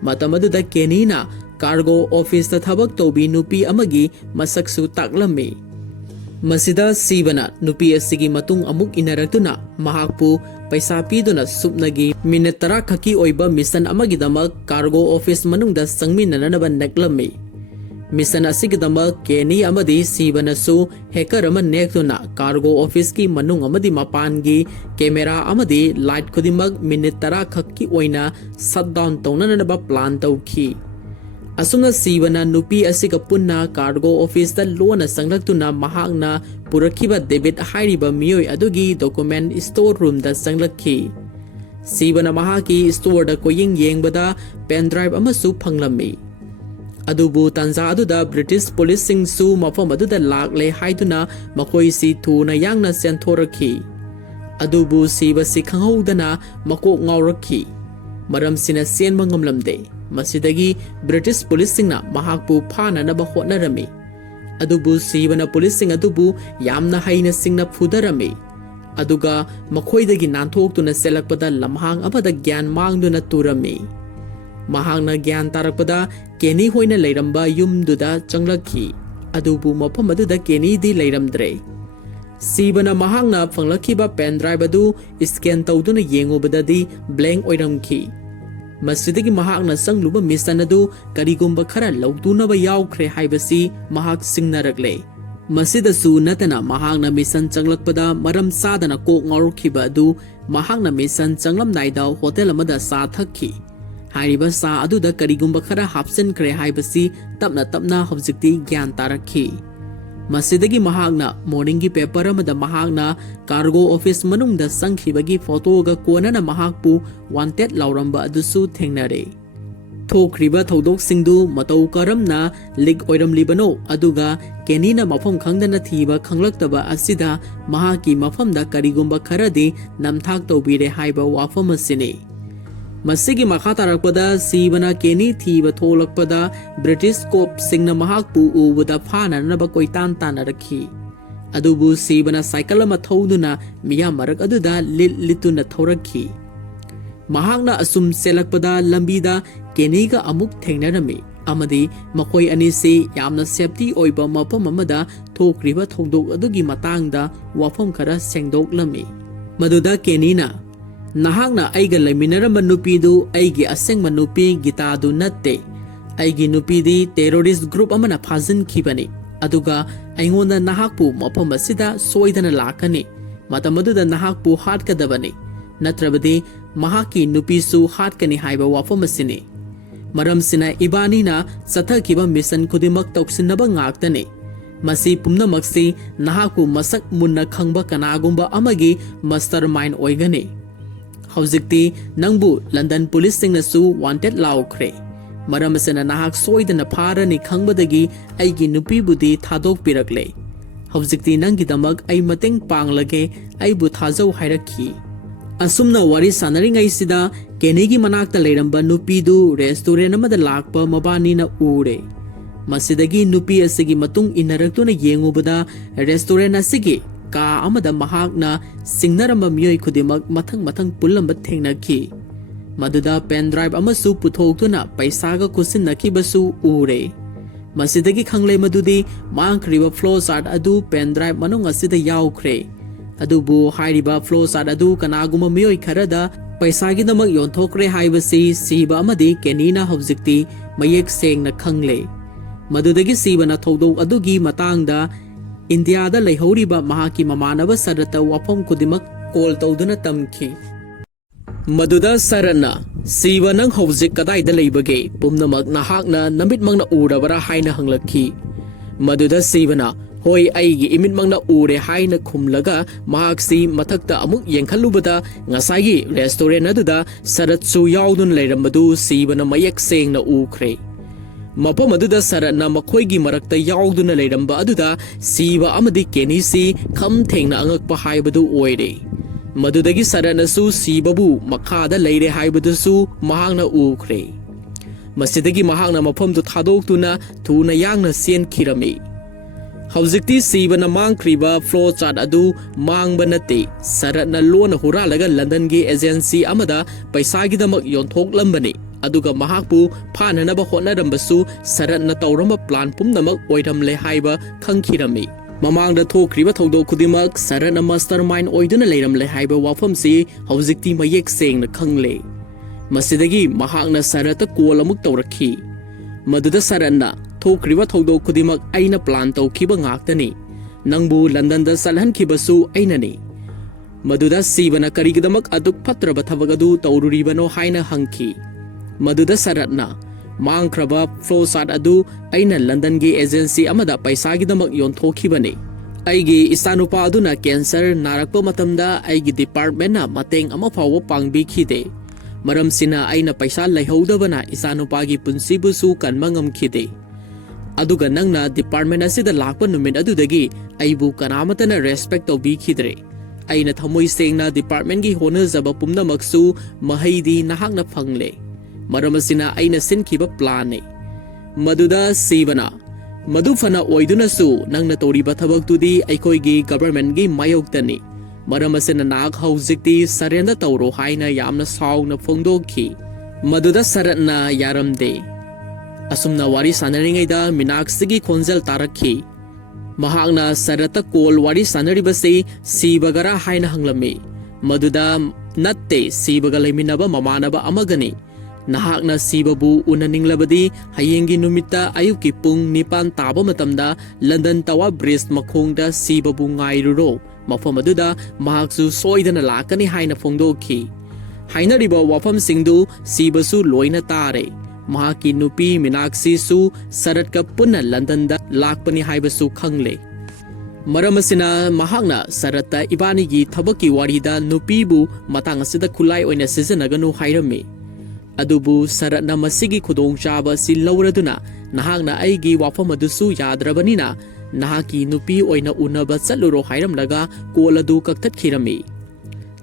ꯃꯇꯝ ꯑꯗꯨꯗ ꯀꯦꯅꯤꯅ ꯀꯥꯔꯒꯣ ꯑꯣꯐꯤꯁꯇ ꯊꯕꯛ ꯇꯧꯕꯤ ꯅꯨꯄꯤ ꯑꯃꯒꯤ ꯃꯁꯛꯁꯨ ꯇꯥꯛꯂꯝꯃꯤ꯫ ꯃꯁꯤꯗ ꯁꯤꯕꯅ ꯅꯨꯄꯤ ꯑꯁꯤꯒꯤ ꯃꯇꯨꯡ ꯑꯃꯨꯛ ꯏꯟꯅꯔꯛꯇꯨꯅ ꯃꯍꯥꯛꯄꯨ ꯄꯩꯁꯥ ꯄꯤꯗꯨꯅ ꯁꯨꯞꯅꯒꯤ ꯃꯤꯅꯠ 10 ꯈꯛꯀꯤ ꯑꯣꯏꯕ ꯃꯤꯁꯟ ꯑꯃꯒꯤꯗꯃꯛ ꯀꯥꯔꯒꯣ ꯑꯣꯐꯤꯁ ꯃꯅꯨꯡꯗ ꯆꯪꯃꯤꯟꯅꯅꯕ ꯅꯦꯛꯂꯝꯃꯤ꯫ ꯃꯤꯁꯟ ꯑꯁꯤꯒꯤꯗꯃꯛ ꯀꯦꯅꯤ ꯑꯃꯗꯤ ꯁꯤꯕꯅꯁꯨ ꯍꯦꯀꯔ ꯑꯃ ꯅꯦꯛꯇꯨꯅ ꯀꯥꯔꯒꯣ ꯑꯣꯐꯤꯁꯀꯤ ꯃꯅꯨꯡ ꯑꯃꯗꯤ ꯃꯄꯥꯟꯒꯤ ꯀꯦꯃꯦꯔꯥ ꯑꯃꯗꯤ ꯂꯥꯏꯠ ꯈꯨꯗꯤꯡꯃꯛ ꯃꯤꯅꯤꯠ 10 ꯈꯛꯀꯤ ꯑꯣꯏꯅ ꯁꯠꯗꯥꯎꯟ ꯇꯧꯅꯅꯕ ꯄ꯭ꯂꯥꯟ ꯇꯧꯈꯤ꯫ ꯑꯁꯨꯝꯅ ꯁꯤꯕꯅ ꯅꯨꯄꯤ ꯑꯁꯤꯒ ꯄꯨꯟꯅ ꯀꯥꯔꯒꯣ ꯑꯣꯐꯤꯁꯇ ꯂꯣꯟꯅ ꯆꯪꯂꯛꯇꯨꯅ ꯃꯍꯥꯛꯅ ꯄꯨꯔꯛꯈꯤꯕ ꯗꯦꯕꯤꯠ ꯍꯥꯏꯔꯤꯕ ꯃꯤꯑꯣꯏ ꯑꯗꯨꯒꯤ ꯗꯣꯀꯨꯃꯦꯟ ꯁ꯭ꯇꯣꯔ ꯔꯨꯝꯗ ꯆꯪꯂꯛꯈꯤ꯫ ꯁꯤꯕꯅ ꯃꯍꯥꯛꯀꯤ ꯁ꯭ꯇꯣꯔꯗ ꯀꯣꯌꯤꯡ ꯌꯦꯡꯕꯗ ꯄꯦꯟ ꯗ꯭ꯔꯥꯏꯚ ꯑꯃꯁꯨ ꯐꯪꯂꯝꯃꯤ꯫ ꯑꯗꯨꯕꯨ ꯇꯥꯟꯖꯥ ꯑꯗꯨꯗ ꯕ꯭ꯔꯤꯇꯤꯁ ꯄꯨꯂꯤꯁꯁꯤꯡꯁꯨ ꯃꯐꯝ ꯑꯗꯨꯗ ꯂꯥꯛꯂꯦ ꯍꯥꯏꯗꯨꯅ ꯃꯈꯣꯏꯁꯤ ꯊꯨꯅ ꯌꯥꯡꯅ ꯆꯦꯟꯊꯣꯔꯛꯈꯤ꯫ ꯑꯗꯨꯕꯨ ꯁꯤꯕꯁꯤ ꯈꯪꯍꯧꯗꯅ ꯃꯀꯣꯛ ꯉꯥꯎꯔꯛꯈꯤ꯫ ꯃꯔꯝꯁꯤꯅ ꯆꯦꯟꯕ ꯉꯝꯂꯝꯗꯦ꯫ ꯃꯁꯤꯗꯒꯤ ꯕ꯭ꯔꯤꯇꯤꯁ ꯄꯨꯂꯤꯁꯁꯤꯡꯅ ꯃꯍꯥꯛꯄꯨ ꯐꯥꯅꯅꯕ ꯍꯣꯠꯅꯔꯝꯃꯤ꯫ ꯑꯗꯨꯕꯨ ꯁꯤꯕꯅ ꯄꯨꯂꯤꯁꯁꯤꯡ ꯑꯗꯨꯕꯨ ꯌꯥꯝꯅ ꯍꯩꯅ ꯁꯤꯡꯅ ꯐꯨꯗꯔꯝꯃꯤ꯫ ꯑꯗꯨꯒ ꯃꯈꯣꯏꯗꯒꯤ ꯅꯥꯟꯊꯣꯛꯇꯨꯅ ꯆꯦꯜꯂꯛꯄꯗ ꯂꯝꯍꯥꯡ ꯑꯃꯗ ꯒ꯭ꯌꯥꯟ ꯃꯥꯡꯗꯨꯅ ꯇꯨꯔꯝꯃꯤ꯫ ꯃꯍꯥꯛꯅ ꯒ꯭ꯌꯥꯟ ꯇꯥꯔꯛꯄꯗ ꯀꯦꯅꯤ ꯍꯣꯏꯅ ꯂꯩꯔꯝꯕ ꯌꯨꯝꯗꯨꯗ ꯆꯪꯂꯛꯈꯤ꯫ ꯑꯗꯨꯕꯨ ꯃꯐꯝ ꯑꯗꯨꯗ ꯀꯦꯅꯤꯗꯤ ꯂꯩꯔꯝꯗ꯭ꯔꯦ꯫ ꯁꯤꯕꯅ ꯃꯍꯥꯛꯅ ꯐꯪꯂꯛꯈꯤꯕ ꯄꯦꯟ ꯗ꯭ꯔꯥꯏꯚ ꯑꯗꯨ ꯁ꯭ꯀꯦꯟ ꯇꯧꯗꯨꯅ ꯌꯦꯡꯉꯨꯕꯗꯗꯤ ꯕ꯭ꯂꯦꯡ ꯑꯣꯏꯔꯝꯈꯤ꯫ ꯃꯁꯤꯗꯒꯤ ꯃꯍꯥꯛꯅ ꯆꯪꯂꯨꯕ ꯃꯤꯁꯟ ꯑꯗꯨ ꯀꯔꯤꯒꯨꯝꯕ ꯈꯔ ꯂꯧꯇꯨꯅꯕ ꯌꯥꯎꯈ꯭ꯔꯦ ꯍꯥꯏꯕꯁꯤ ꯃꯍꯥꯛ ꯁꯤꯡꯅꯔꯛꯂꯦ꯫ ꯃꯁꯤꯗꯁꯨ ꯅꯠꯇꯅ ꯃꯍꯥꯛꯅ ꯃꯤꯁꯟ ꯆꯪꯂꯛꯄꯗ ꯃꯔꯝ ꯆꯥꯗꯅ ꯀꯣꯛ ꯉꯥꯎꯔꯛꯈꯤꯕ ꯑꯗꯨ ꯃꯍꯥꯛꯅ ꯃꯤꯁꯟ ꯆꯪꯂꯝꯗꯥꯏꯗ ꯍꯣꯇꯦꯜ ꯑꯃꯗ ꯆꯥ ꯊꯛꯈꯤ꯫ ꯍꯥꯏꯔꯤꯕ ꯆꯥ ꯑꯗꯨꯗ ꯀꯔꯤꯒꯨꯝꯕ ꯈꯔ ꯍꯥꯞꯆꯤꯟꯈ꯭ꯔꯦ ꯍꯥꯏꯕꯁꯤ ꯇꯞꯅ ꯇꯞꯅ ꯍꯧꯖꯤꯛꯇꯤ ꯒ꯭ꯌꯥꯟ ꯇꯥꯔꯛꯈꯤ꯫ ꯃꯁꯤꯗꯒꯤ ꯃꯍꯥꯛꯅ ꯃꯣꯔꯅꯤꯡꯒꯤ ꯄꯦꯄꯔ ꯑꯃꯗ ꯃꯍꯥꯛꯅ ꯀꯥꯔꯒꯣ ꯑꯣꯐꯤꯁ ꯃꯅꯨꯡꯗ ꯆꯪꯈꯤꯕꯒꯤ ꯐꯣꯇꯣꯒ ꯀꯣꯟꯅꯅ ꯃꯍꯥꯛꯄꯨ ꯋꯥꯟꯇꯦꯗ ꯂꯥꯎꯔꯝꯕ ꯑꯗꯨꯁꯨ ꯊꯦꯡꯅꯔꯦ꯫ ꯊꯣꯛꯈ꯭ꯔꯤꯕ ꯊꯧꯗꯣꯛꯁꯤꯡꯗꯨ ꯃꯇꯧ ꯀꯔꯝꯅ ꯂꯤꯛ ꯑꯣꯏꯔꯝꯂꯤꯕꯅꯣ ꯑꯗꯨꯒ ꯀꯦꯅꯤꯅ ꯃꯐꯝ ꯈꯪꯗꯅ ꯊꯤꯕ ꯈꯪꯂꯛꯇꯕ ꯑꯁꯤꯗ ꯃꯍꯥꯛꯀꯤ ꯃꯐꯝꯗ ꯀꯔꯤꯒꯨꯝꯕ ꯈꯔꯗꯤ ꯅꯝꯊꯥꯛ ꯇꯧꯕꯤꯔꯦ ꯍꯥꯏꯕ ꯋꯥꯐꯝ ꯑꯁꯤꯅꯤ꯫ ꯃꯁꯤꯒꯤ ꯃꯈꯥ ꯇꯥꯔꯛꯄꯗ ꯁꯤꯕꯅ ꯀꯦꯅꯤ ꯊꯤꯕ ꯊꯣꯛꯂꯛꯄꯗ ꯕ꯭ꯔꯤꯇꯤꯁ ꯀꯣꯞꯁꯤꯡꯅ ꯃꯍꯥꯛꯄꯨ ꯎꯕꯗ ꯐꯥꯅꯅꯕ ꯀꯣꯏꯇꯥꯟ ꯇꯥꯟꯅꯔꯛꯈꯤ꯫ ꯑꯗꯨꯕꯨ ꯁꯤꯕꯅ ꯁꯥꯏꯀꯜ ꯑꯃ ꯊꯧꯗꯨꯅ ꯃꯤꯌꯥꯝ ꯃꯔꯛ ꯑꯗꯨꯗ ꯂꯤꯠꯇꯨꯅ ꯊꯧꯔꯛꯈꯤ꯫ ꯃꯍꯥꯛꯅ ꯑꯁꯨꯝ ꯆꯦꯜꯂꯛꯄꯗ ꯂꯝꯕꯤꯗ ꯀꯦꯅꯤꯒ ꯑꯃꯨꯛ ꯊꯦꯡꯅꯔꯝꯃꯤ ꯑꯃꯗꯤ ꯃꯈꯣꯏ ꯑꯅꯤꯁꯤ ꯌꯥꯝꯅ ꯁꯦꯐꯇꯤ ꯑꯣꯏꯕ ꯃꯐꯝ ꯑꯃꯗ ꯊꯣꯛꯈ꯭ꯔꯤꯕ ꯊꯧꯗꯣꯛ ꯑꯗꯨꯒꯤ ꯃꯇꯥꯡꯗ ꯋꯥꯐꯝ ꯈꯔ ꯁꯦꯡꯗꯣꯛꯂꯝꯃꯤ꯫ ꯃꯗꯨꯗ ꯀꯦꯅꯤꯅ "ꯅꯍꯥꯛꯅ ꯑꯩꯒ ꯂꯩꯃꯤꯟꯅꯔꯝꯕ ꯅꯨꯄꯤꯗꯨ ꯑꯩꯒꯤ ꯑꯁꯦꯡꯕ ꯅꯨꯄꯤ ꯒꯤꯇꯥꯗꯨ ꯅꯠꯇꯦ꯫ ꯑꯩꯒꯤ ꯅꯨꯄꯤꯗꯤ ꯇꯦꯔꯣꯔꯤꯁ ꯒ꯭ꯔꯨꯞ ꯑꯃꯅ ꯐꯥꯖꯤꯟꯈꯤꯕꯅꯤ ꯑꯗꯨꯒ ꯑꯩꯉꯣꯟꯗ ꯅꯍꯥꯛꯄꯨ ꯃꯐꯝ ꯑꯁꯤꯗ ꯁꯣꯏꯗꯅ ꯂꯥꯛꯀꯅꯤ꯫ ꯃꯇꯝ ꯑꯗꯨꯗ ꯅꯍꯥꯛꯄꯨ ꯍꯥꯠꯀꯗꯕꯅꯤ ꯅꯠꯇ꯭ꯔꯕꯗꯤ ꯃꯍꯥꯛꯀꯤ ꯅꯨꯄꯤꯁꯨ ꯍꯥꯠꯀꯅꯤ ꯍꯥꯏꯕ ꯋꯥꯐꯝ ꯑꯁꯤꯅꯤ꯫ ꯃꯔꯝꯁꯤꯅ ꯏꯕꯥꯅꯤꯅ ꯆꯠꯊꯈꯤꯕ ꯃꯤꯁꯟ ꯈꯨꯗꯤꯡꯃꯛ ꯇꯧꯁꯤꯟꯅꯕ ꯉꯥꯛꯇꯅꯤ꯫ ꯃꯁꯤ ꯄꯨꯝꯅꯃꯛꯁꯤ ꯅꯍꯥꯛꯄꯨ ꯃꯁꯛ ꯃꯨꯟꯅ ꯈꯪꯕ ꯀꯅꯥꯒꯨꯝꯕ ꯑꯃꯒꯤ ꯃꯁꯇꯔ ꯃꯥꯏꯟ ꯑꯣꯏꯒꯅꯤ꯫ ꯍꯧꯖꯤꯛꯇꯤ ꯅꯪꯕꯨ ꯂꯟꯗꯟ ꯄꯨꯂꯤꯁꯁꯤꯡꯅꯁꯨ ꯋꯥꯟꯇꯦꯗ ꯂꯥꯎꯈ꯭ꯔꯦ꯫ ꯃꯔꯝ ꯑꯁꯤꯅ ꯅꯍꯥꯛ ꯁꯣꯏꯗꯅ ꯐꯥꯔꯅꯤ ꯈꯪꯕꯗꯒꯤ ꯑꯩꯒꯤ ꯅꯨꯄꯤꯕꯨꯗꯤ ꯊꯥꯗꯣꯛꯄꯤꯔꯛꯂꯦ꯫ ꯍꯧꯖꯤꯛꯇꯤ ꯅꯪꯒꯤꯗꯃꯛ ꯑꯩ ꯃꯇꯦꯡ ꯄꯥꯡꯂꯒꯦ, ꯑꯩꯕꯨ ꯊꯥꯖꯧ" ꯍꯥꯏꯔꯛꯈꯤ꯫ ꯑꯁꯨꯝꯅ ꯋꯥꯔꯤ ꯁꯥꯟꯅꯔꯤꯉꯩꯁꯤꯗ ꯀꯦꯅꯤꯒꯤ ꯃꯅꯥꯛꯇ ꯂꯩꯔꯝꯕ ꯅꯨꯄꯤꯗꯨ ꯔꯦꯁꯇꯨꯔꯦꯟ ꯑꯃꯗ ꯂꯥꯛꯄ ꯃꯕꯥꯅꯤꯅ ꯎꯔꯦ꯫ ꯃꯁꯤꯗꯒꯤ ꯅꯨꯄꯤ ꯑꯁꯤꯒꯤ ꯃꯇꯨꯡ ꯏꯟꯅꯔꯛꯇꯨꯅ ꯌꯦꯡꯉꯨꯕꯗ ꯔꯦꯁꯇꯨꯔꯦꯟ ꯑꯁꯤꯒꯤ ꯀꯥ ꯑꯃꯗ ꯃꯍꯥꯛꯅ ꯆꯤꯡꯅꯔꯝꯕ ꯃꯤꯑꯣꯏ ꯈꯨꯗꯤꯡꯃꯛ ꯃꯊꯪ ꯃꯊꯪ ꯄꯨꯜꯂꯝꯕ ꯊꯦꯡꯅꯈꯤ꯫ ꯃꯗꯨꯗ ꯄꯦꯟ ꯗ꯭ꯔꯥꯏꯚ ꯑꯃꯁꯨ ꯄꯨꯊꯣꯛꯇꯨꯅ ꯄꯩꯁꯥꯒ ꯈꯨꯠꯁꯤꯟꯅꯈꯤꯕꯁꯨ ꯎꯔꯦ꯫ ꯃꯁꯤꯗꯒꯤ ꯈꯪꯂꯦ ꯃꯗꯨꯗꯤ ꯃꯥꯡꯈ꯭ꯔꯤꯕ ꯐ꯭ꯂꯣ ꯆꯥꯔꯠ ꯑꯗꯨ ꯄꯦꯟ ꯗ꯭ꯔꯥꯏꯚ ꯃꯅꯨꯡ ꯑꯁꯤꯗ ꯌꯥꯎꯈ꯭ꯔꯦ꯫ ꯑꯗꯨꯕꯨ ꯍꯥꯏꯔꯤꯕ ꯐ꯭ꯂꯣ ꯆꯥꯔꯠ ꯑꯗꯨ ꯀꯅꯥꯒꯨꯝꯕ ꯃꯤꯑꯣꯏ ꯈꯔꯗ ꯄꯩꯁꯥꯒꯤꯗꯃꯛ ꯌꯣꯟꯊꯣꯛꯈ꯭ꯔꯦ ꯍꯥꯏꯕꯁꯤ ꯁꯤꯕ ꯑꯃꯗꯤ ꯀꯦꯅꯤꯅ ꯍꯧꯖꯤꯛꯇꯤ ꯃꯌꯦꯛ ꯁꯦꯡꯅ ꯈꯪꯂꯦ꯫ ꯃꯗꯨꯗꯒꯤ ꯁꯤꯕꯅ ꯊꯧꯗꯣꯛ ꯑꯗꯨꯒꯤ ꯃꯇꯥꯡꯗ ꯏꯟꯗꯤꯌꯥꯗ ꯂꯩꯍꯧꯔꯤꯕ ꯃꯍꯥꯛꯀꯤ ꯃꯃꯥꯟꯅꯕ ꯁꯔꯠꯇ ꯋꯥꯐꯝ ꯈꯨꯗꯤꯡꯃꯛ ꯀꯣꯜ ꯇꯧꯗꯨꯅ ꯇꯝꯈꯤ꯫ ꯃꯗꯨꯗ ꯁꯔꯠꯅ "ꯁꯤꯕ, ꯅꯪ ꯍꯧꯖꯤꯛ ꯀꯗꯥꯏꯗ ꯂꯩꯕꯒꯦ? ꯄꯨꯝꯅꯃꯛ ꯅꯍꯥꯛꯅ ꯅꯃꯤꯠꯃꯛꯅ ꯎꯔꯕꯔꯥ?" ꯍꯥꯏꯅ ꯍꯪꯂꯛꯈꯤ꯫ ꯃꯗꯨꯗ ꯁꯤꯕꯅ "ꯍꯣꯏ, ꯑꯩꯒꯤ ꯏꯃꯤꯠꯃꯛꯅ ꯎꯔꯦ" ꯍꯥꯏꯅ ꯈꯨꯝꯂꯒ ꯃꯍꯥꯛꯁꯤ ꯃꯊꯛꯇ ꯑꯃꯨꯛ ꯌꯦꯡꯈꯠꯂꯨꯕꯗ ꯉꯁꯥꯏꯒꯤ ꯔꯦꯁꯇꯨꯔꯦꯟ ꯑꯗꯨꯗ ꯁꯔꯠꯁꯨ ꯌꯥꯎꯗꯨꯅ ꯂꯩꯔꯝꯕꯗꯨ ꯁꯤꯕꯅ ꯃꯌꯦꯛ ꯁꯦꯡꯅ ꯎꯈ꯭ꯔꯦ꯫ ꯃꯐꯝ ꯑꯗꯨꯗ ꯁꯔꯠꯅ ꯃꯈꯣꯏꯒꯤ ꯃꯔꯛꯇ ꯌꯥꯎꯗꯨꯅ ꯂꯩꯔꯝꯕ ꯑꯗꯨꯗ ꯁꯤꯕ ꯑꯃꯗꯤ ꯀꯦꯅꯤꯁꯤ ꯈꯝ ꯊꯦꯡꯅ ꯑꯉꯛꯄ ꯍꯥꯏꯕꯗꯨ ꯑꯣꯏꯔꯦ꯫ ꯃꯗꯨꯗꯒꯤ ꯁꯔꯠꯅꯁꯨ ꯁꯤꯕꯕꯨ ꯃꯈꯥꯗ ꯂꯩꯔꯦ ꯍꯥꯏꯕꯗꯨꯁꯨ ꯃꯍꯥꯛꯅ ꯎꯈ꯭ꯔꯦ꯫ ꯃꯁꯤꯗꯒꯤ ꯃꯍꯥꯛꯅ ꯃꯐꯝꯗꯨ ꯊꯥꯗꯣꯛꯇꯨꯅ ꯊꯨꯅ ꯌꯥꯡꯅ ꯆꯦꯟꯈꯤꯔꯝꯃꯤ꯫ ꯍꯧꯖꯤꯛꯇꯤ ꯁꯤꯕꯅ ꯃꯥꯡꯈ꯭ꯔꯤꯕ ꯐ꯭ꯂꯣ ꯆꯥꯔꯠ ꯑꯗꯨ ꯃꯥꯡꯕ ꯅꯠꯇꯦ, ꯁꯔꯠꯅ ꯂꯣꯟꯅ ꯍꯨꯔꯥꯜꯂꯒ ꯂꯟꯗꯟꯒꯤ ꯑꯦꯖꯦꯟꯁꯤ ꯑꯃꯗ ꯄꯩꯁꯥꯒꯤꯗꯃꯛ ꯌꯣꯟꯊꯣꯛꯂꯝꯕꯅꯤ꯫ ꯑꯗꯨꯒ ꯃꯍꯥꯛꯄꯨ ꯐꯥꯅꯅꯕ ꯍꯣꯠꯅꯔꯝꯕꯁꯨ ꯁꯔꯠꯅ ꯇꯧꯔꯝꯕ ꯄ꯭ꯂꯥꯟ ꯄꯨꯝꯅꯃꯛ ꯑꯣꯏꯔꯝꯂꯦ ꯍꯥꯏꯕ ꯈꯪꯈꯤꯔꯝꯃꯤ꯫ ꯃꯃꯥꯡꯗ ꯊꯣꯛꯈ꯭ꯔꯤꯕ ꯊꯧꯗꯣꯛ ꯈꯨꯗꯤꯡꯃꯛ ꯁꯔꯠꯅ ꯃꯥꯁꯇꯔ ꯃꯥꯏꯟ ꯑꯣꯏꯗꯨꯅ ꯂꯩꯔꯝꯂꯦ ꯍꯥꯏꯕ ꯋꯥꯐꯝꯁꯤ ꯍꯧꯖꯤꯛꯇꯤ ꯃꯌꯦꯛ ꯁꯦꯡꯅ ꯈꯪꯂꯦ꯫ ꯃꯁꯤꯗꯒꯤ ꯃꯍꯥꯛꯅ ꯁꯔꯠꯇ ꯀꯣꯜ ꯑꯃꯨꯛ ꯇꯧꯔꯛꯈꯤ꯫ ꯃꯗꯨꯗ ꯁꯔꯠꯅ "ꯊꯣꯛꯈ꯭ꯔꯤꯕ ꯊꯧꯗꯣꯛ ꯈꯨꯗꯤꯡꯃꯛ ꯑꯩꯅ ꯄ꯭ꯂꯥꯟ ꯇꯧꯈꯤꯕ ꯉꯥꯛꯇꯅꯤ꯫ ꯅꯪꯕꯨ ꯂꯟꯗꯟꯗ ꯆꯠꯍꯟꯈꯤꯕꯁꯨ ꯑꯩꯅꯅꯤ꯫ ꯃꯗꯨꯗ ꯁꯤꯕꯅ ꯀꯔꯤꯒꯤꯗꯃꯛ ꯑꯗꯨꯛ ꯐꯠꯇ꯭ꯔꯕ ꯊꯕꯛ ꯑꯗꯨ ꯇꯧꯔꯨꯔꯤꯕꯅꯣ?" ꯍꯥꯏꯅ ꯍꯪꯈꯤ꯫ ꯃꯗꯨꯗ ꯁꯔꯠꯅ "ꯃꯥꯡꯈ꯭ꯔꯕ ꯐ꯭ꯂꯣ ꯆꯥꯔꯠ ꯑꯗꯨ ꯑꯩꯅ ꯂꯟꯗꯟꯒꯤ ꯑꯦꯖꯦꯟꯁꯤ ꯑꯃꯗ ꯄꯩꯁꯥꯒꯤꯗꯃꯛ ꯌꯣꯟꯊꯣꯛꯈꯤꯕꯅꯤ꯫ ꯑꯩꯒꯤ ꯏꯆꯥꯅꯨꯄꯥ ꯑꯗꯨꯅ ꯀꯦꯟꯁꯔ ꯅꯥꯔꯛꯄ ꯃꯇꯝꯗ ꯑꯩꯒꯤ ꯗꯤꯄꯥꯔꯠꯃꯦꯟꯠꯅ ꯃꯇꯦꯡ ꯑꯃꯐꯥꯎꯕ ꯄꯥꯡꯕꯤꯈꯤꯗꯦ꯫ ꯃꯔꯝꯁꯤꯅ ꯑꯩꯅ ꯄꯩꯁꯥ ꯂꯩꯍꯧꯗꯕꯅ ꯏꯆꯥꯅꯨꯄꯥꯒꯤ ꯄꯨꯟꯁꯤꯕꯨꯁꯨ ꯀꯟꯕ ꯉꯝꯈꯤꯗꯦ꯫ ꯑꯗꯨꯒ ꯅꯪꯅ ꯗꯤꯄꯥꯔꯠꯃꯦꯟꯠ ꯑꯁꯤꯗ ꯂꯥꯛꯄ ꯅꯨꯃꯤꯠ ꯑꯗꯨꯗꯒꯤ ꯑꯩꯕꯨ ꯀꯅꯥꯃꯠꯇꯅ ꯔꯦꯁꯄꯦꯛ ꯇꯧꯕꯤꯈꯤꯗ꯭ꯔꯦ꯫ ꯑꯩꯅ ꯊꯃꯣꯏ ꯁꯦꯡꯅ ꯗꯤꯄꯥꯔꯠꯃꯦꯟꯠꯀꯤ ꯍꯣꯠꯅꯖꯕ ꯄꯨꯝꯅꯃꯛꯁꯨ ꯃꯍꯩꯗꯤ ꯅꯍꯥꯛꯅ ꯐꯪꯂꯦ꯫ ꯃꯔꯝ ꯑꯁꯤꯅ ꯑꯩꯅ ꯁꯤꯟꯈꯤꯕ ꯄ꯭ꯂꯥꯟꯅꯤ꯫ ꯃꯗꯨꯗ ꯁꯤꯕꯅ "ꯃꯗꯨ ꯐꯅ ꯑꯣꯏꯗꯨꯅꯁꯨ ꯅꯪꯅ ꯇꯧꯔꯤꯕ ꯊꯕꯛꯇꯨꯗꯤ ꯑꯩꯈꯣꯏꯒꯤ ꯒꯚꯔꯟꯃꯦꯟꯠꯒꯤ ꯃꯥꯌꯣꯛꯇꯅꯤ꯫ ꯃꯔꯝ ꯑꯁꯤꯅ ꯅꯍꯥꯛ ꯍꯧꯖꯤꯛꯇꯤ ꯁꯔꯦꯟꯗꯔ ꯇꯧꯔꯣ" ꯍꯥꯏꯅ ꯌꯥꯝꯅ ꯁꯥꯎꯅ ꯐꯣꯡꯗꯣꯛꯈꯤ꯫ ꯃꯗꯨꯗ ꯁꯔꯠꯅ ꯌꯥꯔꯝꯗꯦ꯫ ꯑꯁꯨꯝꯅ ꯋꯥꯔꯤ ꯁꯥꯟꯅꯔꯤꯉꯩꯗ ꯃꯤꯅꯥꯛꯁꯤꯒꯤ ꯈꯣꯟꯖꯦꯜ ꯇꯥꯔꯛꯈꯤ꯫ ꯃꯍꯥꯛꯅ ꯁꯔꯠꯇ ꯀꯣꯜ ꯋꯥꯔꯤ ꯁꯥꯟꯅꯔꯤꯕꯁꯤ ꯁꯤꯕꯒꯔꯥ ꯍꯥꯏꯅ ꯍꯪꯂꯝꯃꯤ꯫ ꯃꯗꯨꯗ "ꯅꯠꯇꯦ, ꯁꯤꯕꯒ ꯂꯩꯃꯤꯟꯅꯕ ꯃꯃꯥꯟꯅꯕ ꯑꯃꯒꯅꯤ꯫ ꯅꯍꯥꯛꯅ ꯁꯤꯕꯕꯨ ꯎꯅꯅꯤꯡꯂꯕꯗꯤ ꯍꯌꯦꯡꯒꯤ ꯅꯨꯃꯤꯠꯇ ꯑꯌꯨꯛꯀꯤ ꯄꯨꯡ 9 ꯇꯥꯕ ꯃꯇꯝꯗ ꯂꯟꯗꯟ ꯇꯋꯥꯔ ꯕ꯭ꯔꯤꯖ ꯃꯈꯣꯡꯗ ꯁꯤꯕꯕꯨ ꯉꯥꯏꯔꯨꯔꯣ꯫ ꯃꯐꯝ ꯑꯗꯨꯗ ꯃꯍꯥꯛꯁꯨ ꯁꯣꯏꯗꯅ ꯂꯥꯛꯀꯅꯤ" ꯍꯥꯏꯅ ꯐꯣꯡꯗꯣꯛꯈꯤ꯫ ꯍꯥꯏꯅꯔꯤꯕ ꯋꯥꯐꯝꯁꯤꯡꯗꯨ ꯁꯤꯕꯁꯨ ꯂꯣꯏꯅ ꯇꯥꯔꯦ꯫ ꯃꯍꯥꯛꯀꯤ ꯅꯨꯄꯤ ꯃꯤꯅꯥꯛꯁꯤꯁꯨ ꯁꯔꯠꯀ ꯄꯨꯟꯅ ꯂꯟꯗꯟꯗ ꯂꯥꯛꯄꯅꯤ ꯍꯥꯏꯕꯁꯨ ꯈꯪꯂꯦ꯫ Maram asina mahakna sarata ibanigi thabaki warida nupibu matang asida khulai oina sijanaganu hairami. Adubu saratna masigi khudongchaba si lauraduna nahakna aigi wafam adusu yadrabanina nahaki nupi oina unaba chatluro hairamlaga koladu kaktathirami.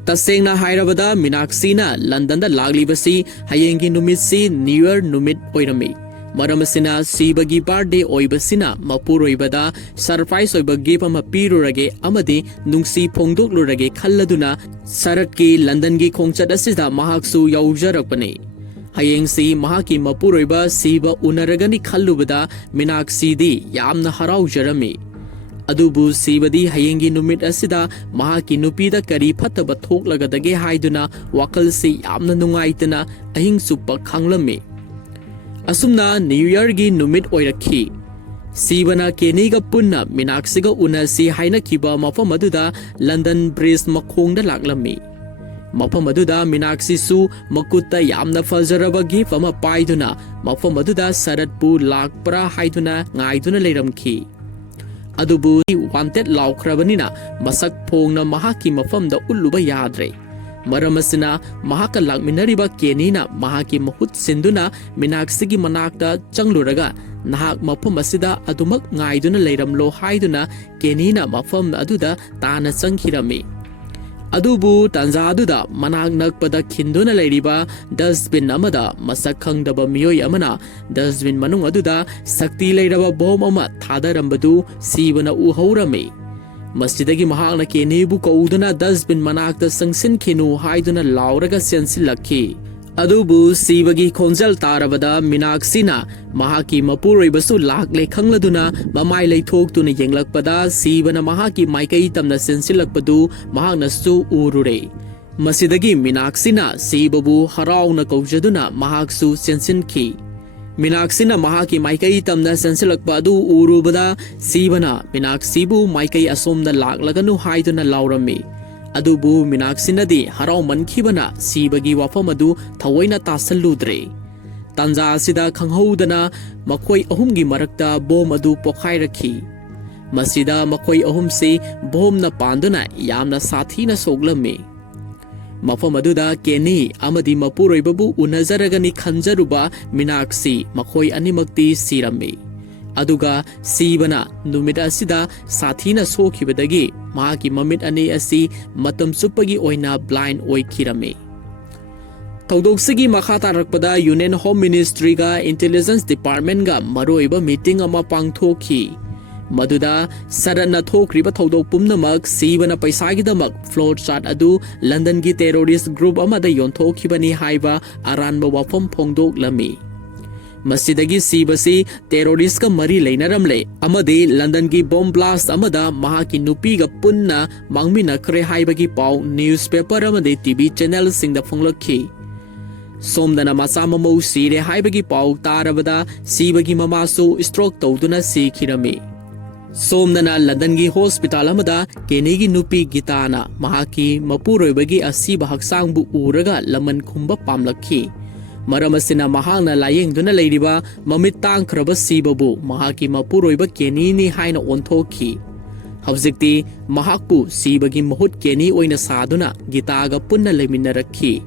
Tasengna hairabada Minaksina London da laglibasi hayengi numitsi New Year numit oirami. Maramasina sibagi birthday oibasina mapuroibada surprise oiba gift ama pirurage amadi nungsi phongdoklurage khalladuna saratki London gi khongchat asida mahaksu yaujarakpane. Hayengsi mahaki mapuroiba siba unaragani khallubada Minaksi di yamna haraujarami. Adubu sibadi hayengi numit asida mahaki nupida kari phataba thoklagadage haiduna wakalsi yamna nungaitana ahing suppa khanglami. Asumna New Year gi numit oirakhi. Sibana keniga punna Minaksiga unasi haina kiba mafam aduda London Bridge makhongda laklami. Mafam aduda Minaksi su makutta yamna fajaraba gift ama paiduna mafam aduda saratpu lakpra haiduna ngaiduna leiramki. Adubu wanted laukrabanina masak phongna mahaki mafamda ulluba yadre. Maramasina mahaka lakminariba kenina mahaki mahut sinduna Minaksigi manakta changluraga nahak mafam asida adumak ngaiduna leiramlo haiduna kenina mafam aduda tana changkhirami. Adubu tanza aduda manak nakpada khinduna leiriba dustbin amada masak khangdaba miyoi amana dustbin manung aduda sakti leiraba bom ama thadarambadu sibana uhaurami. Masidagi mahakna kenebu kauduna dustbin manakta sangsin khinu haiduna lauraga sensilakhi. Adubu sibagi khonjal tarabada Minaksina mahaki mapuroibasu lakle khangladuna mamai leithoktuna yenglakpada sibana mahaki maikai tamna sensilakpadu mahakna su urure. Masidagi Minaksina sibabu harauna kaujaduna mahaksu sensinkhi. Minaksina mahaki maikai tamna sensilakpadu urubada sibana Minaksibu maikai asomna laklaganu haiduna laurami. Adubu Minaksinadi harau mankhibana sibagi wafamadu thawaina tasalludre. Tanza asida khanghoudana makhoi ahumgi marakta bom adu pokhairaki. Masida makhoi ahumse bomna panduna yamna sathina soglami. Mafam aduda keni amadi mapuroibabu unazaragani khanjaruba Minaksi makhoi animakti sirami. Aduga sibana numit asida sathina sokhibadagi mahaki mamit ani asi matam supagi oina blind oikhirami. Thaudoksigi makha tarakpada Union Home Ministry ga Intelligence Department ga maroiba meeting ama pangthokhi. Maduda saratna thokriba thaudok pumnamak sibana paisagi-damak floor chart adu London gi terrorist group amada yonthokibani haiba aranba wafam phongdoklami. Masidagi sibasi terrorist ka mari leinaramle amadi London gi bomb blast amada mahaki nupi ga punna mangmina khre haibagi pau newspaper amadi TV channel singda phonglakhi. Somdana masama mo sire haibagi pau tarabada sibagi mamasu stroke tawduna sikhirami. Somdana London gi hospital amada kenegi nupi gitana mahaki mapuroibagi asiba haksangbu uraga laman khumba pamlakhi. Maramasina mahangna layengduna leiriba mamit tangkraba sibabu mahaki mapuroiba kenini haina onthokhi. Hawjikti mahakpu sibagi mahut keni oina saduna gitaga punna leminarakhi.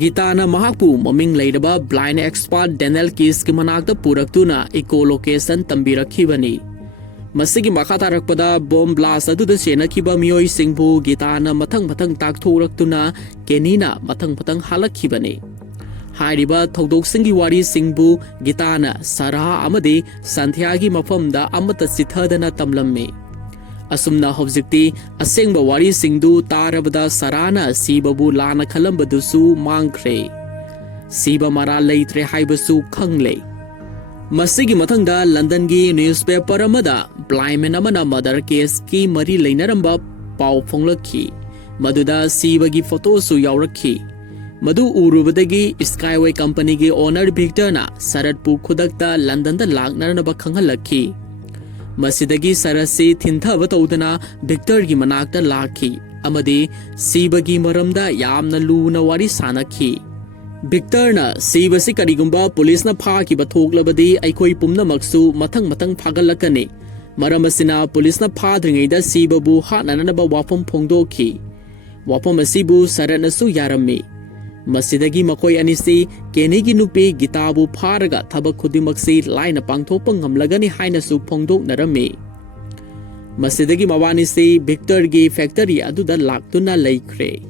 Gitana mahakpu maming leiraba blind expert Daniel Kiss ki manakta puraktuna ecolocation tambirakhibani. Masigi makatarakpada bomb blast aduda senakhiba miyoi singbu gitana mathang takthoraktuna kenina mathang halakhibani. Hariba thaudoksinggi wari singbu gitana saraha amadi santhiyagi mafamda amata sithadana tamlamme. Asumna hawjikti asengba wari singdu tarabada sarana sibabu lana khalambadusu mangkhre. Siba mara leitre haibasu khangle. Masigi mathangda London gi newspaper amada blind man amana mother case ki mari leinaramba pau phonglakhi. Maduda sibagi photo su yaurakhi. Madu urubadagi Skyway Company gi owner Vikram na saratpu khudakta London da lagnarnaba khanghalakhi. Masidagi sarasi thintaba tawdana Vikram gi manakta lakhi amadi sibagi maramda yamna luna wari sanakhi. Vikram na sibasi karigumba police na phakiba thoklabadi aikhoi pumnamaksu mathang phagalakani. Maram asina pulisna phadringaida sibabu hatnanaba wafam phongdokhi. Wafam asibu saratnasu yarami. Masidagi makoi anisi Kenigi nupi gitabu pharaga thabak khudimaksi laina pangthokpa ngamlagani hainasu phongdoknarami. Masidagi mawanisi Victor gi factory aduda laktuna laikre.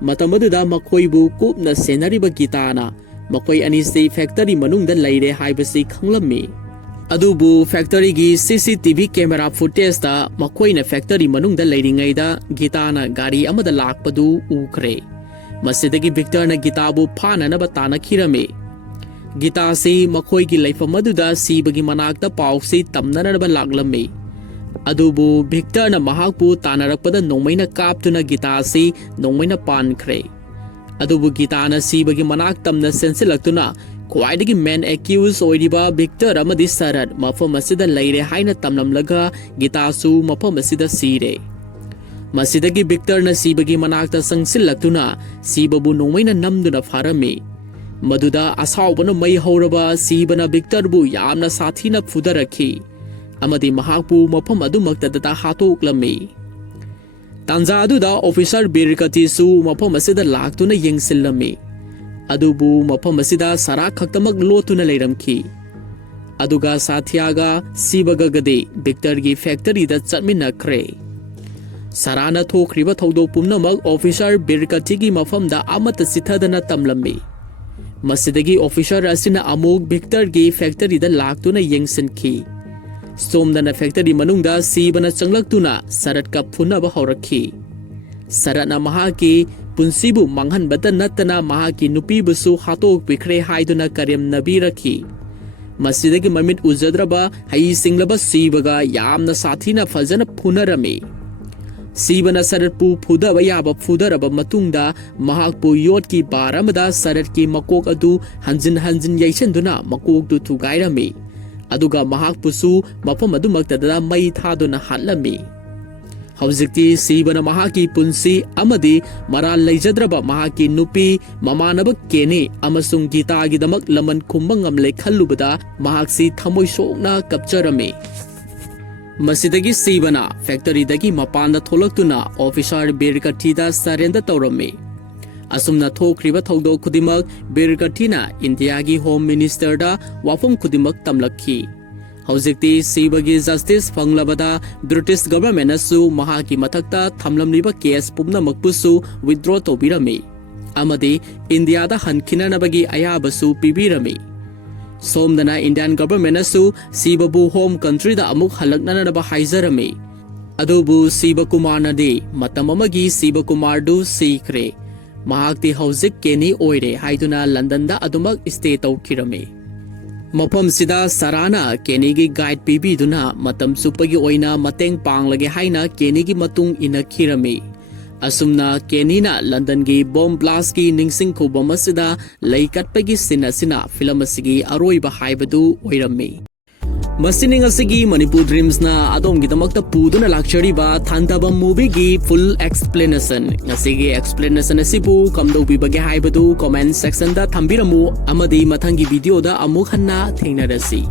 Matamaduda makoibu kupna senariba gitana makoi anisi factory manungda laire haibasi khanglami. Adubu factory gi CCTV camera footage da makoina factory manungda lairingaida gitana gari amada lakpadu ukre. Masidagi Victor na gitabu phananaba tanakhirame. Gita si makoi gi laifamadda sibagi manakta pausi tamnanaba laklame. Adubu Victor na mahakpu tanarakpada nongmaina kaptuna gita si nongmaina pankre. Adubu gita na sibagi manak tamna sensilaktuna Kwaidagi main accused oiriba Victor amadi sarat mafam asida laire haina tamlamlaga gitasu mafam asida sire. Masidagi Victor na sibagi manakta sangsilaktuna sibabu nongmaina namduna farame. Maduda asawbana may hauraba sibana Victor bu yamna sathina fudarakhi. Amadi mahakpu mafam adumaktadata hatoklame. Tanza aduda officer birkati su mafam asida laktuna yengsilame. Adubu mafam asida sara khaktamak lotuna leiramki. Aduga sathiaga sibaga gade Victor gi factory da chatminakre. Sarana thokriba thodok pumnamak officer birkati gi mafam da amata sithadana tamlami. Masidagi officer asina amuk Victor gi factory da laktuna yengsinki. Somdana factory manungda sibana changlaktuna sarat ka phunaba haurakhi. Saratna mahaki punsibu manghan bata natana mahaki nupi busu hatok pikre haiduna karyam nabirakhi. Masidagi mamit ujadraba hai singlaba sibaga yamna sathina fazana phunarame. Sibana saratpu phudaba yaba phudaraba matungda mahakpu yotki baramada saratki makok adu hanjin yaishanduna makok tu thugairame. Aduga mahakpusu mafam adumaktadada mai thaduna hatlami. Hauzikti sibana mahaki punsi amadi maral leijadraba mahaki nupi mamanaba kene amasung gita gidamak laman kumbangamle khallubada mahaksi thamoi sokna kapcharame. Masidagi sibana factory dagi mapanda tholaktuna officer birkathida sarenda taurame. Asumna thokriba thodok khudimak birkathina India gi home minister da wafam khudimak tamlakhi. Hauzikti sibagi justice fanglabada British government asu mahaki mathakta thamlamliba case pumnamakpusu withdraw tobirame. Amadi India da hankinanabagi ayabasu pibirame. Somdana Indian government asu sibabu home country da amuk halaknanaba haizarame. Adubu Siba Kumar nadi matamamagi Siba Kumar du sikre. Mahakti hauzik keni oire haiduna London da adumak stay tawkirame. Mafam sida sarana kenigi guide pibiduna matam supagi oina mateng panglage haina kenigi matung inakhirame. Asumna kenina London gi bomb blast ki ningsing khobama sida laikatpagi sina film asigi aroiba haibadu oirame. Masining asigi Manipur Dreams na adom gidamakta puduna lakchariba Thandavam movie gi full explanation. Ngasigi explanation asibu kamdo bibage haibadu comment section da thambiramu amadi mathangi video da amuk hanna thengnarasi.